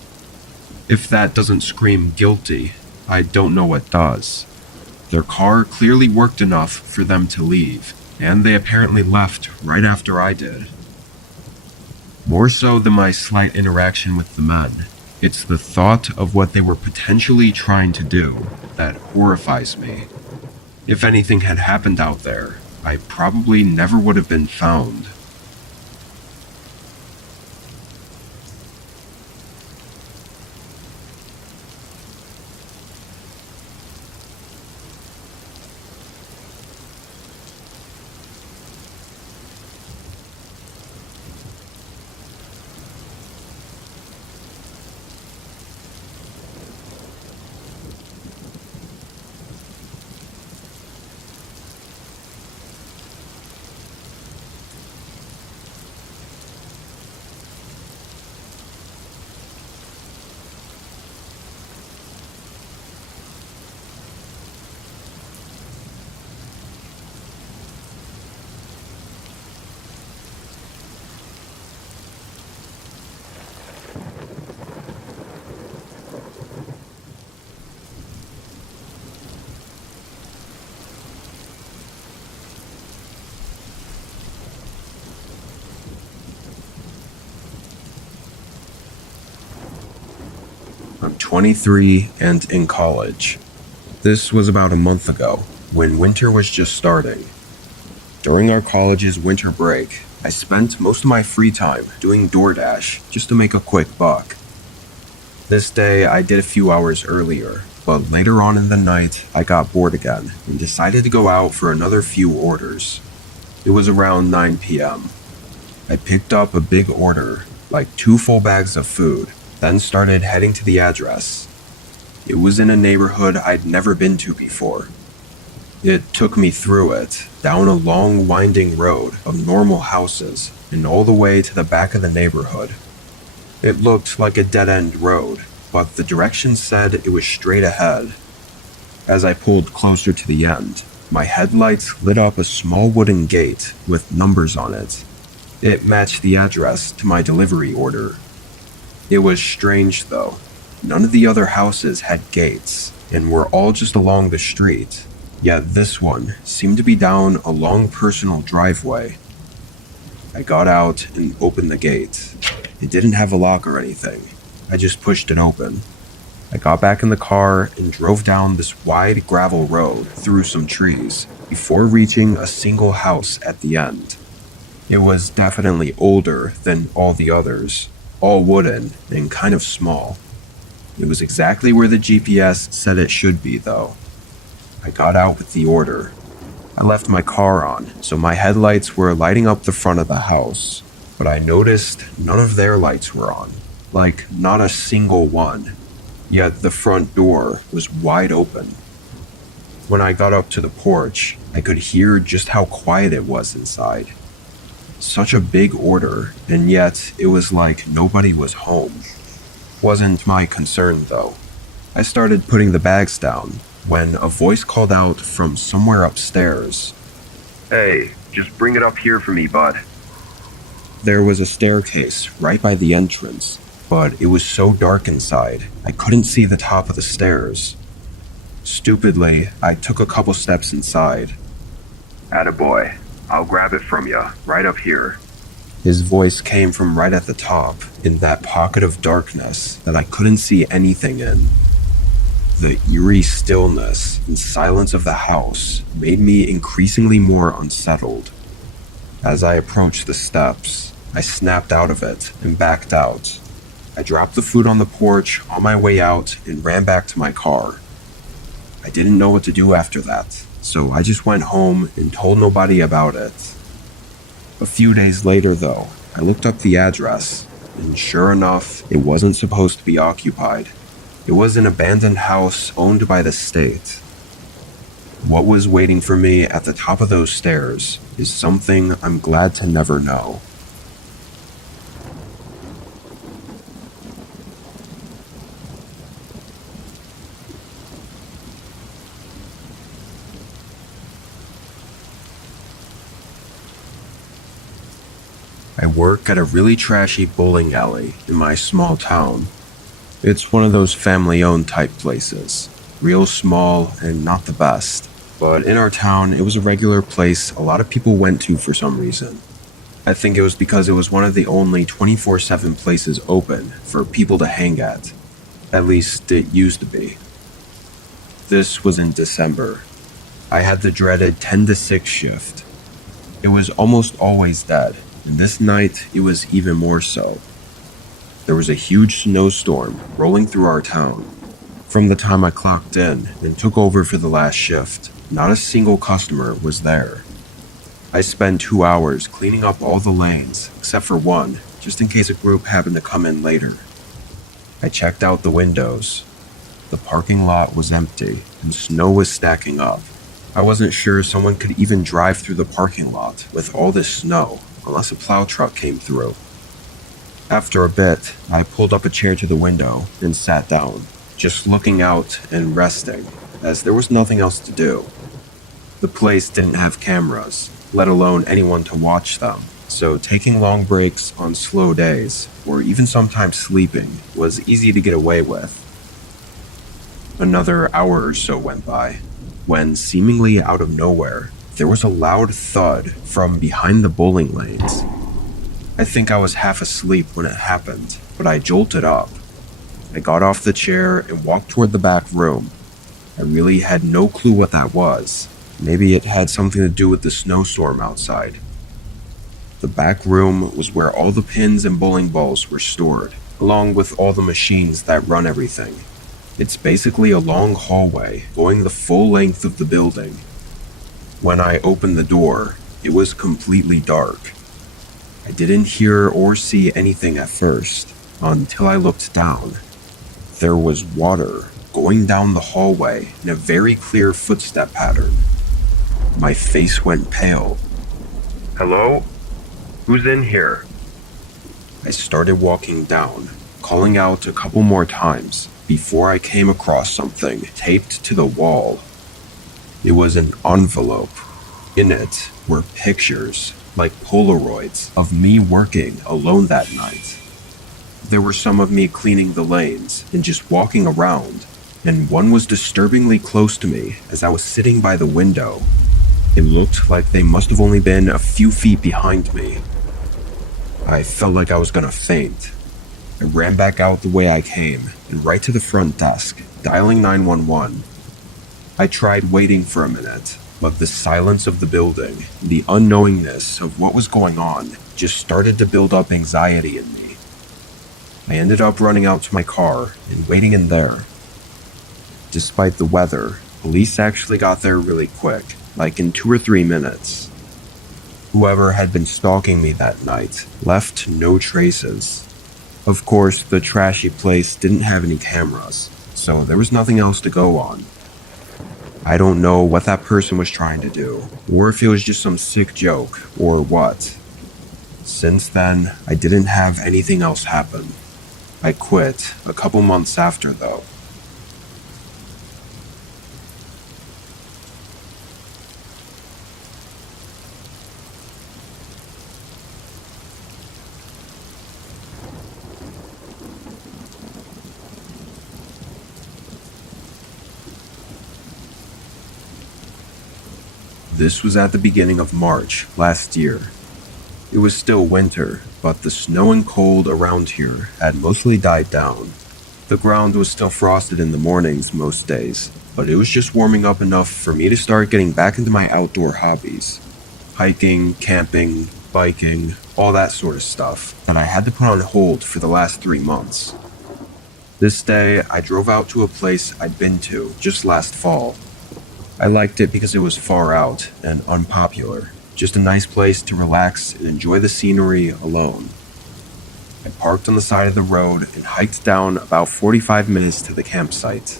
If that doesn't scream guilty, I don't know what does. Their car clearly worked enough for them to leave, and they apparently left right after I did. More so than my slight interaction with the men, it's the thought of what they were potentially trying to do that horrifies me. If anything had happened out there, I probably never would have been found. I'm 23 and in college. This was about a month ago, when winter was just starting. During our college's winter break, I spent most of my free time doing DoorDash just to make a quick buck. This day I did a few hours earlier, but later on in the night I got bored again and decided to go out for another few orders. It was around 9 p.m. I picked up a big order, like 2 full bags of food, then started heading to the address. It was in a neighborhood I'd never been to before. It took me through it, down a long winding road of normal houses, and all the way to the back of the neighborhood. It looked like a dead-end road, but the directions said it was straight ahead. As I pulled closer to the end, my headlights lit up a small wooden gate with numbers on it. It matched the address to my delivery order. It was strange though. None of the other houses had gates, and were all just along the street, yet this one seemed to be down a long personal driveway. I got out and opened the gate. It didn't have a lock or anything. I just pushed it open. I got back in the car and drove down this wide gravel road through some trees before reaching a single house at the end. It was definitely older than all the others, all wooden and kind of small. It was exactly where the GPS said it should be, though. I got out with the order. I left my car on, so my headlights were lighting up the front of the house, but I noticed none of their lights were on, like not a single one. Yet the front door was wide open. When I got up to the porch, I could hear just how quiet it was inside. Such a big order, and yet it was like nobody was home. Wasn't my concern though. I started putting the bags down when a voice called out from somewhere upstairs. Hey, just bring it up here for me, bud. There was a staircase right by the entrance, but it was so dark inside, I couldn't see the top of the stairs. Stupidly, I took a couple steps inside. Attaboy. I'll grab it from ya, right up here. His voice came from right at the top, in that pocket of darkness that I couldn't see anything in. The eerie stillness and silence of the house made me increasingly more unsettled. As I approached the steps, I snapped out of it and backed out. I dropped the food on the porch on my way out and ran back to my car. I didn't know what to do after that, so I just went home and told nobody about it. A few days later, though, I looked up the address, and sure enough, it wasn't supposed to be occupied. It was an abandoned house owned by the state. What was waiting for me at the top of those stairs is something I'm glad to never know. I I work at a really trashy bowling alley in my small town. It's one of those family-owned type places. Real small and not the best. But in our town, it was a regular place a lot of people went to for some reason. I think it was because it was one of the only 24/7 places open for people to hang at. At least it used to be. This was in December. I had the dreaded 10 to 6 shift. It was almost always dead, and this night it was even more so. There was a huge snowstorm rolling through our town. From the time I clocked in and took over for the last shift, not a single customer was there. I spent 2 hours cleaning up all the lanes, except for one, just in case a group happened to come in later. I checked out the windows. The parking lot was empty, and snow was stacking up. I wasn't sure someone could even drive through the parking lot with all this snow, unless a plow truck came through. After a bit, I pulled up a chair to the window and sat down, just looking out and resting, as there was nothing else to do. The place didn't have cameras, let alone anyone to watch them, so taking long breaks on slow days, or even sometimes sleeping, was easy to get away with. Another hour or so went by, when seemingly out of nowhere, there was a loud thud from behind the bowling lanes. I think I was half asleep when it happened, but I jolted up. I got off the chair and walked toward the back room. I really had no clue what that was. Maybe it had something to do with the snowstorm outside. The back room was where all the pins and bowling balls were stored, along with all the machines that run everything. It's basically a long hallway going the full length of the building. When I opened the door, it was completely dark. I didn't hear or see anything at first, until I looked down. There was water going down the hallway in a very clear footstep pattern. My face went pale. Hello? Who's in here? I started walking down, calling out a couple more times before I came across something taped to the wall. It was an envelope. In it were pictures, like Polaroids, of me working alone that night. There were some of me cleaning the lanes and just walking around, and one was disturbingly close to me as I was sitting by the window. It looked like they must have only been a few feet behind me. I felt like I was gonna faint. I ran back out the way I came and right to the front desk, dialing 911. I tried waiting for a minute, but the silence of the building and the unknowingness of what was going on just started to build up anxiety in me. I ended up running out to my car and waiting in there. Despite the weather, police actually got there really quick, like in 2 or 3 minutes. Whoever had been stalking me that night left no traces. Of course, the trashy place didn't have any cameras, so there was nothing else to go on. I don't know what that person was trying to do, or if it was just some sick joke, or what. Since then, I didn't have anything else happen. I quit a couple months after, though. This was at the beginning of March last year. It was still winter, but the snow and cold around here had mostly died down. The ground was still frosted in the mornings most days, but it was just warming up enough for me to start getting back into my outdoor hobbies. Hiking, camping, biking, all that sort of stuff that I had to put on hold for the last 3 months. This day, I drove out to a place I'd been to just last fall. I liked it because it was far out and unpopular, just a nice place to relax and enjoy the scenery alone. I parked on the side of the road and hiked down about 45 minutes to the campsite.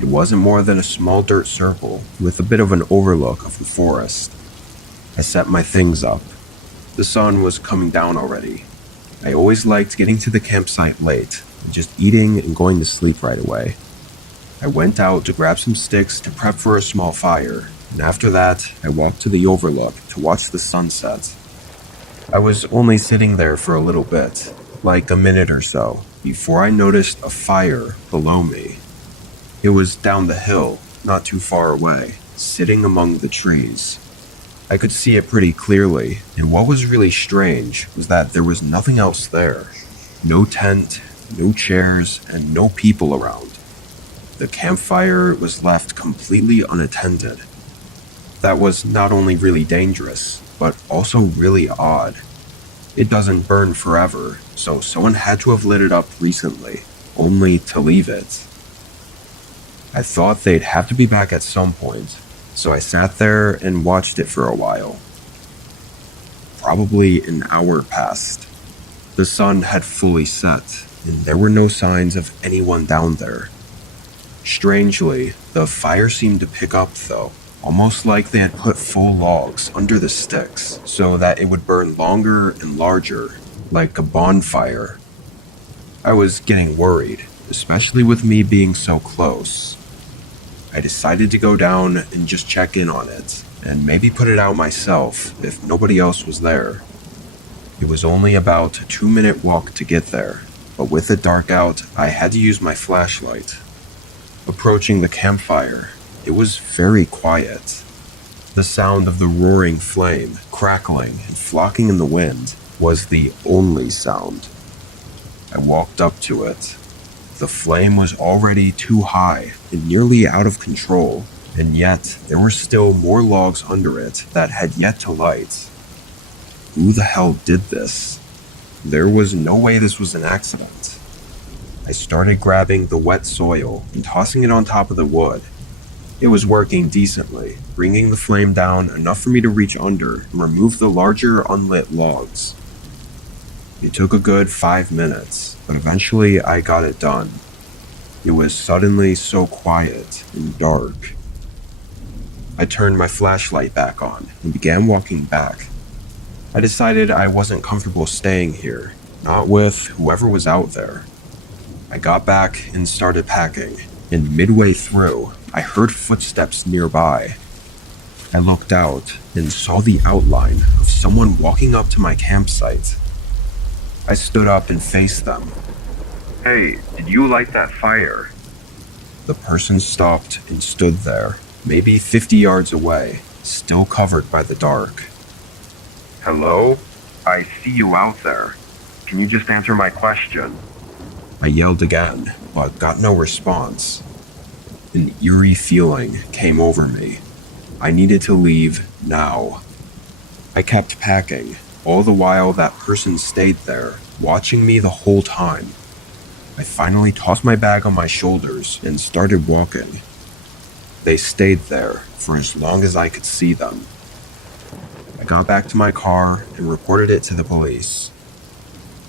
It wasn't more than a small dirt circle with a bit of an overlook of the forest. I set my things up. The sun was coming down already. I always liked getting to the campsite late and just eating and going to sleep right away. I went out to grab some sticks to prep for a small fire, and after that, I walked to the overlook to watch the sunset. I was only sitting there for a little bit, like a minute or so, before I noticed a fire below me. It was down the hill, not too far away, sitting among the trees. I could see it pretty clearly, and what was really strange was that there was nothing else there. No tent, no chairs, and no people around. The campfire was left completely unattended. That was not only really dangerous, but also really odd. It doesn't burn forever, so someone had to have lit it up recently, only to leave it. I thought they'd have to be back at some point, so I sat there and watched it for a while. Probably an hour passed. The sun had fully set, and there were no signs of anyone down there. Strangely, the fire seemed to pick up though, almost like they had put full logs under the sticks so that it would burn longer and larger, like a bonfire. I was getting worried, especially with me being so close. I decided to go down and just check in on it, and maybe put it out myself if nobody else was there. It was only about a 2-minute walk to get there, but with it dark out, I had to use my flashlight. Approaching the campfire, it was very quiet. The sound of the roaring flame, crackling and flocking in the wind, was the only sound. I walked up to it. The flame was already too high and nearly out of control, and yet there were still more logs under it that had yet to light. Who the hell did this? There was no way this was an accident. I started grabbing the wet soil and tossing it on top of the wood. It was working decently, bringing the flame down enough for me to reach under and remove the larger unlit logs. It took a good 5 minutes, but eventually I got it done. It was suddenly so quiet and dark. I turned my flashlight back on and began walking back. I decided I wasn't comfortable staying here, not with whoever was out there. I got back and started packing, and midway through, I heard footsteps nearby. I looked out and saw the outline of someone walking up to my campsite. I stood up and faced them. Hey, did you light that fire? The person stopped and stood there, maybe 50 yards away, still covered by the dark. Hello? I see you out there. Can you just answer my question? I yelled again, but got no response. An eerie feeling came over me. I needed to leave now. I kept packing, all the while that person stayed there, watching me the whole time. I finally tossed my bag on my shoulders and started walking. They stayed there for as long as I could see them. I got back to my car and reported it to the police.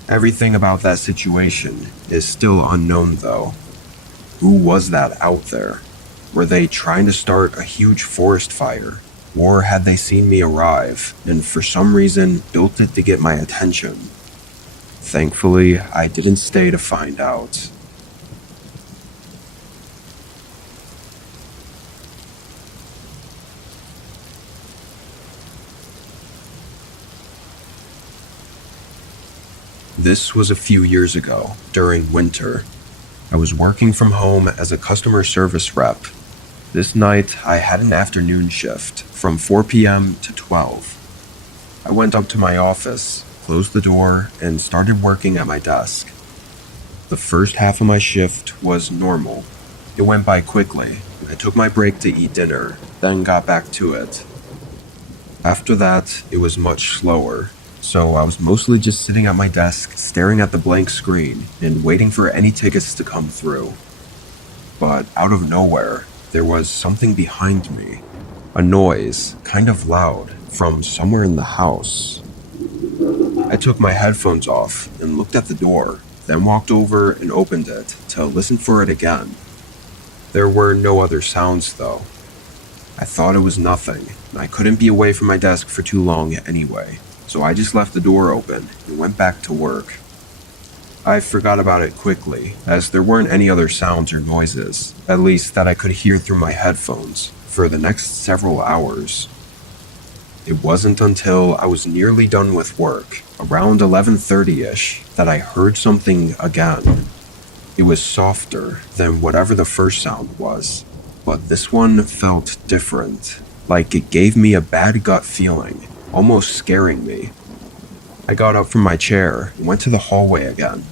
Everything about that situation is still unknown though. Who was that out there? Were they trying to start a huge forest fire? Or had they seen me arrive and for some reason built it to get my attention? Thankfully, I didn't stay to find out. This was a few years ago, during winter. I was working from home as a customer service rep. This night, I had an afternoon shift from 4 p.m. to 12. I went up to my office, closed the door, and started working at my desk. The first half of my shift was normal. It went by quickly. I took my break to eat dinner, then got back to it. After that, it was much slower. So I was mostly just sitting at my desk, staring at the blank screen and waiting for any tickets to come through. But out of nowhere, there was something behind me. A noise, kind of loud, from somewhere in the house. I took my headphones off and looked at the door, then walked over and opened it to listen for it again. There were no other sounds though. I thought it was nothing, and I couldn't be away from my desk for too long anyway. So I just left the door open and went back to work. I forgot about it quickly, as there weren't any other sounds or noises, at least that I could hear through my headphones, for the next several hours. It wasn't until I was nearly done with work, around 11:30ish, that I heard something again. It was softer than whatever the first sound was, but this one felt different, like it gave me a bad gut feeling, almost scaring me. I got up from my chair and went to the hallway again.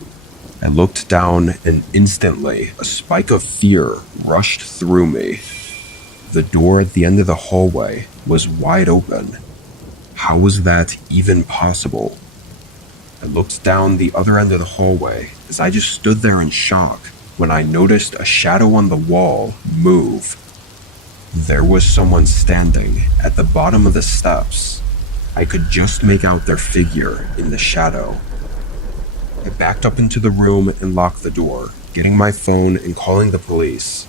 I looked down and instantly a spike of fear rushed through me. The door at the end of the hallway was wide open. How was that even possible? I looked down the other end of the hallway as I just stood there in shock when I noticed a shadow on the wall move. There was someone standing at the bottom of the steps. I could just make out their figure in the shadow. I backed up into the room and locked the door, getting my phone and calling the police.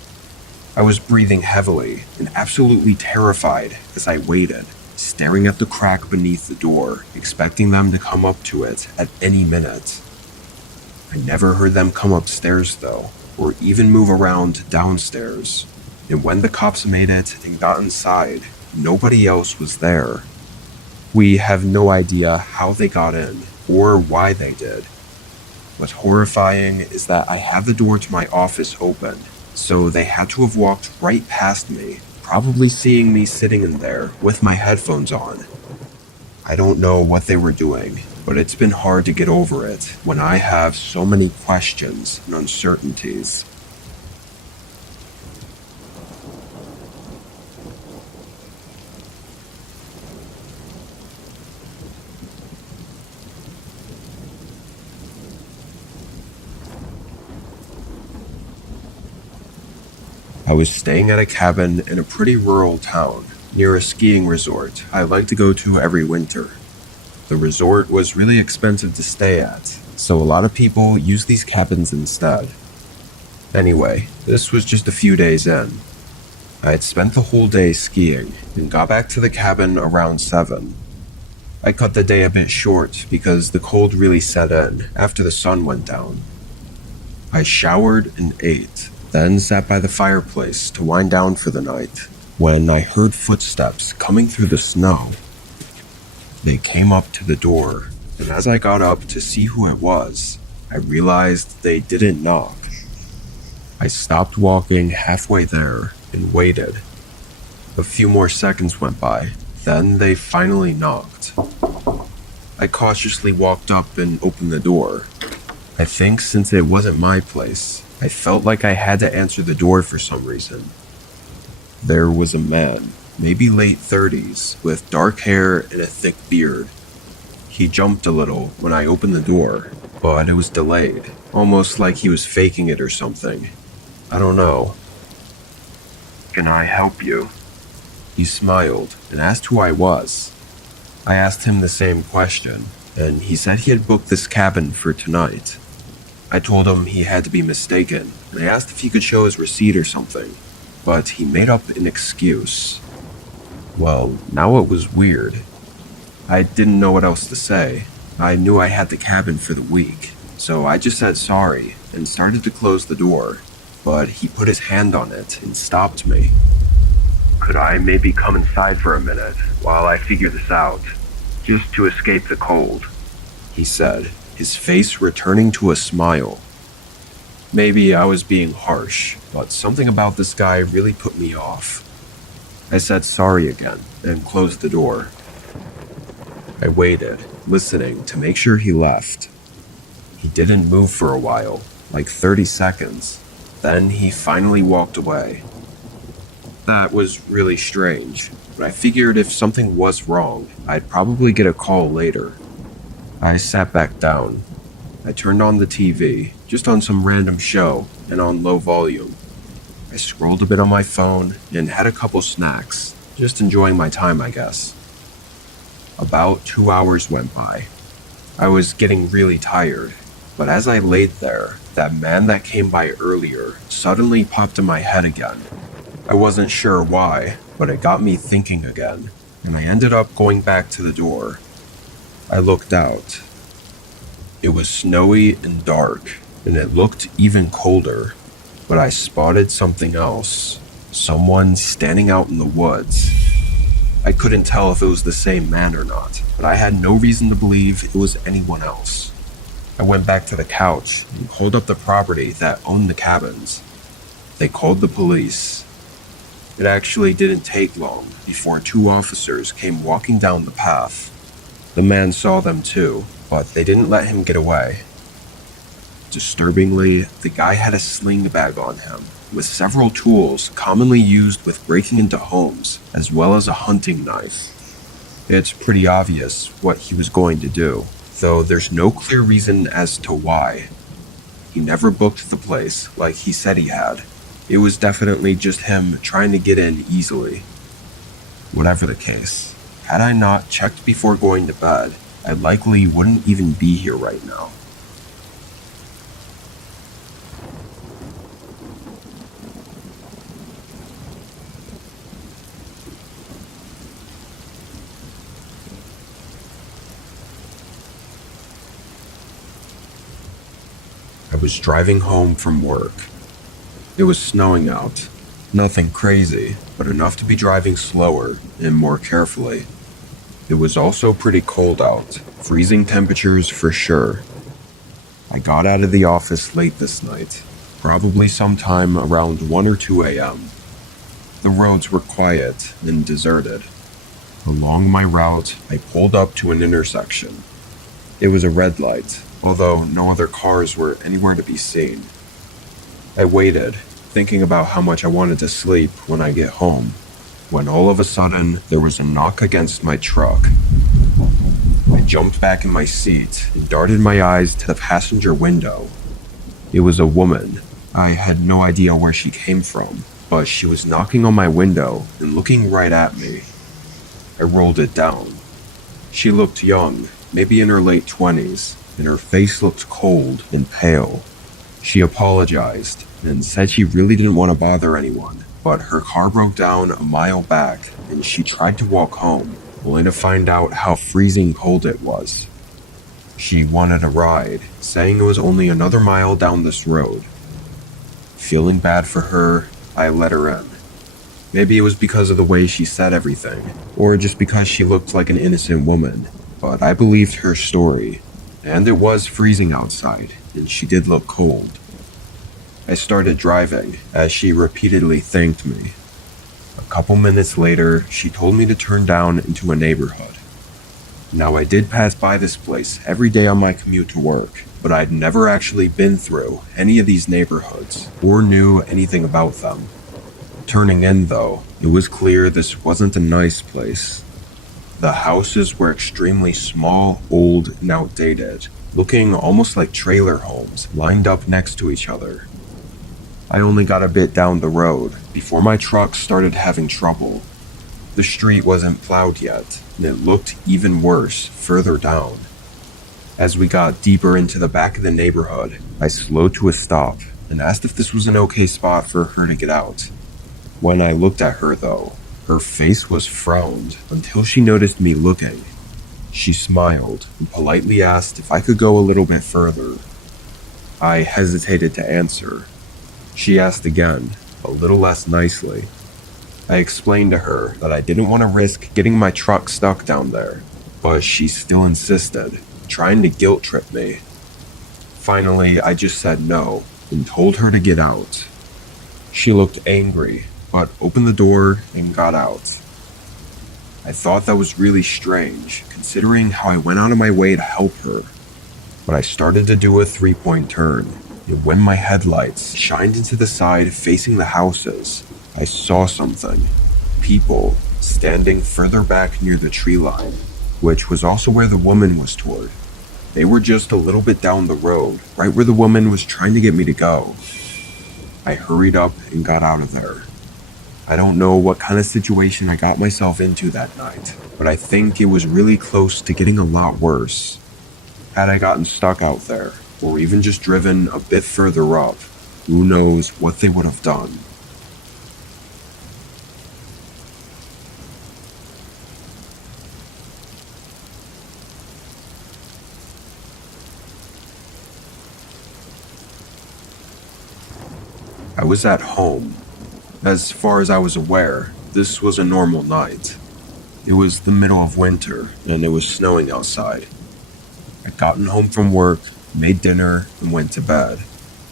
I was breathing heavily and absolutely terrified as I waited, staring at the crack beneath the door, expecting them to come up to it at any minute. I never heard them come upstairs though, or even move around downstairs. And when the cops made it and got inside, nobody else was there. We have no idea how they got in or why they did. What's horrifying is that I have the door to my office open, so they had to have walked right past me, probably seeing me sitting in there with my headphones on. I don't know what they were doing, but it's been hard to get over it when I have so many questions and uncertainties. I was staying at a cabin in a pretty rural town, near a skiing resort I like to go to every winter. The resort was really expensive to stay at, so a lot of people use these cabins instead. Anyway, this was just a few days in. I had spent the whole day skiing and got back to the cabin around 7. I cut the day a bit short because the cold really set in after the sun went down. I showered and ate, then sat by the fireplace to wind down for the night, when I heard footsteps coming through the snow. They came up to the door, and as I got up to see who it was, I realized they didn't knock. I stopped walking halfway there and waited. A few more seconds went by, then they finally knocked. I cautiously walked up and opened the door. I think since it wasn't my place, I felt like I had to answer the door for some reason. There was a man, maybe late 30s, with dark hair and a thick beard. He jumped a little when I opened the door, but it was delayed, almost like he was faking it or something. I don't know. Can I help you? He smiled and asked who I was. I asked him the same question, and he said he had booked this cabin for tonight. I told him he had to be mistaken, and I asked if he could show his receipt or something, but he made up an excuse. Well, now it was weird. I didn't know what else to say. I knew I had the cabin for the week, so I just said sorry and started to close the door, but he put his hand on it and stopped me. Could I maybe come inside for a minute while I figure this out, just to escape the cold? He said, his face returning to a smile. Maybe I was being harsh, but something about this guy really put me off. I said sorry again and closed the door. I waited, listening to make sure he left. He didn't move for a while, like 30 seconds. Then he finally walked away. That was really strange, but I figured if something was wrong, I'd probably get a call later. I sat back down. I turned on the TV, just on some random show, and on low volume. I scrolled a bit on my phone and had a couple snacks, just enjoying my time, I guess. About 2 hours went by. I was getting really tired, but as I laid there, that man that came by earlier suddenly popped in my head again. I wasn't sure why, but it got me thinking again, and I ended up going back to the door. I looked out. It was snowy and dark, and it looked even colder, but I spotted something else. Someone standing out in the woods. I couldn't tell if it was the same man or not, but I had no reason to believe it was anyone else. I went back to the couch and called up the property that owned the cabins. They called the police. It actually didn't take long before 2 officers came walking down the path. The man saw them too, but they didn't let him get away. Disturbingly, the guy had a sling bag on him, with several tools commonly used with breaking into homes, as well as a hunting knife. It's pretty obvious what he was going to do, though there's no clear reason as to why. He never booked the place like he said he had. It was definitely just him trying to get in easily. Whatever the case, had I not checked before going to bed, I likely wouldn't even be here right now. I was driving home from work. It was snowing out. Nothing crazy, but enough to be driving slower and more carefully. It was also pretty cold out, freezing temperatures for sure. I got out of the office late this night, probably sometime around 1 or 2 a.m. The roads were quiet and deserted. Along my route, I pulled up to an intersection. It was a red light, although no other cars were anywhere to be seen. I waited, thinking about how much I wanted to sleep when I get home, when all of a sudden there was a knock against my truck. I jumped back in my seat and darted my eyes to the passenger window. It was a woman. I had no idea where she came from, but she was knocking on my window and looking right at me. I rolled it down. She looked young, maybe in her late 20s, and her face looked cold and pale. She apologized and said she really didn't want to bother anyone, but her car broke down a mile back and she tried to walk home, only to find out how freezing cold it was. She wanted a ride, saying it was only another mile down this road. Feeling bad for her, I let her in. Maybe it was because of the way she said everything, or just because she looked like an innocent woman, but I believed her story. And it was freezing outside, and she did look cold. I started driving, as she repeatedly thanked me. A couple minutes later, she told me to turn down into a neighborhood. Now, I did pass by this place every day on my commute to work, but I'd never actually been through any of these neighborhoods, or knew anything about them. Turning in, though, it was clear this wasn't a nice place. The houses were extremely small, old, and outdated, looking almost like trailer homes lined up next to each other. I only got a bit down the road before my truck started having trouble. The street wasn't plowed yet, and it looked even worse further down. As we got deeper into the back of the neighborhood, I slowed to a stop and asked if this was an okay spot for her to get out. When I looked at her, though, her face was frowned until she noticed me looking. She smiled and politely asked if I could go a little bit further. I hesitated to answer. She asked again, a little less nicely. I explained to her that I didn't want to risk getting my truck stuck down there, but she still insisted, trying to guilt trip me. Finally, I just said no and told her to get out. She looked angry, but opened the door and got out. I thought that was really strange, considering how I went out of my way to help her. But I started to do a 3-point turn, and when my headlights shined into the side facing the houses, I saw something. People standing further back near the tree line, which was also where the woman was toward. They were just a little bit down the road, right where the woman was trying to get me to go. I hurried up and got out of there. I don't know what kind of situation I got myself into that night, but I think it was really close to getting a lot worse. Had I gotten stuck out there, or even just driven a bit further up, who knows what they would have done. I was at home. As far as I was aware, this was a normal night. It was the middle of winter, and it was snowing outside. I'd gotten home from work, made dinner, and went to bed.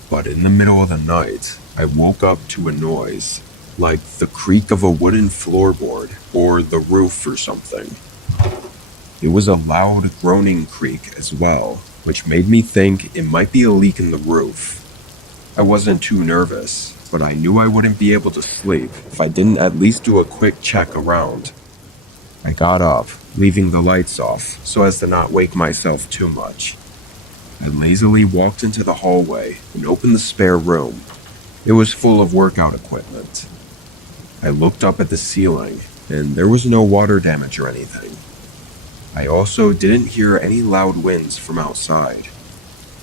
But in the middle of the night, I woke up to a noise, like the creak of a wooden floorboard or the roof or something. It was a loud groaning creak as well, which made me think it might be a leak in the roof. I wasn't too nervous, but I knew I wouldn't be able to sleep if I didn't at least do a quick check around. I got up, leaving the lights off so as to not wake myself too much. I lazily walked into the hallway and opened the spare room. It was full of workout equipment. I looked up at the ceiling, and there was no water damage or anything. I also didn't hear any loud winds from outside.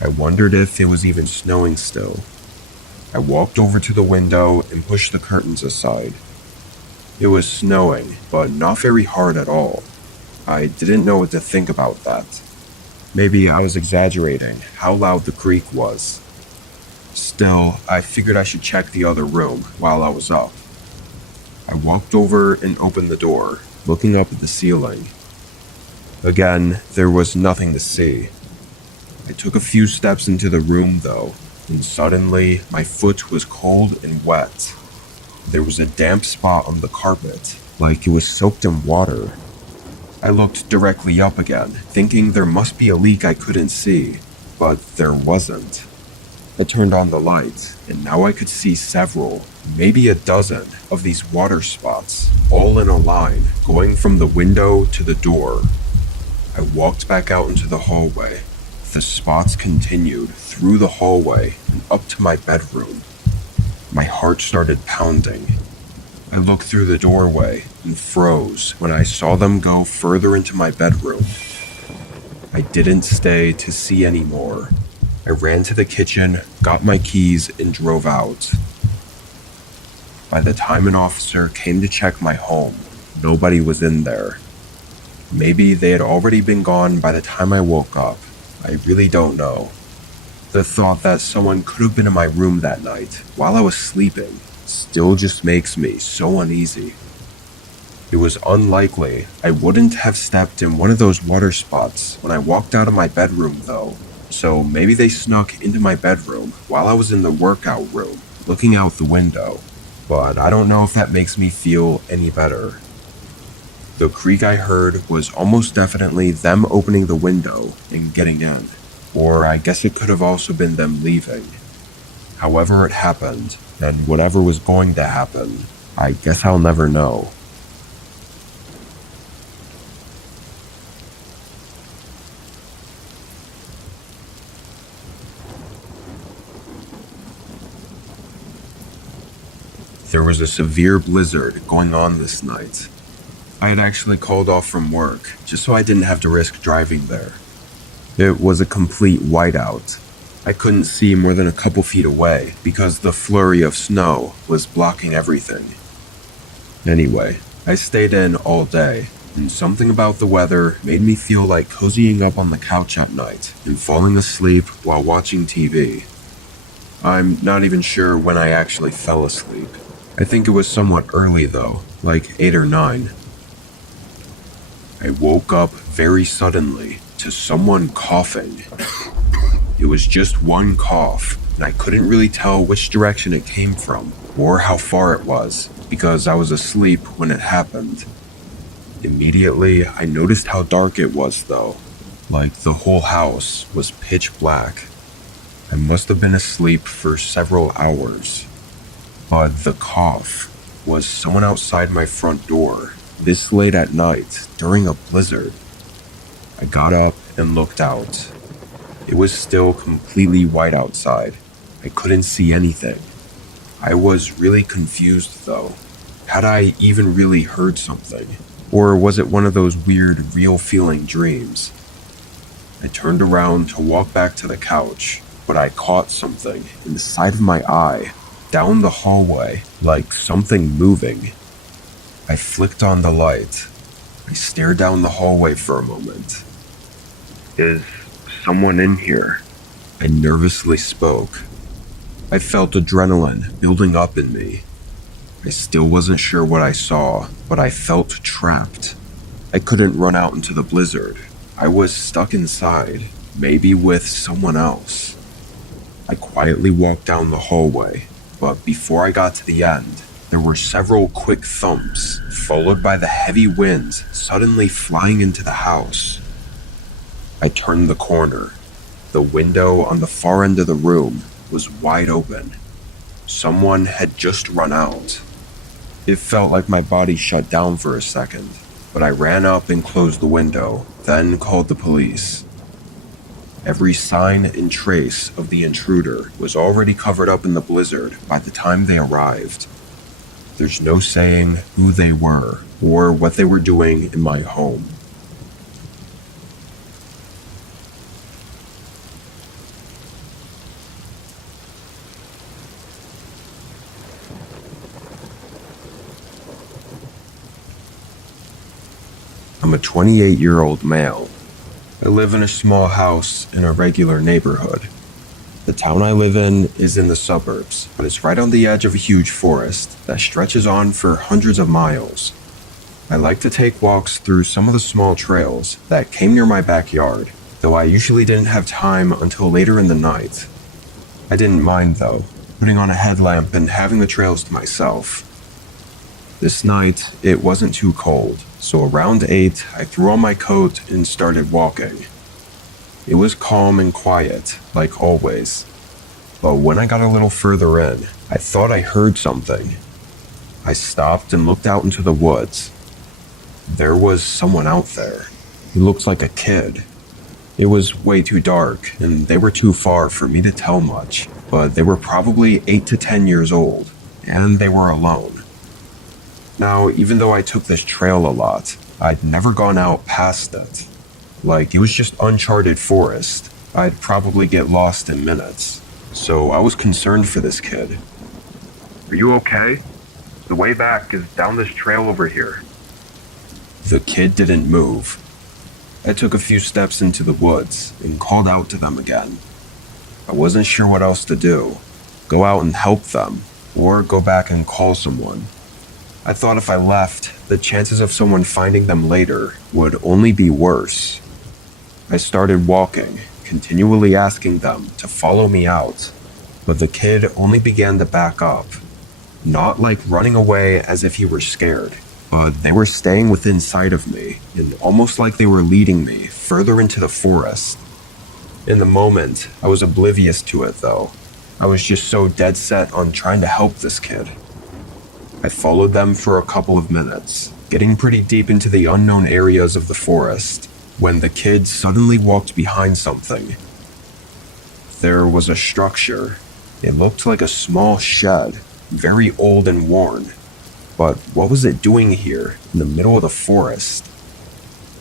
I wondered if it was even snowing still. I walked over to the window and pushed the curtains aside. It was snowing, but not very hard at all. I didn't know what to think about that. Maybe I was exaggerating how loud the creak was. Still, I figured I should check the other room while I was up. I walked over and opened the door, looking up at the ceiling. Again, there was nothing to see. I took a few steps into the room though, and suddenly my foot was cold and wet. There was a damp spot on the carpet, like it was soaked in water. I looked directly up again, thinking there must be a leak I couldn't see, but there wasn't. I turned on the light, and now I could see several, maybe a dozen, of these water spots, all in a line, going from the window to the door. I walked back out into the hallway. The spots continued through the hallway and up to my bedroom. My heart started pounding. I looked through the doorway and froze when I saw them go further into my bedroom. I didn't stay to see any more. I ran to the kitchen, got my keys, and drove out. By the time an officer came to check my home, nobody was in there. Maybe they had already been gone by the time I woke up. I really don't know. The thought that someone could have been in my room that night while I was sleeping still just makes me so uneasy. It was unlikely I wouldn't have stepped in one of those water spots when I walked out of my bedroom though, so maybe they snuck into my bedroom while I was in the workout room, looking out the window. But I don't know if that makes me feel any better. The creak I heard was almost definitely them opening the window and getting in, or I guess it could have also been them leaving. However it happened, and whatever was going to happen, I guess I'll never know. There was a severe blizzard going on this night. I had actually called off from work just so I didn't have to risk driving there. It was a complete whiteout. I couldn't see more than a couple feet away because the flurry of snow was blocking everything. Anyway, I stayed in all day, and something about the weather made me feel like cozying up on the couch at night and falling asleep while watching TV. I'm not even sure when I actually fell asleep. I think it was somewhat early though, like 8 or 9. I woke up very suddenly to someone coughing. It was just one cough, and I couldn't really tell which direction it came from or how far it was because I was asleep when it happened. Immediately, I noticed how dark it was though, like the whole house was pitch black. I must have been asleep for several hours. But the cough was someone outside my front door, this late at night, during a blizzard. I got up and looked out. It was still completely white outside. I couldn't see anything. I was really confused though. Had I even really heard something? Or was it one of those weird, real-feeling dreams? I turned around to walk back to the couch, but I caught something in the side of my eye, down the hallway, like something moving. I flicked on the light. I stared down the hallway for a moment. Is someone in here? I nervously spoke. I felt adrenaline building up in me. I still wasn't sure what I saw, but I felt trapped. I couldn't run out into the blizzard. I was stuck inside, maybe with someone else. I quietly walked down the hallway, but before I got to the end, there were several quick thumps, followed by the heavy winds suddenly flying into the house. I turned the corner. The window on the far end of the room was wide open. Someone had just run out. It felt like my body shut down for a second, but I ran up and closed the window, then called the police. Every sign and trace of the intruder was already covered up in the blizzard by the time they arrived. There's no saying who they were or what they were doing in my home. I'm a 28-year-old male. I live in a small house in a regular neighborhood. The town I live in is in the suburbs, but it's right on the edge of a huge forest that stretches on for hundreds of miles. I like to take walks through some of the small trails that came near my backyard, though I usually didn't have time until later in the night. I didn't mind though, putting on a headlamp and having the trails to myself. This night, it wasn't too cold, so around 8, I threw on my coat and started walking. It was calm and quiet, like always. But when I got a little further in, I thought I heard something. I stopped and looked out into the woods. There was someone out there. He looked like a kid. It was way too dark, and they were too far for me to tell much, but they were probably 8 to 10 years old, and they were alone. Now, even though I took this trail a lot, I'd never gone out past it. Like, it was just uncharted forest. I'd probably get lost in minutes. So I was concerned for this kid. Are you okay? The way back is down this trail over here. The kid didn't move. I took a few steps into the woods and called out to them again. I wasn't sure what else to do. Go out and help them, or go back and call someone. I thought if I left, the chances of someone finding them later would only be worse. I started walking, continually asking them to follow me out, but the kid only began to back up. Not like running away as if he were scared, but they were staying within sight of me, and almost like they were leading me further into the forest. In the moment, I was oblivious to it though. I was just so dead set on trying to help this kid. I followed them for a couple of minutes, getting pretty deep into the unknown areas of the forest, when the kid suddenly walked behind something. There was a structure. It looked like a small shed, very old and worn. But what was it doing here, in the middle of the forest?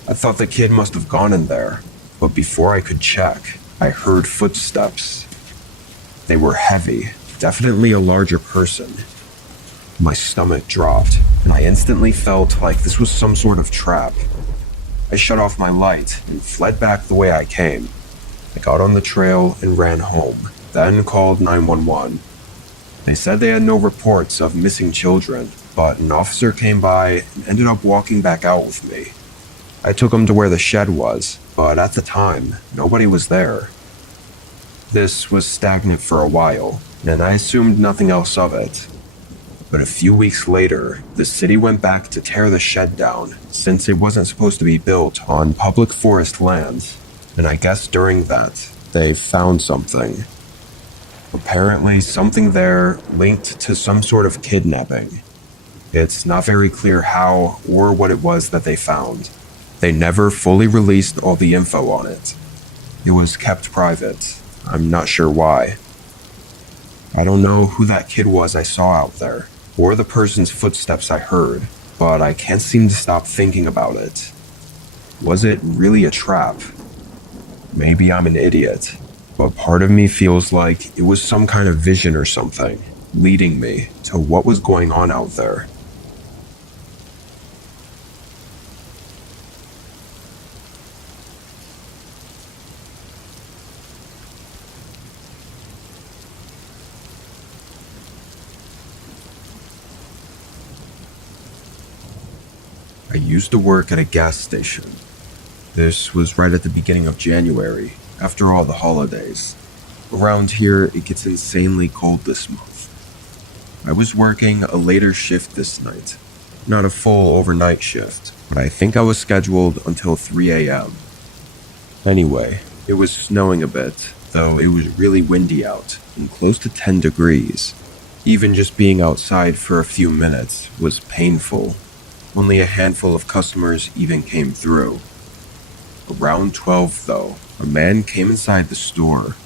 I thought the kid must have gone in there, but before I could check, I heard footsteps. They were heavy, definitely a larger person. My stomach dropped, and I instantly felt like this was some sort of trap. I shut off my light and fled back the way I came. I got on the trail and ran home, then called 911. They said they had no reports of missing children, but an officer came by and ended up walking back out with me. I took him to where the shed was, but at the time, nobody was there. This was stagnant for a while, and I assumed nothing else of it. But a few weeks later, the city went back to tear the shed down, since it wasn't supposed to be built on public forest land. And I guess during that, they found something. Apparently, something there linked to some sort of kidnapping. It's not very clear how or what it was that they found. They never fully released all the info on it. It was kept private. I'm not sure why. I don't know who that kid was I saw out there, or the person's footsteps I heard, but I can't seem to stop thinking about it. Was it really a trap? Maybe I'm an idiot, but part of me feels like it was some kind of vision or something, leading me to what was going on out there. I used to work at a gas station. This was right at the beginning of January, after all the holidays. Around here, it gets insanely cold this month. I was working a later shift this night. Not a full overnight shift, but I think I was scheduled until 3 a.m. Anyway, it was snowing a bit, though it was really windy out and close to 10 degrees. Even just being outside for a few minutes was painful. Only a handful of customers even came through. Around 12, though, a man came inside the store.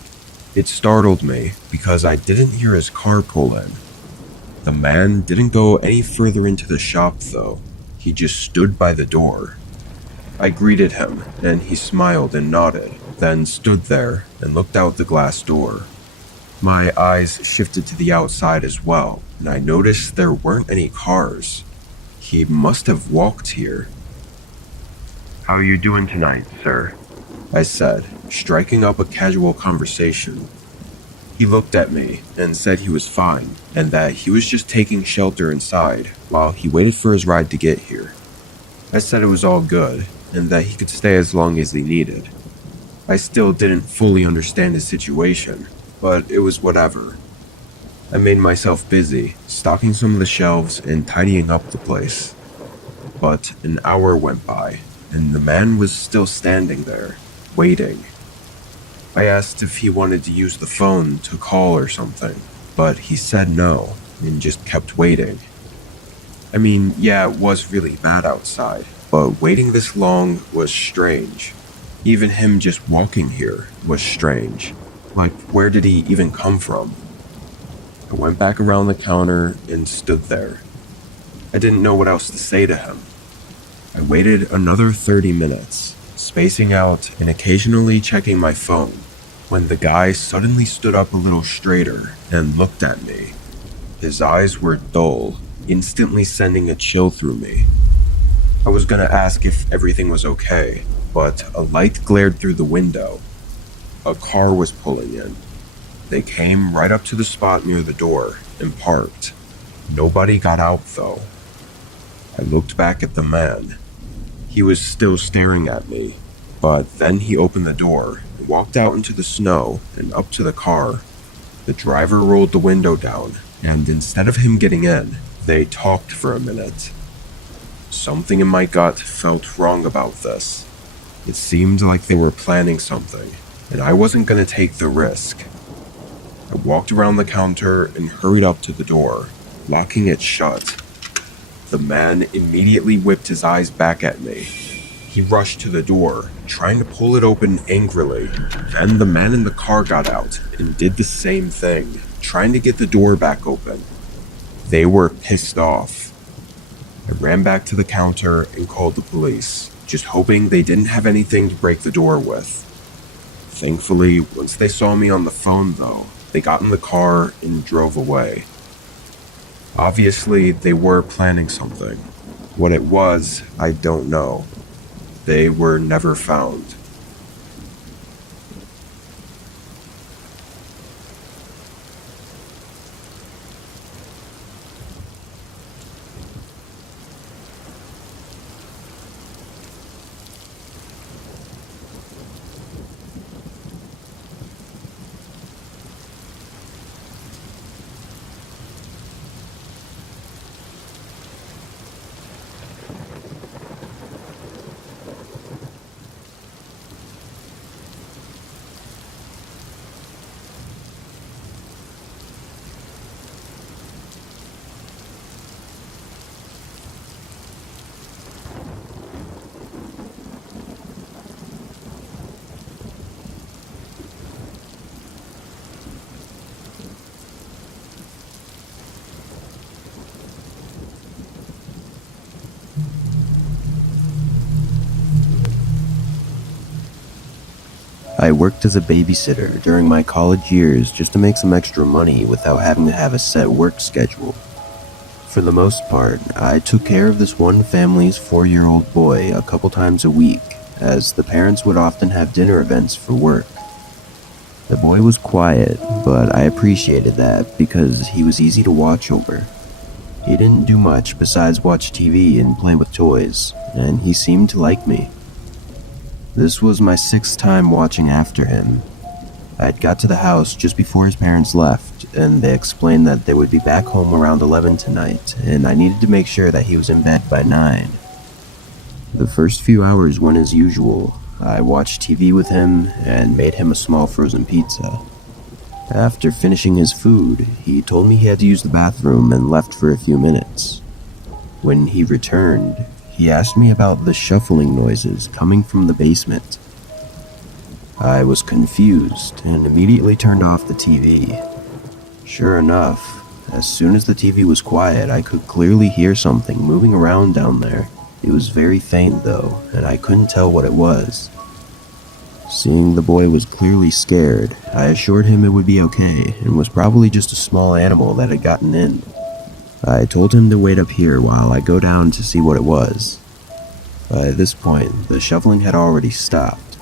It startled me because I didn't hear his car pull in. The man didn't go any further into the shop, though. He just stood by the door. I greeted him, and he smiled and nodded, then stood there and looked out the glass door. My eyes shifted to the outside as well, and I noticed there weren't any cars. He must have walked here. How are you doing tonight, sir? I said, striking up a casual conversation. He looked at me and said he was fine, and that he was just taking shelter inside while he waited for his ride to get here. I said it was all good, and that he could stay as long as he needed. I still didn't fully understand his situation, but it was whatever. I made myself busy, stocking some of the shelves and tidying up the place. But an hour went by, and the man was still standing there, waiting. I asked if he wanted to use the phone to call or something, but he said no, and just kept waiting. I mean, yeah, it was really bad outside, but waiting this long was strange. Even him just walking here was strange. Like, where did he even come from? I went back around the counter and stood there. I didn't know what else to say to him. I waited another 30 minutes, spacing out and occasionally checking my phone, when the guy suddenly stood up a little straighter and looked at me. His eyes were dull, instantly sending a chill through me. I was gonna ask if everything was okay, but a light glared through the window. A car was pulling in. They came right up to the spot near the door and parked. Nobody got out though. I looked back at the man. He was still staring at me, but then he opened the door and walked out into the snow and up to the car. The driver rolled the window down, and instead of him getting in, they talked for a minute. Something in my gut felt wrong about this. It seemed like they were planning something, and I wasn't going to take the risk. I walked around the counter and hurried up to the door, locking it shut. The man immediately whipped his eyes back at me. He rushed to the door, trying to pull it open angrily. Then the man in the car got out and did the same thing, trying to get the door back open. They were pissed off. I ran back to the counter and called the police, just hoping they didn't have anything to break the door with. Thankfully, once they saw me on the phone though, they got in the car and drove away. Obviously, they were planning something. What it was, I don't know. They were never found. I worked as a babysitter during my college years just to make some extra money without having to have a set work schedule. For the most part, I took care of this one family's 4-year-old boy a couple times a week, as the parents would often have dinner events for work. The boy was quiet, but I appreciated that because he was easy to watch over. He didn't do much besides watch TV and play with toys, and he seemed to like me. This was my 6th time watching after him. I'd got to the house just before his parents left, and they explained that they would be back home around 11 tonight, and I needed to make sure that he was in bed by 9. The first few hours went as usual. I watched TV with him and made him a small frozen pizza. After finishing his food, he told me he had to use the bathroom and left for a few minutes. When he returned, he asked me about the shuffling noises coming from the basement. I was confused and immediately turned off the TV. Sure enough, as soon as the TV was quiet, I could clearly hear something moving around down there. It was very faint though, and I couldn't tell what it was. Seeing the boy was clearly scared, I assured him it would be okay and was probably just a small animal that had gotten in. I told him to wait up here while I go down to see what it was. By this point, the shuffling had already stopped.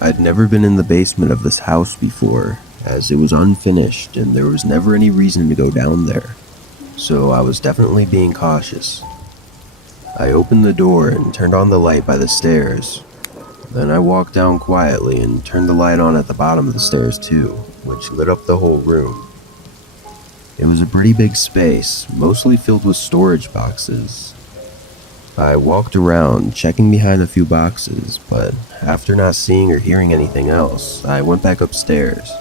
I'd never been in the basement of this house before, as it was unfinished and there was never any reason to go down there, so I was definitely being cautious. I opened the door and turned on the light by the stairs. Then I walked down quietly and turned the light on at the bottom of the stairs too, which lit up the whole room. It was a pretty big space, mostly filled with storage boxes. I walked around, checking behind a few boxes, but after not seeing or hearing anything else, I went back upstairs.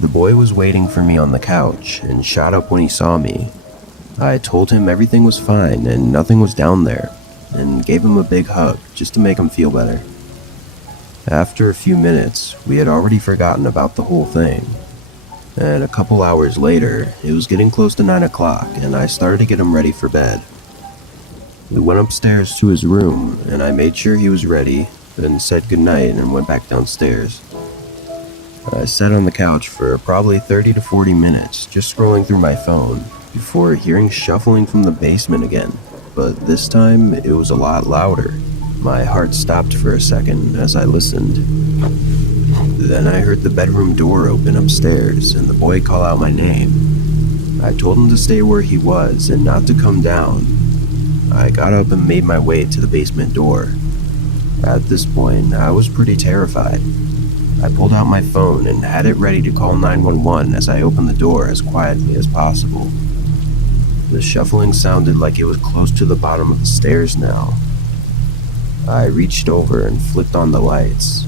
The boy was waiting for me on the couch and shot up when he saw me. I told him everything was fine and nothing was down there, and gave him a big hug just to make him feel better. After a few minutes, we had already forgotten about the whole thing. And a couple hours later, it was getting close to 9 o'clock and I started to get him ready for bed. We went upstairs to his room and I made sure he was ready, then said goodnight and went back downstairs. I sat on the couch for probably 30 to 40 minutes, just scrolling through my phone, before hearing shuffling from the basement again, but this time it was a lot louder. My heart stopped for a second as I listened. Then I heard the bedroom door open upstairs and the boy call out my name. I told him to stay where he was and not to come down. I got up and made my way to the basement door. At this point, I was pretty terrified. I pulled out my phone and had it ready to call 911 as I opened the door as quietly as possible. The shuffling sounded like it was close to the bottom of the stairs now. I reached over and flipped on the lights.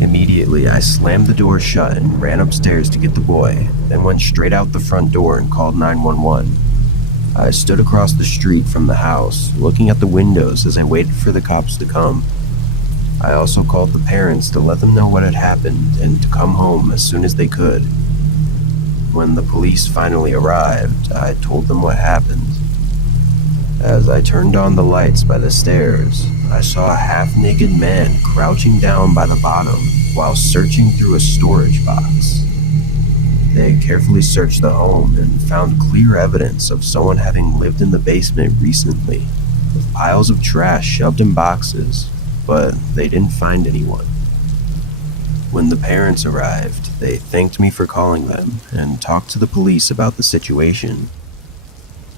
Immediately, I slammed the door shut and ran upstairs to get the boy, then went straight out the front door and called 911. I stood across the street from the house, looking at the windows as I waited for the cops to come. I also called the parents to let them know what had happened and to come home as soon as they could. When the police finally arrived, I told them what happened. As I turned on the lights by the stairs, I saw a half-naked man crouching down by the bottom while searching through a storage box. They carefully searched the home and found clear evidence of someone having lived in the basement recently, with piles of trash shoved in boxes, but they didn't find anyone. When the parents arrived, they thanked me for calling them and talked to the police about the situation.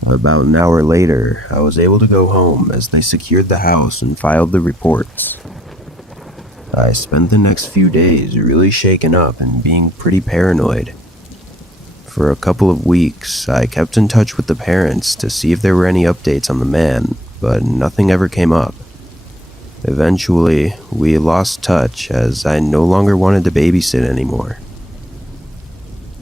About an hour later, I was able to go home as they secured the house and filed the reports. I spent the next few days really shaken up and being pretty paranoid. For a couple of weeks, I kept in touch with the parents to see if there were any updates on the man, but nothing ever came up. Eventually, we lost touch as I no longer wanted to babysit anymore.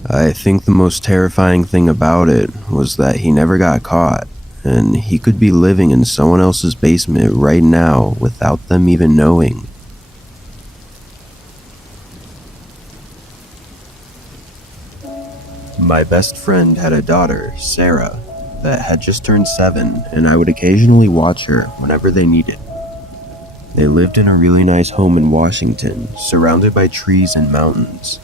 I think the most terrifying thing about it was that he never got caught, and he could be living in someone else's basement right now without them even knowing. My best friend had a daughter, Sarah, that had just turned 7, and I would occasionally watch her whenever they needed. They lived in a really nice home in Washington, surrounded by trees and mountains.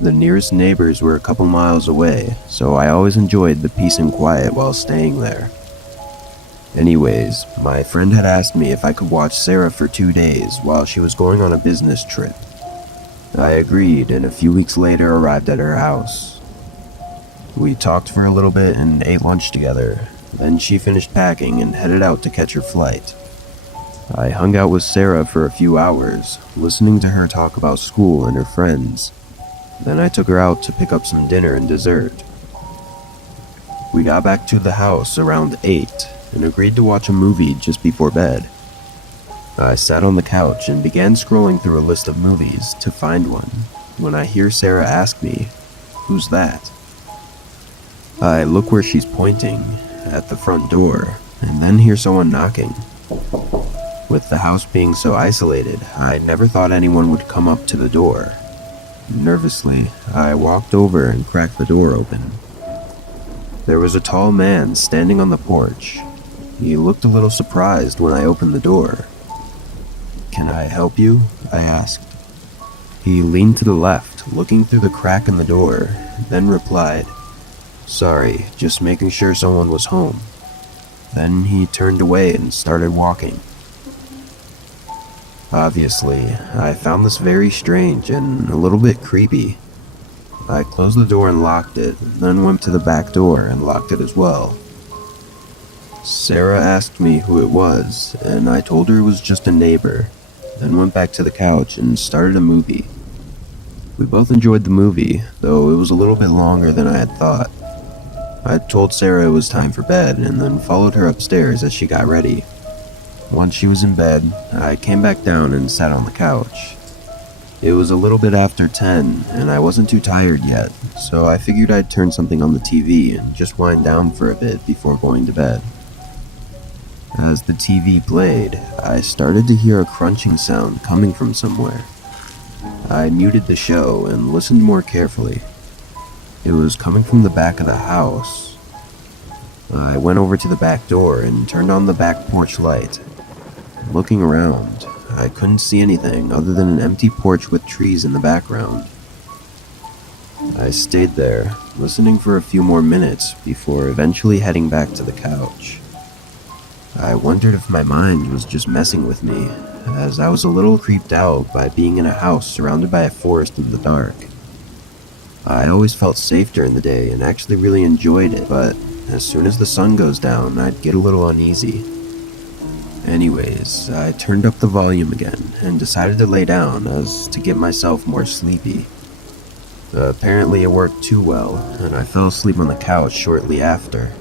The nearest neighbors were a couple miles away, so I always enjoyed the peace and quiet while staying there. Anyways, my friend had asked me if I could watch Sarah for 2 days while she was going on a business trip. I agreed, and a few weeks later arrived at her house. We talked for a little bit and ate lunch together. Then she finished packing and headed out to catch her flight. I hung out with Sarah for a few hours, listening to her talk about school and her friends. Then I took her out to pick up some dinner and dessert. We got back to the house around 8 and agreed to watch a movie just before bed. I sat on the couch and began scrolling through a list of movies to find one when I hear Sarah ask me, "Who's that?" I look where she's pointing, at the front door, and then hear someone knocking. With the house being so isolated, I never thought anyone would come up to the door. Nervously, I walked over and cracked the door open. There was a tall man standing on the porch. He looked a little surprised when I opened the door. "Can I help you?" I asked. He leaned to the left, looking through the crack in the door, then replied, "Sorry, just making sure someone was home." Then he turned away and started walking. Obviously, I found this very strange and a little bit creepy. I closed the door and locked it, then went to the back door and locked it as well. Sarah asked me who it was, and I told her it was just a neighbor, then went back to the couch and started a movie. We both enjoyed the movie, though it was a little bit longer than I had thought. I told Sarah it was time for bed and then followed her upstairs as she got ready. Once she was in bed, I came back down and sat on the couch. It was a little bit after 10 and I wasn't too tired yet, so I figured I'd turn something on the TV and just wind down for a bit before going to bed. As the TV played, I started to hear a crunching sound coming from somewhere. I muted the show and listened more carefully. It was coming from the back of the house. I went over to the back door and turned on the back porch light. Looking around, I couldn't see anything other than an empty porch with trees in the background. I stayed there, listening for a few more minutes before eventually heading back to the couch. I wondered if my mind was just messing with me, as I was a little creeped out by being in a house surrounded by a forest in the dark. I always felt safe during the day and actually really enjoyed it, but as soon as the sun goes down, I'd get a little uneasy. Anyways, I turned up the volume again and decided to lay down as to get myself more sleepy. Apparently it worked too well, and I fell asleep on the couch shortly after.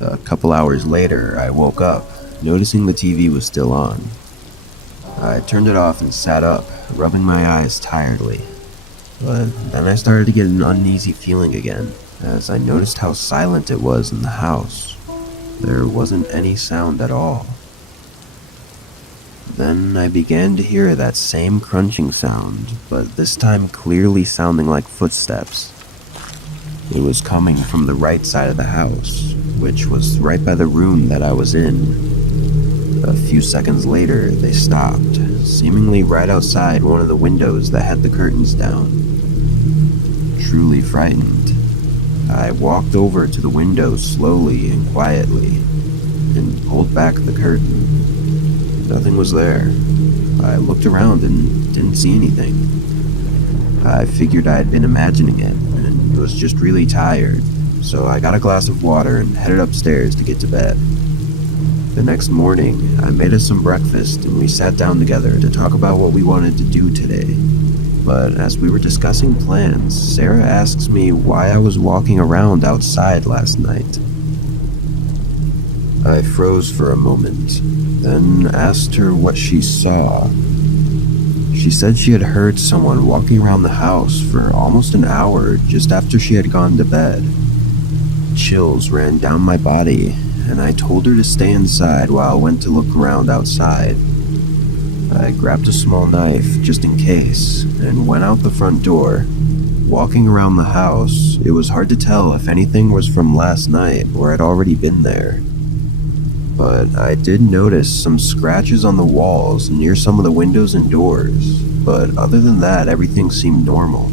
A couple hours later, I woke up, noticing the TV was still on. I turned it off and sat up, rubbing my eyes tiredly. But then I started to get an uneasy feeling again, as I noticed how silent it was in the house. There wasn't any sound at all. Then I began to hear that same crunching sound, but this time clearly sounding like footsteps. It was coming from the right side of the house, which was right by the room that I was in. A few seconds later, they stopped, seemingly right outside one of the windows that had the curtains down. Truly frightened, I walked over to the window slowly and quietly, and pulled back the curtain. Nothing was there. I looked around and didn't see anything. I figured I had been imagining it, and was just really tired, so I got a glass of water and headed upstairs to get to bed. The next morning, I made us some breakfast and we sat down together to talk about what we wanted to do today. But as we were discussing plans, Sarah asks me why I was walking around outside last night. I froze for a moment, then asked her what she saw. She said she had heard someone walking around the house for almost an hour just after she had gone to bed. Chills ran down my body, and I told her to stay inside while I went to look around outside. I grabbed a small knife just in case, and went out the front door. Walking around the house, it was hard to tell if anything was from last night or had already been there. But I did notice some scratches on the walls near some of the windows and doors, but other than that, everything seemed normal.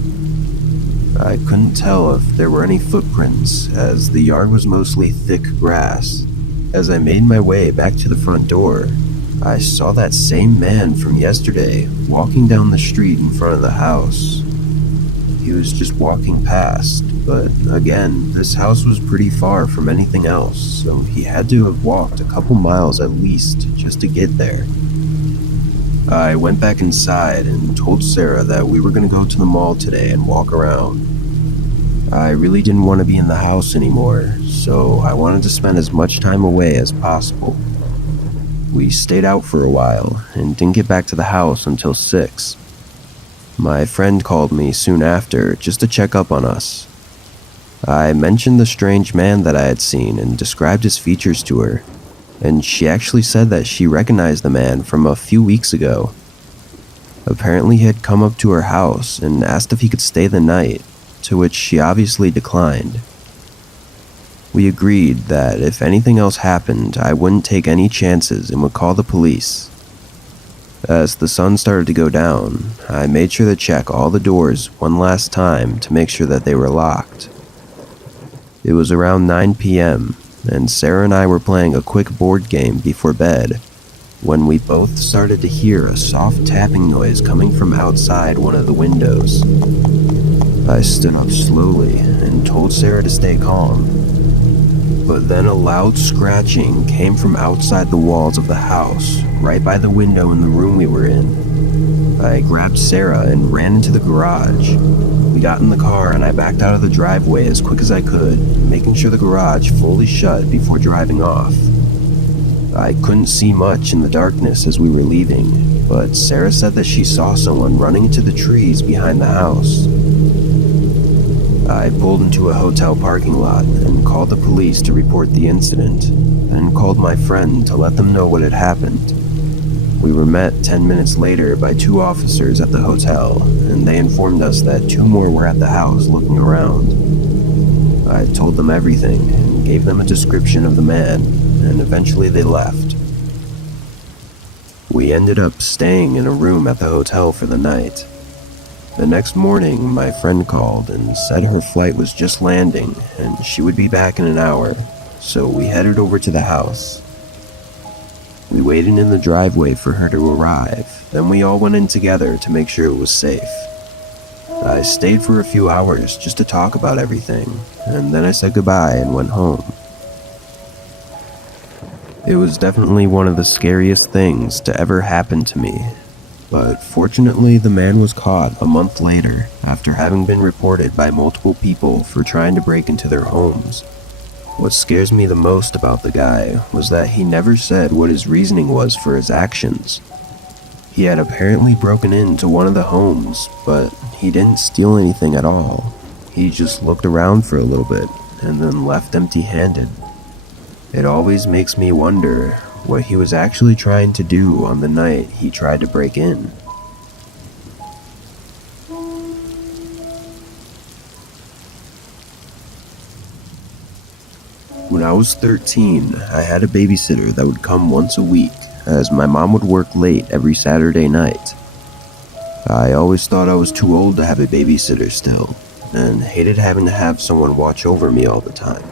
I couldn't tell if there were any footprints, as the yard was mostly thick grass. As I made my way back to the front door, I saw that same man from yesterday walking down the street in front of the house. He was just walking past, But again, this house was pretty far from anything else, so he had to have walked a couple miles at least just to get there. I went back inside and told Sarah that we were going to go to the mall today and walk around. I really didn't want to be in the house anymore, so I wanted to spend as much time away as possible. We stayed out for a while and didn't get back to the house until 6. My friend called me soon after just to check up on us. I mentioned the strange man that I had seen and described his features to her, and she actually said that she recognized the man from a few weeks ago. Apparently he had come up to her house and asked if he could stay the night, to which she obviously declined. We agreed that if anything else happened, I wouldn't take any chances and would call the police. As the sun started to go down, I made sure to check all the doors one last time to make sure that they were locked. It was around 9 p.m., and Sarah and I were playing a quick board game before bed, when we both started to hear a soft tapping noise coming from outside one of the windows. I stood up slowly and told Sarah to stay calm. But then a loud scratching came from outside the walls of the house, right by the window in the room we were in. I grabbed Sarah and ran into the garage. We got in the car and I backed out of the driveway as quick as I could, making sure the garage fully shut before driving off. I couldn't see much in the darkness as we were leaving, but Sarah said that she saw someone running into the trees behind the house. I pulled into a hotel parking lot and called the police to report the incident, and called my friend to let them know what had happened. We were met 10 minutes later by 2 officers at the hotel, and they informed us that 2 more were at the house looking around. I told them everything and gave them a description of the man, and eventually they left. We ended up staying in a room at the hotel for the night. The next morning, my friend called and said her flight was just landing and she would be back in an hour, so we headed over to the house. We waited in the driveway for her to arrive, then we all went in together to make sure it was safe. I stayed for a few hours just to talk about everything, and then I said goodbye and went home. It was definitely one of the scariest things to ever happen to me. But fortunately, the man was caught a month later after having been reported by multiple people for trying to break into their homes. What scares me the most about the guy was that he never said what his reasoning was for his actions. He had apparently broken into one of the homes, but he didn't steal anything at all. He just looked around for a little bit and then left empty-handed. It always makes me wonder what he was actually trying to do on the night he tried to break in. When I was 13, I had a babysitter that would come once a week, as my mom would work late every Saturday night. I always thought I was too old to have a babysitter still, and hated having to have someone watch over me all the time.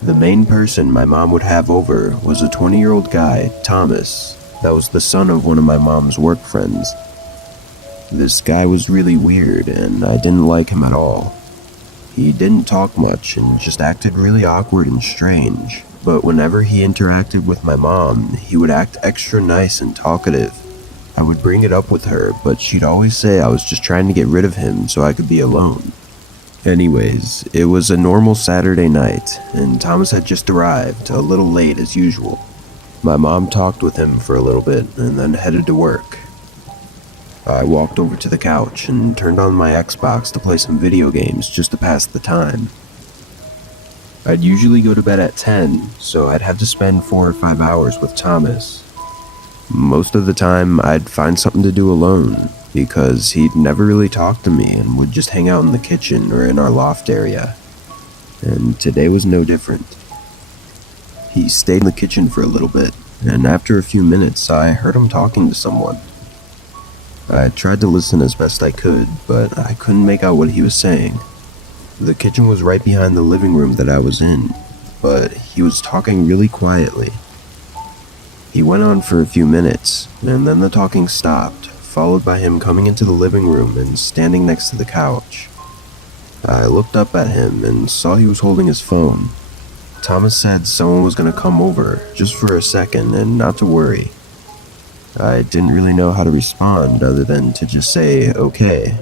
The main person my mom would have over was a 20-year-old guy, Thomas, that was the son of one of my mom's work friends. This guy was really weird, and I didn't like him at all. He didn't talk much and just acted really awkward and strange, but whenever he interacted with my mom, he would act extra nice and talkative. I would bring it up with her, but she'd always say I was just trying to get rid of him so I could be alone. Anyways, it was a normal Saturday night, and Thomas had just arrived, a little late as usual. My mom talked with him for a little bit, and then headed to work. I walked over to the couch and turned on my Xbox to play some video games just to pass the time. I'd usually go to bed at 10, so I'd have to spend 4 or 5 hours with Thomas. Most of the time, I'd find something to do alone, because he'd never really talk to me and would just hang out in the kitchen or in our loft area. And today was no different. He stayed in the kitchen for a little bit, and after a few minutes, I heard him talking to someone. I tried to listen as best I could, but I couldn't make out what he was saying. The kitchen was right behind the living room that I was in, but he was talking really quietly. He went on for a few minutes, and then the talking stopped, followed by him coming into the living room and standing next to the couch. I looked up at him and saw he was holding his phone. Thomas said someone was going to come over just for a second and not to worry. I didn't really know how to respond other than to just say okay.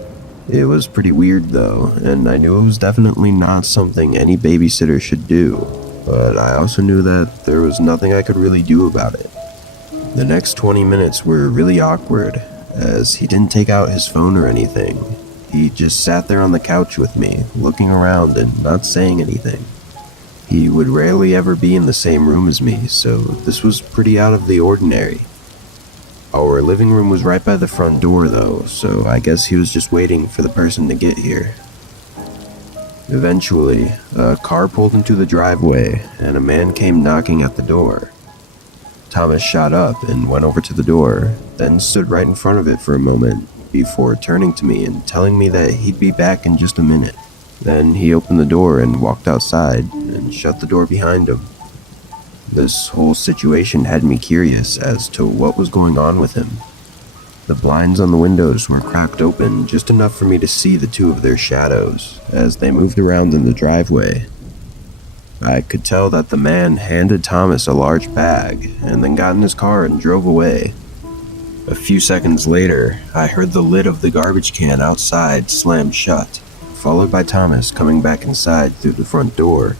It was pretty weird though, and I knew it was definitely not something any babysitter should do, but I also knew that there was nothing I could really do about it. The next 20 minutes were really awkward, as he didn't take out his phone or anything. He just sat there on the couch with me, looking around and not saying anything. He would rarely ever be in the same room as me, so this was pretty out of the ordinary. Our living room was right by the front door though, so I guess he was just waiting for the person to get here. Eventually, a car pulled into the driveway and a man came knocking at the door. Thomas shot up and went over to the door, then stood right in front of it for a moment before turning to me and telling me that he'd be back in just a minute. Then he opened the door and walked outside and shut the door behind him. This whole situation had me curious as to what was going on with him. The blinds on the windows were cracked open just enough for me to see the two of their shadows as they moved around in the driveway. I could tell that the man handed Thomas a large bag and then got in his car and drove away. A few seconds later, I heard the lid of the garbage can outside slam shut, followed by Thomas coming back inside through the front door.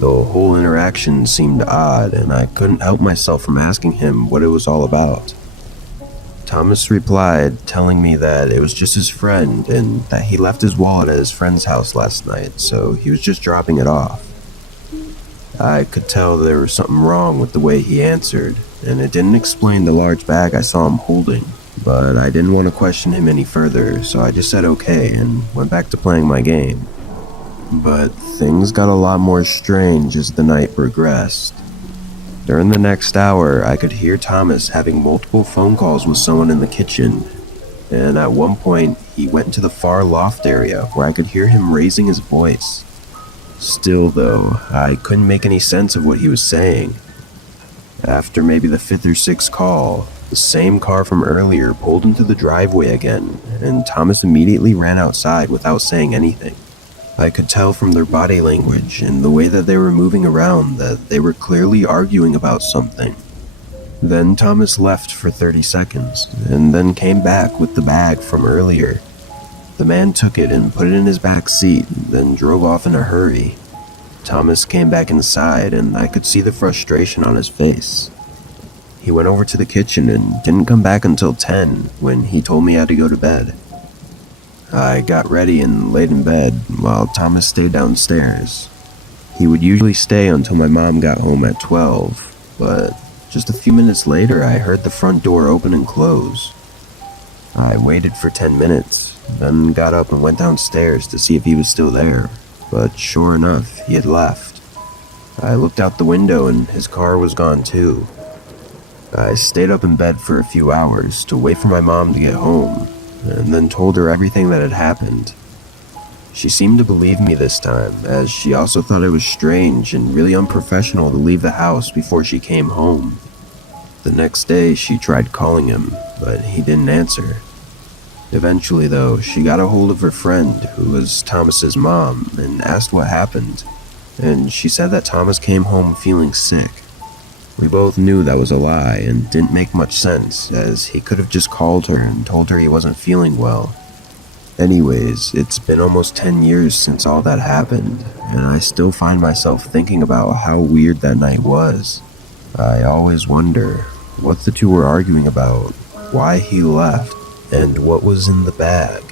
The whole interaction seemed odd, and I couldn't help myself from asking him what it was all about. Thomas replied, telling me that it was just his friend and that he left his wallet at his friend's house last night, so he was just dropping it off. I could tell there was something wrong with the way he answered, and it didn't explain the large bag I saw him holding, but I didn't want to question him any further, so I just said okay and went back to playing my game. But things got a lot more strange as the night progressed. During the next hour, I could hear Thomas having multiple phone calls with someone in the kitchen, and at one point, he went into the far loft area where I could hear him raising his voice. Still though, I couldn't make any sense of what he was saying. After maybe the 5th or 6th call, the same car from earlier pulled into the driveway again, and Thomas immediately ran outside without saying anything. I could tell from their body language and the way that they were moving around that they were clearly arguing about something. Then Thomas left for 30 seconds, and then came back with the bag from earlier. The man took it and put it in his back seat, then drove off in a hurry. Thomas came back inside, and I could see the frustration on his face. He went over to the kitchen and didn't come back until 10, when he told me I had to go to bed. I got ready and laid in bed while Thomas stayed downstairs. He would usually stay until my mom got home at 12, but just a few minutes later I heard the front door open and close. I waited for 10 minutes, then got up and went downstairs to see if he was still there, but sure enough, he had left. I looked out the window and his car was gone too. I stayed up in bed for a few hours to wait for my mom to get home, and then told her everything that had happened. She seemed to believe me this time, as she also thought it was strange and really unprofessional to leave the house before she came home. The next day, she tried calling him, but he didn't answer. Eventually, though, she got a hold of her friend, who was Thomas's mom, and asked what happened, and she said that Thomas came home feeling sick. We both knew that was a lie and didn't make much sense, as he could have just called her and told her he wasn't feeling well. Anyways, it's been almost 10 years since all that happened, and I still find myself thinking about how weird that night was. I always wonder what the two were arguing about, why he left, and what was in the bag.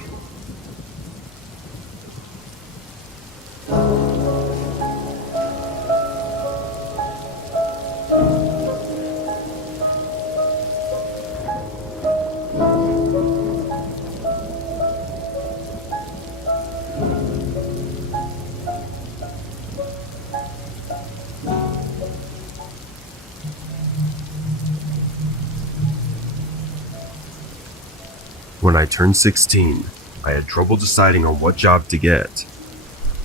When I turned 16, I had trouble deciding on what job to get.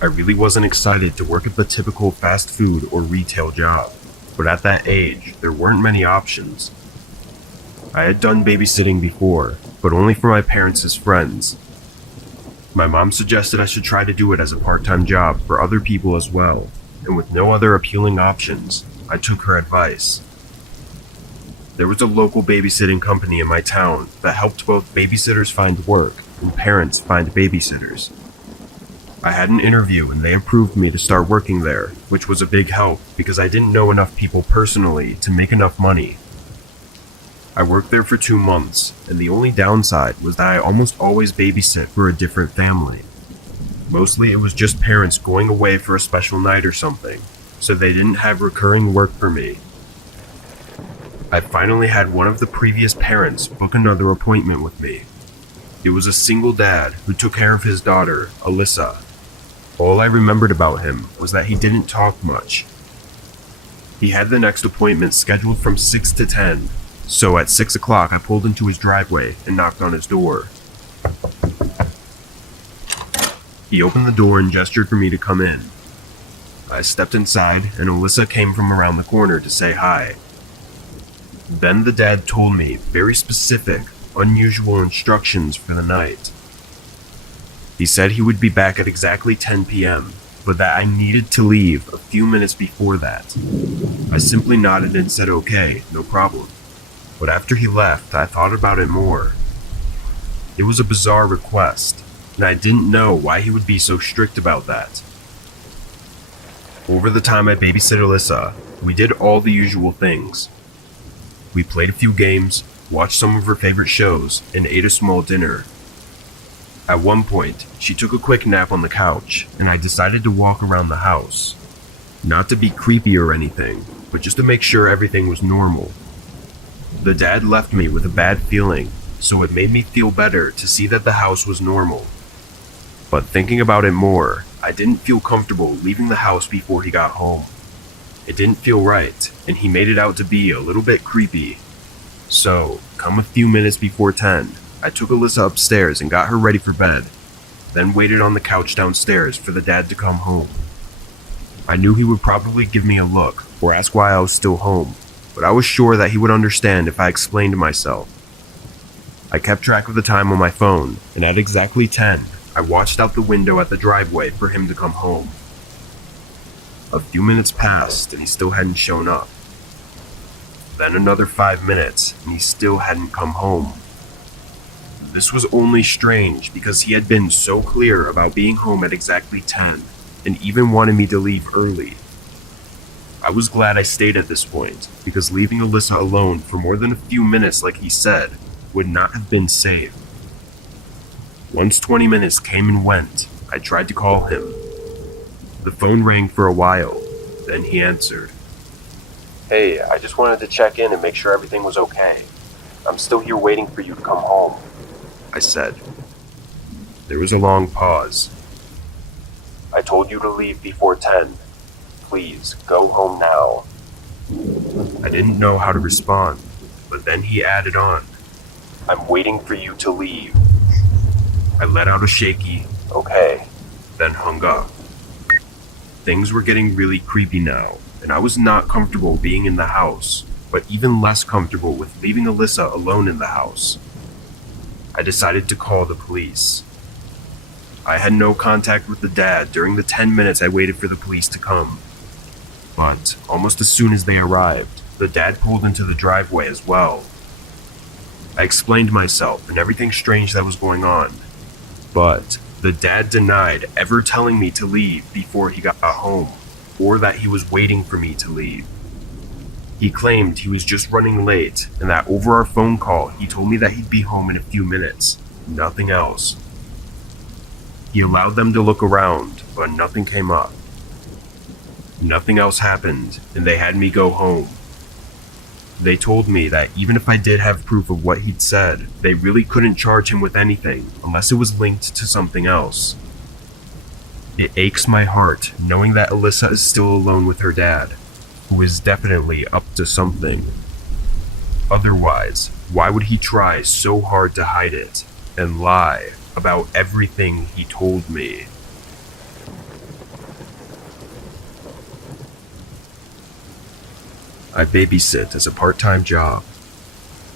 I really wasn't excited to work at the typical fast food or retail job, but at that age, there weren't many options. I had done babysitting before, but only for my parents' friends. My mom suggested I should try to do it as a part-time job for other people as well, and with no other appealing options, I took her advice. There was a local babysitting company in my town that helped both babysitters find work and parents find babysitters. I had an interview and they approved me to start working there, which was a big help because I didn't know enough people personally to make enough money. I worked there for 2 months, and the only downside was that I almost always babysit for a different family. Mostly it was just parents going away for a special night or something, so they didn't have recurring work for me. I finally had one of the previous parents book another appointment with me. It was a single dad who took care of his daughter, Alyssa. All I remembered about him was that he didn't talk much. He had the next appointment scheduled from 6 to 10, so at 6 o'clock I pulled into his driveway and knocked on his door. He opened the door and gestured for me to come in. I stepped inside and Alyssa came from around the corner to say hi. Then the dad told me very specific, unusual instructions for the night. He said he would be back at exactly 10 p.m., but that I needed to leave a few minutes before that. I simply nodded and said okay, no problem. But after he left, I thought about it more. It was a bizarre request, and I didn't know why he would be so strict about that. Over the time I babysat Alyssa, we did all the usual things. We played a few games, watched some of her favorite shows, and ate a small dinner. At one point, she took a quick nap on the couch, and I decided to walk around the house. Not to be creepy or anything, but just to make sure everything was normal. The dad left me with a bad feeling, so it made me feel better to see that the house was normal. But thinking about it more, I didn't feel comfortable leaving the house before he got home. It didn't feel right, and he made it out to be a little bit creepy. So, come a few minutes before 10, I took Alyssa upstairs and got her ready for bed, then waited on the couch downstairs for the dad to come home. I knew he would probably give me a look or ask why I was still home, but I was sure that he would understand if I explained myself. I kept track of the time on my phone, and at exactly 10, I watched out the window at the driveway for him to come home. A few minutes passed and he still hadn't shown up. Then another 5 minutes and he still hadn't come home. This was only strange because he had been so clear about being home at exactly 10 and even wanted me to leave early. I was glad I stayed at this point because leaving Alyssa alone for more than a few minutes like he said would not have been safe. Once 20 minutes came and went, I tried to call him. The phone rang for a while, then he answered. "Hey, I just wanted to check in and make sure everything was okay. I'm still here waiting for you to come home," I said. There was a long pause. "I told you to leave before 10. Please, go home now." I didn't know how to respond, but then he added on, "I'm waiting for you to leave." I let out a shaky, "Okay," then hung up. Things were getting really creepy now, and I was not comfortable being in the house, but even less comfortable with leaving Alyssa alone in the house. I decided to call the police. I had no contact with the dad during the 10 minutes I waited for the police to come. But almost as soon as they arrived, the dad pulled into the driveway as well. I explained myself and everything strange that was going on, but the dad denied ever telling me to leave before he got home, or that he was waiting for me to leave. He claimed he was just running late, and that over our phone call he told me that he'd be home in a few minutes, nothing else. He allowed them to look around, but nothing came up. Nothing else happened, and they had me go home. They told me that even if I did have proof of what he'd said, they really couldn't charge him with anything unless it was linked to something else. It aches my heart knowing that Alyssa is still alone with her dad, who is definitely up to something. Otherwise, why would he try so hard to hide it and lie about everything he told me? I babysit as a part-time job.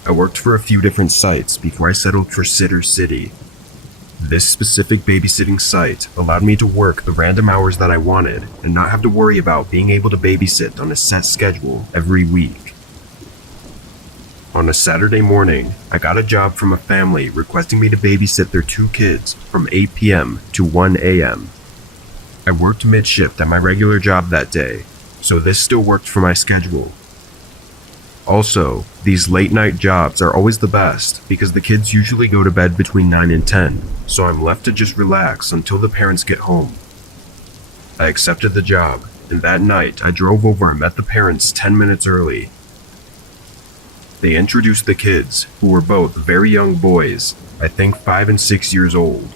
I worked for a few different sites before I settled for Sitter City. This specific babysitting site allowed me to work the random hours that I wanted and not have to worry about being able to babysit on a set schedule every week. On a Saturday morning, I got a job from a family requesting me to babysit their 2 kids from 8 p.m. to 1 a.m. I worked mid-shift at my regular job that day, so this still worked for my schedule. Also, these late-night jobs are always the best because the kids usually go to bed between 9 and 10, so I'm left to just relax until the parents get home. I accepted the job, and that night I drove over and met the parents 10 minutes early. They introduced the kids, who were both very young boys, I think 5 and 6 years old.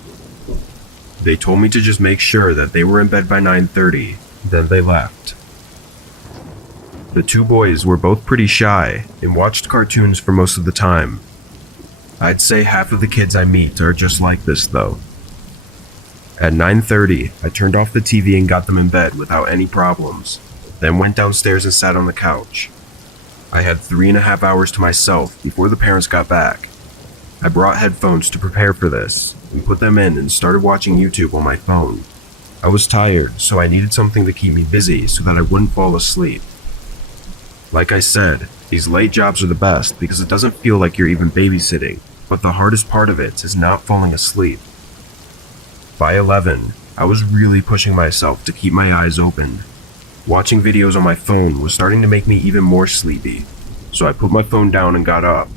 They told me to just make sure that they were in bed by 9:30, then they left. The 2 boys were both pretty shy and watched cartoons for most of the time. I'd say half of the kids I meet are just like this though. At 9:30, I turned off the TV and got them in bed without any problems, then went downstairs and sat on the couch. I had 3.5 hours to myself before the parents got back. I brought headphones to prepare for this, and put them in and started watching YouTube on my phone. I was tired, so I needed something to keep me busy so that I wouldn't fall asleep. Like I said, these late jobs are the best because it doesn't feel like you're even babysitting, but the hardest part of it is not falling asleep. By 11, I was really pushing myself to keep my eyes open. Watching videos on my phone was starting to make me even more sleepy, so I put my phone down and got up.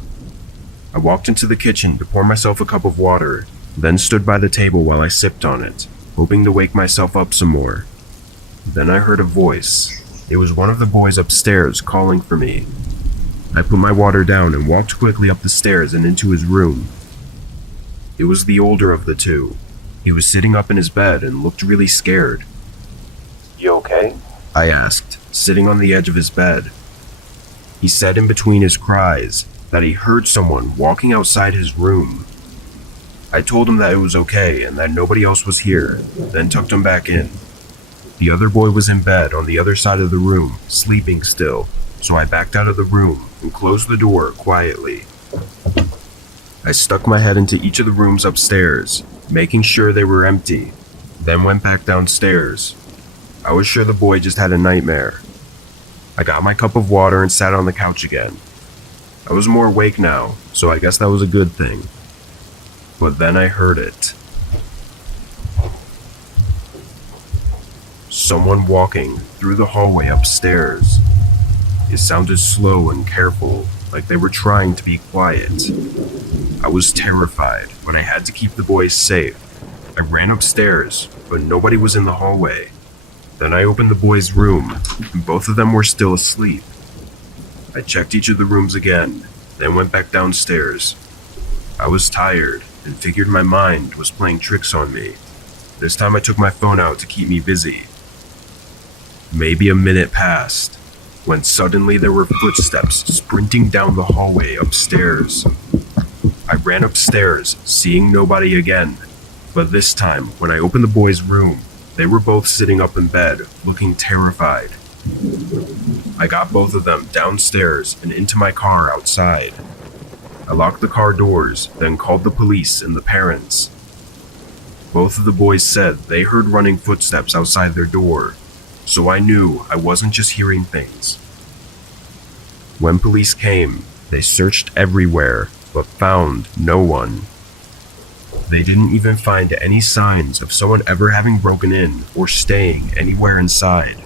I walked into the kitchen to pour myself a cup of water, then stood by the table while I sipped on it, hoping to wake myself up some more. Then I heard a voice. It was one of the boys upstairs calling for me. I put my water down and walked quickly up the stairs and into his room. It was the older of the 2. He was sitting up in his bed and looked really scared. You okay? I asked, sitting on the edge of his bed. He said in between his cries that he heard someone walking outside his room. I told him that it was okay and that nobody else was here, then tucked him back in. The other boy was in bed on the other side of the room, sleeping still, so I backed out of the room and closed the door quietly. I stuck my head into each of the rooms upstairs, making sure they were empty, then went back downstairs. I was sure the boy just had a nightmare. I got my cup of water and sat on the couch again. I was more awake now, so I guess that was a good thing. But then I heard it. Someone walking through the hallway upstairs. It sounded slow and careful, like they were trying to be quiet. I was terrified, but I had to keep the boys safe. I ran upstairs, but nobody was in the hallway. Then I opened the boys' room, and both of them were still asleep. I checked each of the rooms again, then went back downstairs. I was tired, and figured my mind was playing tricks on me. This time I took my phone out to keep me busy. Maybe a minute passed, when suddenly there were footsteps sprinting down the hallway upstairs. I ran upstairs, seeing nobody again, but this time, when I opened the boys' room, they were both sitting up in bed, looking terrified. I got both of them downstairs and into my car outside. I locked the car doors, then called the police and the parents. Both of the boys said they heard running footsteps outside their door, so I knew I wasn't just hearing things. When police came, they searched everywhere, but found no one. They didn't even find any signs of someone ever having broken in or staying anywhere inside.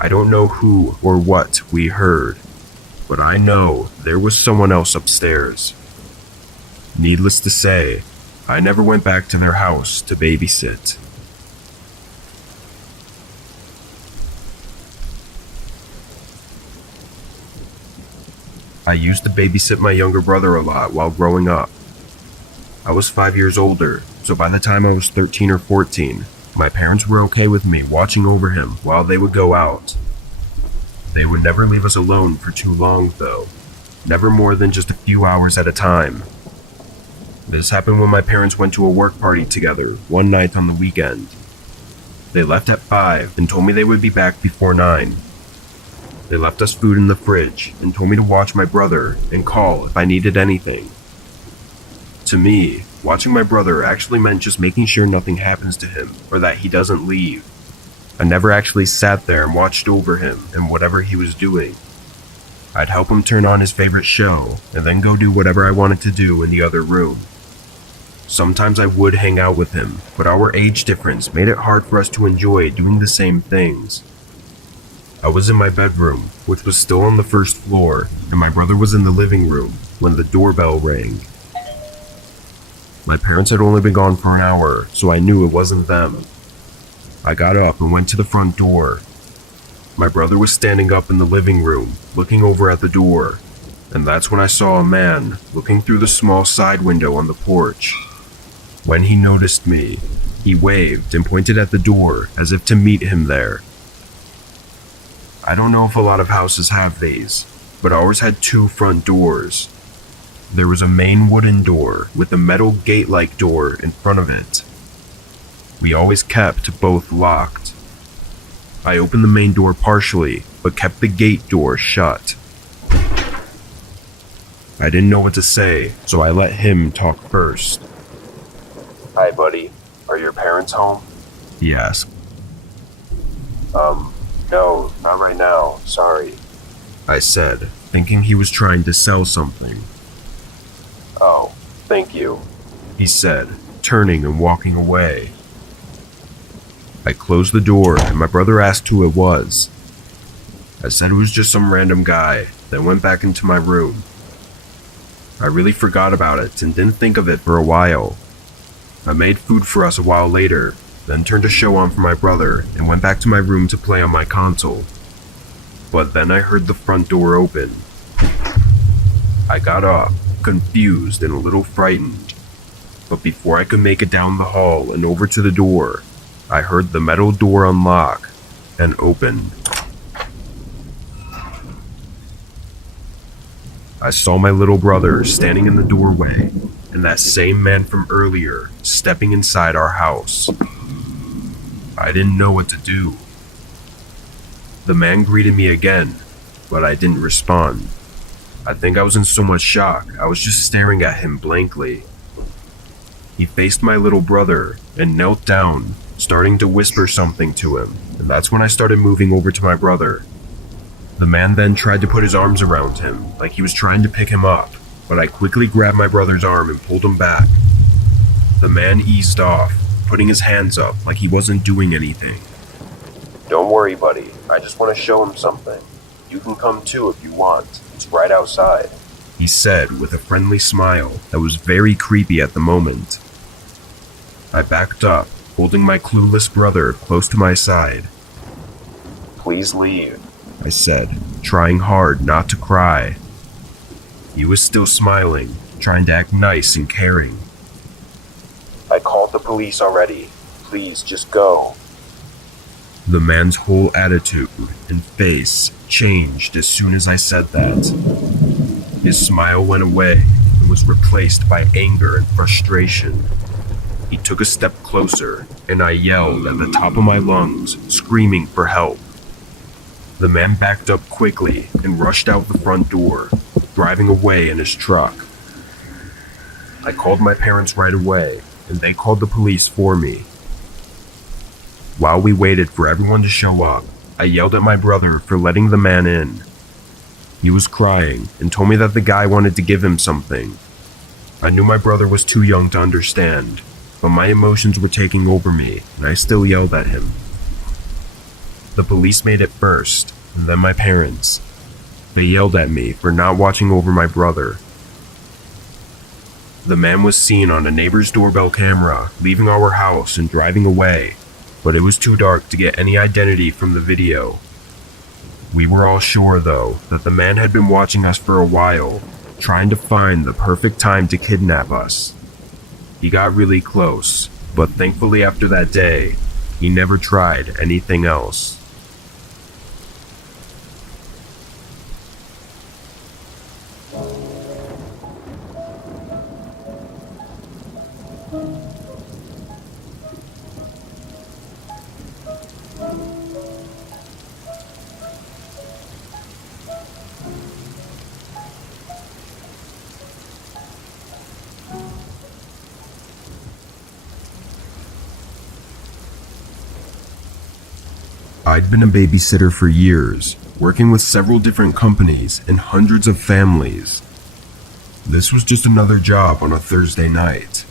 I don't know who or what we heard, but I know there was someone else upstairs. Needless to say, I never went back to their house to babysit. I used to babysit my younger brother a lot while growing up. I was 5 years older, so by the time I was 13 or 14, my parents were okay with me watching over him while they would go out. They would never leave us alone for too long, though, never more than just a few hours at a time. This happened when my parents went to a work party together one night on the weekend. They left at 5 and told me they would be back before 9. They left us food in the fridge and told me to watch my brother and call if I needed anything. To me, watching my brother actually meant just making sure nothing happens to him or that he doesn't leave. I never actually sat there and watched over him and whatever he was doing. I'd help him turn on his favorite show and then go do whatever I wanted to do in the other room. Sometimes I would hang out with him, but our age difference made it hard for us to enjoy doing the same things. I was in my bedroom, which was still on the first floor, and my brother was in the living room when the doorbell rang. My parents had only been gone for an hour, so I knew it wasn't them. I got up and went to the front door. My brother was standing up in the living room, looking over at the door, and that's when I saw a man looking through the small side window on the porch. When he noticed me, he waved and pointed at the door as if to meet him there. I don't know if a lot of houses have these, but ours had 2 front doors. There was a main wooden door with a metal gate-like door in front of it. We always kept both locked. I opened the main door partially, but kept the gate door shut. I didn't know what to say, so I let him talk first. Hi, buddy. Are your parents home? He asked. No, not right now. Sorry. I said, thinking he was trying to sell something. Oh, thank you. He said, turning and walking away. I closed the door and my brother asked who it was. I said it was just some random guy, then went back into my room. I really forgot about it and didn't think of it for a while. I made food for us a while later, then turned a show on for my brother and went back to my room to play on my console. But then I heard the front door open. I got up, confused and a little frightened. But before I could make it down the hall and over to the door, I heard the metal door unlock and open. I saw my little brother standing in the doorway, and that same man from earlier stepping inside our house. I didn't know what to do. The man greeted me again, but I didn't respond. I think I was in so much shock, I was just staring at him blankly. He faced my little brother and knelt down, starting to whisper something to him, and that's when I started moving over to my brother. The man then tried to put his arms around him, like he was trying to pick him up, but I quickly grabbed my brother's arm and pulled him back. The man eased off, putting his hands up like he wasn't doing anything. Don't worry, buddy. I just want to show him something. You can come too if you want. It's right outside, he said with a friendly smile that was very creepy at the moment. I backed up, holding my clueless brother close to my side. Please leave, I said, trying hard not to cry. He was still smiling, trying to act nice and caring. I called the police already. Please, just go. The man's whole attitude and face changed as soon as I said that. His smile went away and was replaced by anger and frustration. He took a step closer, and I yelled at the top of my lungs, screaming for help. The man backed up quickly and rushed out the front door, driving away in his truck. I called my parents right away, and they called the police for me. While we waited for everyone to show up, I yelled at my brother for letting the man in. He was crying and told me that the guy wanted to give him something. I knew my brother was too young to understand, but my emotions were taking over me, and I still yelled at him. The police made it first, and then my parents. They yelled at me for not watching over my brother. The man was seen on a neighbor's doorbell camera, leaving our house and driving away, but it was too dark to get any identity from the video. We were all sure, though, that the man had been watching us for a while, trying to find the perfect time to kidnap us. He got really close, but thankfully after that day, he never tried anything else. I'd been a babysitter for years, working with several different companies and hundreds of families. This was just another job on a Thursday night.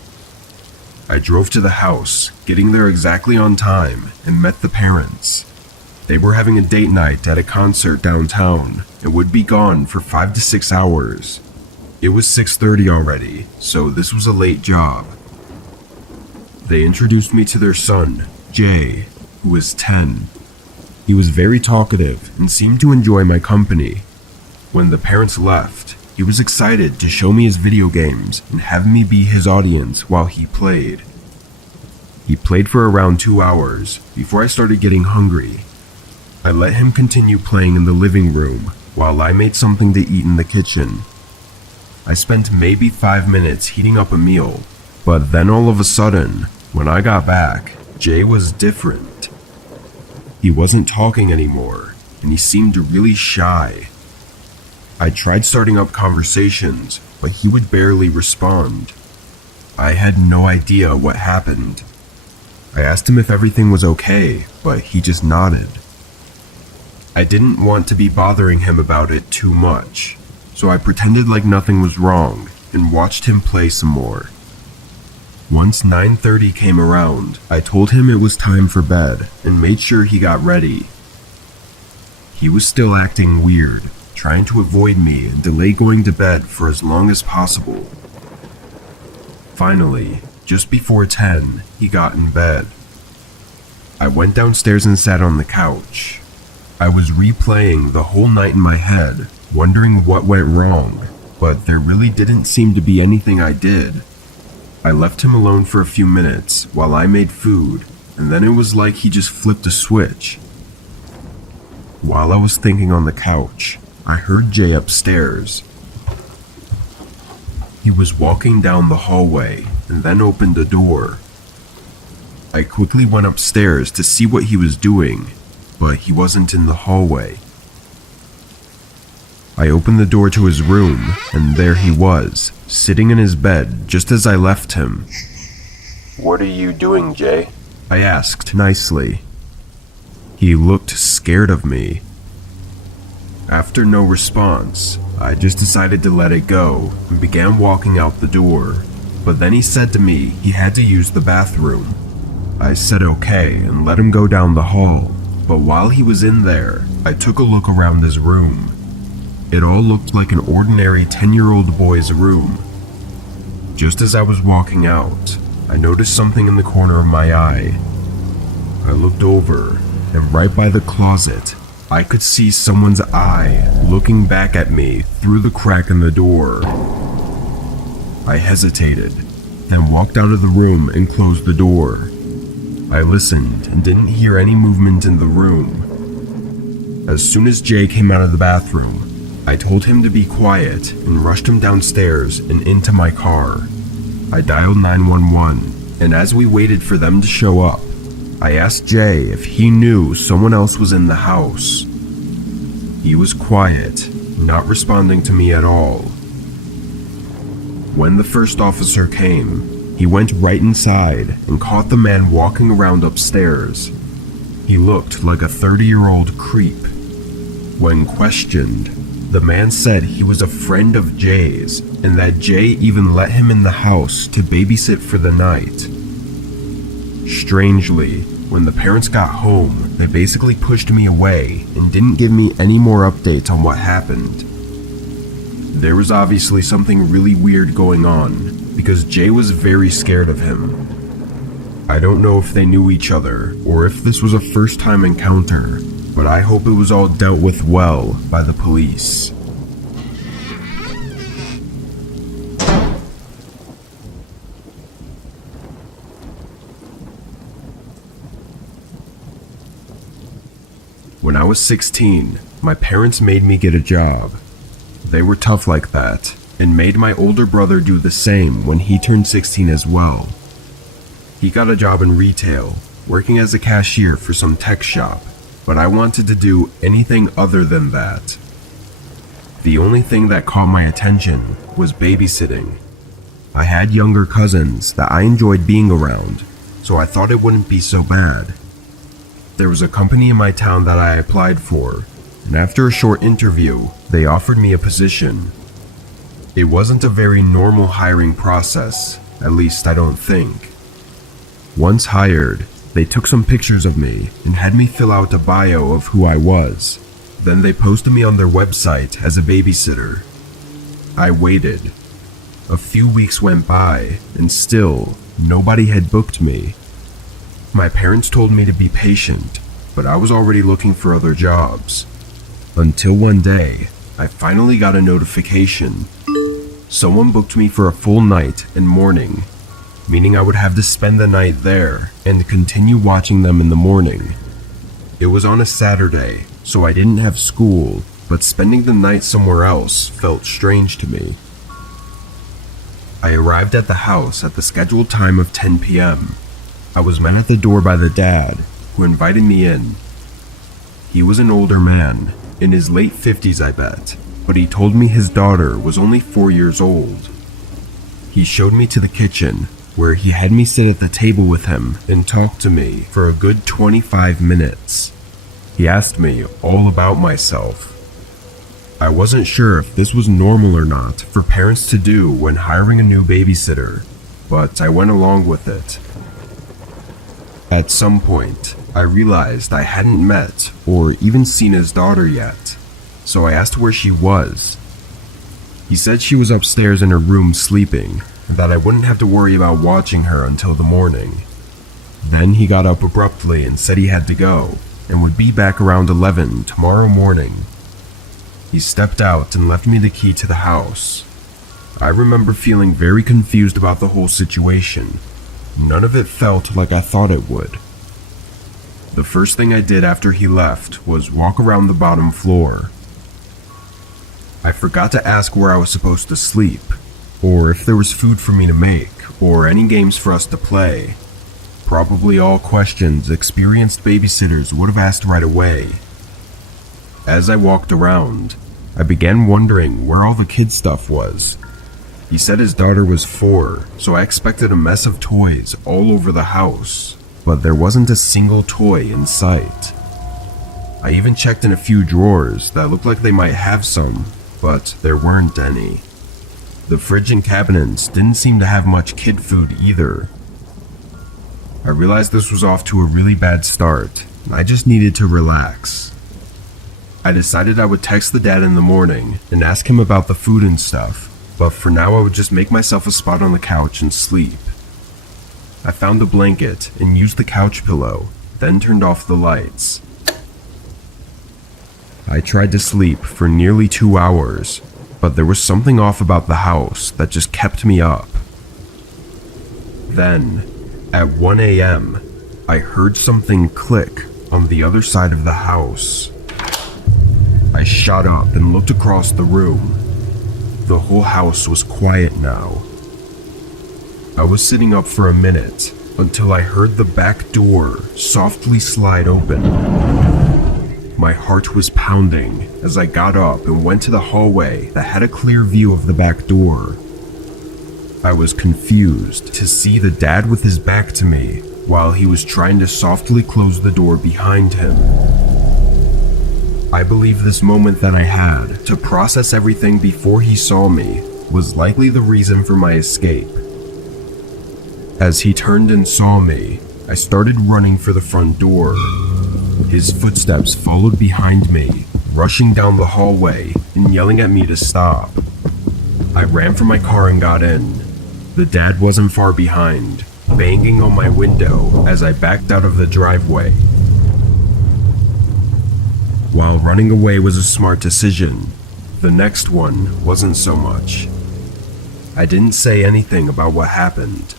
I drove to the house, getting there exactly on time, and met the parents. They were having a date night at a concert downtown and would be gone for 5 to 6 hours. It was 6:30 already, so this was a late job. They introduced me to their son, Jay, who was 10. He was very talkative and seemed to enjoy my company. When the parents left, he was excited to show me his video games and have me be his audience while he played. He played for around 2 hours before I started getting hungry. I let him continue playing in the living room while I made something to eat in the kitchen. I spent maybe 5 minutes heating up a meal, but then all of a sudden, when I got back, Jay was different. He wasn't talking anymore, and he seemed really shy. I tried starting up conversations, but he would barely respond. I had no idea what happened. I asked him if everything was okay, but he just nodded. I didn't want to be bothering him about it too much, so I pretended like nothing was wrong and watched him play some more. Once 9:30 came around, I told him it was time for bed and made sure he got ready. He was still acting weird, trying to avoid me and delay going to bed for as long as possible. Finally, just before 10, he got in bed. I went downstairs and sat on the couch. I was replaying the whole night in my head, wondering what went wrong, but there really didn't seem to be anything I did. I left him alone for a few minutes while I made food, and then it was like he just flipped a switch. While I was thinking on the couch, I heard Jay upstairs. He was walking down the hallway and then opened the door. I quickly went upstairs to see what he was doing, but he wasn't in the hallway. I opened the door to his room, and there he was, sitting in his bed just as I left him. "What are you doing, Jay?" I asked nicely. He looked scared of me. After no response, I just decided to let it go and began walking out the door, but then he said to me he had to use the bathroom. I said okay and let him go down the hall, but while he was in there, I took a look around his room. It all looked like an ordinary 10-year-old boy's room. Just as I was walking out, I noticed something in the corner of my eye. I looked over, and right by the closet, I could see someone's eye looking back at me through the crack in the door. I hesitated, then walked out of the room and closed the door. I listened and didn't hear any movement in the room. As soon as Jay came out of the bathroom, I told him to be quiet and rushed him downstairs and into my car. I dialed 911, and as we waited for them to show up, I asked Jay if he knew someone else was in the house. He was quiet, not responding to me at all. When the first officer came, he went right inside and caught the man walking around upstairs. He looked like a 30-year-old creep. When questioned, the man said he was a friend of Jay's and that Jay even let him in the house to babysit for the night. Strangely, when the parents got home, they basically pushed me away and didn't give me any more updates on what happened. There was obviously something really weird going on, because Jay was very scared of him. I don't know if they knew each other or if this was a first-time encounter, but I hope it was all dealt with well by the police. When I was 16, my parents made me get a job. They were tough like that, and made my older brother do the same when he turned 16 as well. He got a job in retail, working as a cashier for some tech shop, but I wanted to do anything other than that. The only thing that caught my attention was babysitting. I had younger cousins that I enjoyed being around, so I thought it wouldn't be so bad. There was a company in my town that I applied for, and after a short interview, they offered me a position. It wasn't a very normal hiring process, at least I don't think. Once hired, they took some pictures of me and had me fill out a bio of who I was. Then they posted me on their website as a babysitter. I waited. A few weeks went by, and still, nobody had booked me. My parents told me to be patient, but I was already looking for other jobs. Until one day, I finally got a notification. Someone booked me for a full night and morning, meaning I would have to spend the night there and continue watching them in the morning. It was on a Saturday, so I didn't have school, but spending the night somewhere else felt strange to me. I arrived at the house at the scheduled time of 10 p.m. I was met at the door by the dad, who invited me in. He was an older man, in his late 50s I bet, but he told me his daughter was only 4 years old. He showed me to the kitchen, where he had me sit at the table with him and talk to me for a good 25 minutes. He asked me all about myself. I wasn't sure if this was normal or not for parents to do when hiring a new babysitter, but I went along with it. At some point, I realized I hadn't met or even seen his daughter yet, so I asked where she was. He said she was upstairs in her room sleeping, and that I wouldn't have to worry about watching her until the morning. Then he got up abruptly and said he had to go, and would be back around 11 tomorrow morning. He stepped out and left me the key to the house. I remember feeling very confused about the whole situation. None of it felt like I thought it would. The first thing I did after he left was walk around the bottom floor. I forgot to ask where I was supposed to sleep, or if there was food for me to make, or any games for us to play. Probably all questions experienced babysitters would have asked right away. As I walked around, I began wondering where all the kid stuff was. He said his daughter was 4, so I expected a mess of toys all over the house, but there wasn't a single toy in sight. I even checked in a few drawers that looked like they might have some, but there weren't any. The fridge and cabinets didn't seem to have much kid food either. I realized this was off to a really bad start, and I just needed to relax. I decided I would text the dad in the morning and ask him about the food and stuff, but for now I would just make myself a spot on the couch and sleep. I found a blanket and used the couch pillow, then turned off the lights. I tried to sleep for nearly 2 hours, but there was something off about the house that just kept me up. Then, at 1 a.m., I heard something click on the other side of the house. I shot up and looked across the room. The whole house was quiet now. I was sitting up for a minute until I heard the back door softly slide open. My heart was pounding as I got up and went to the hallway that had a clear view of the back door. I was confused to see the dad with his back to me while he was trying to softly close the door behind him. I believe this moment that I had to process everything before he saw me was likely the reason for my escape. As he turned and saw me, I started running for the front door. His footsteps followed behind me, rushing down the hallway and yelling at me to stop. I ran for my car and got in. The dad wasn't far behind, banging on my window as I backed out of the driveway. While running away was a smart decision, the next one wasn't so much. I didn't say anything about what happened.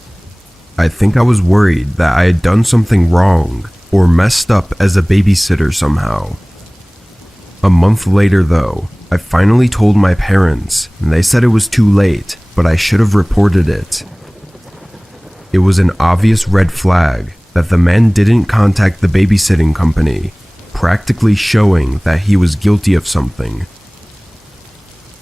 I think I was worried that I had done something wrong or messed up as a babysitter somehow. A month later though, I finally told my parents and they said it was too late, but I should have reported it. It was an obvious red flag that the man didn't contact the babysitting company, practically showing that he was guilty of something.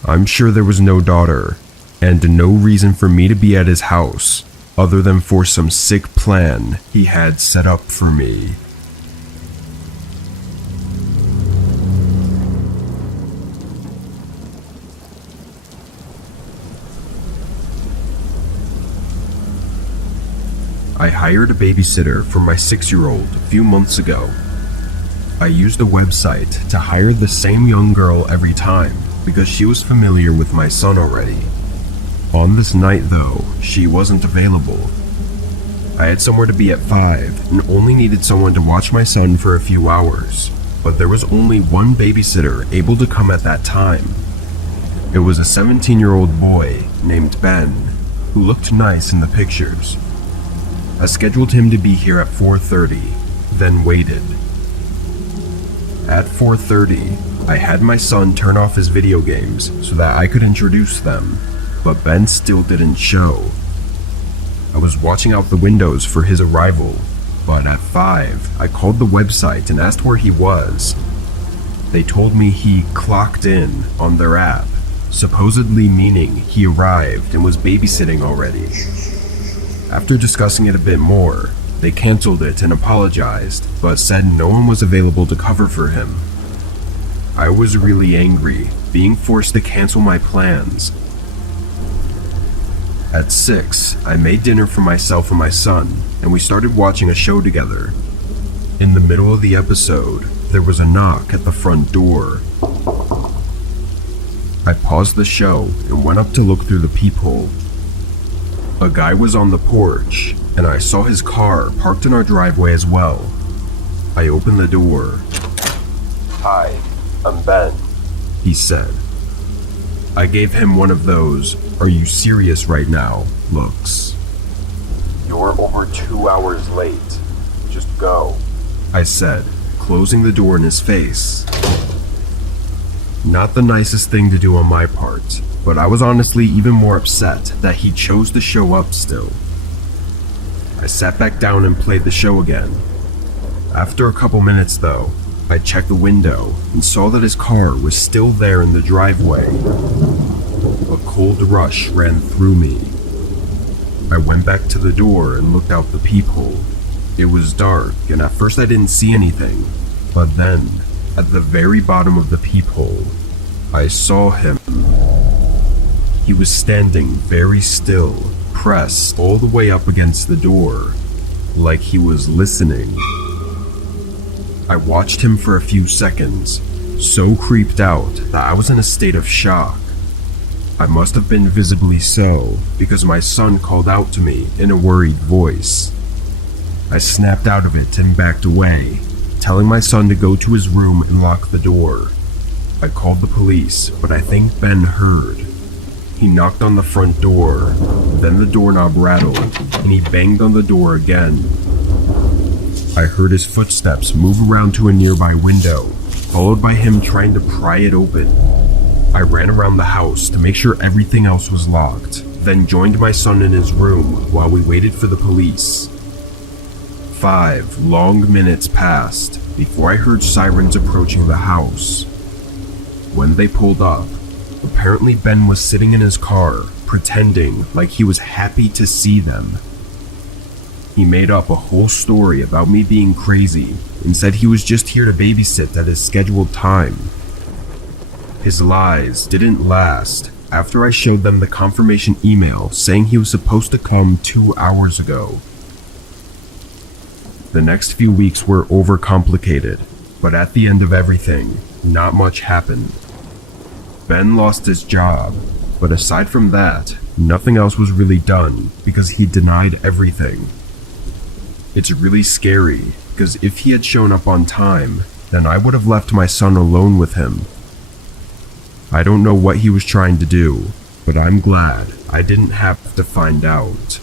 I'm sure there was no daughter, and no reason for me to be at his house, other than for some sick plan he had set up for me. I hired a babysitter for my 6-year-old a few months ago. I used a website to hire the same young girl every time because she was familiar with my son already. On this night though, she wasn't available. I had somewhere to be at 5 and only needed someone to watch my son for a few hours, but there was only one babysitter able to come at that time. It was a 17-year-old boy named Ben, who looked nice in the pictures. I scheduled him to be here at 4:30, then waited. At 4:30, I had my son turn off his video games so that I could introduce them, but Ben still didn't show. I was watching out the windows for his arrival, but at 5, I called the website and asked where he was. They told me he clocked in on their app, supposedly meaning he arrived and was babysitting already. After discussing it a bit more, they canceled it and apologized, but said no one was available to cover for him. I was really angry, being forced to cancel my plans. At 6, I made dinner for myself and my son, and we started watching a show together. In the middle of the episode, there was a knock at the front door. I paused the show and went up to look through the peephole. A guy was on the porch, and I saw his car parked in our driveway as well. I opened the door. "Hi, I'm Ben," he said. I gave him one of those "are you serious right now" looks. "You're over 2 hours late. Just go," I said, closing the door in his face. Not the nicest thing to do on my part, but I was honestly even more upset that he chose to show up still. I sat back down and played the show again. After a couple minutes though, I checked the window and saw that his car was still there in the driveway. A cold rush ran through me. I went back to the door and looked out the peephole. It was dark, and at first I didn't see anything, but then, at the very bottom of the peephole, I saw him. He was standing very still, pressed all the way up against the door, like he was listening. I watched him for a few seconds, so creeped out that I was in a state of shock. I must have been visibly so, because my son called out to me in a worried voice. I snapped out of it and backed away, telling my son to go to his room and lock the door. I called the police, but I think Ben heard. He knocked on the front door, then the doorknob rattled, and he banged on the door again. I heard his footsteps move around to a nearby window, followed by him trying to pry it open. I ran around the house to make sure everything else was locked, then joined my son in his room while we waited for the police. 5 long minutes passed before I heard sirens approaching the house. When they pulled up, apparently Ben was sitting in his car, pretending like he was happy to see them. He made up a whole story about me being crazy and said he was just here to babysit at his scheduled time. His lies didn't last after I showed them the confirmation email saying he was supposed to come 2 hours ago. The next few weeks were overcomplicated, but at the end of everything, not much happened. Ben lost his job, but aside from that, nothing else was really done because he denied everything. It's really scary, because if he had shown up on time, then I would have left my son alone with him. I don't know what he was trying to do, but I'm glad I didn't have to find out.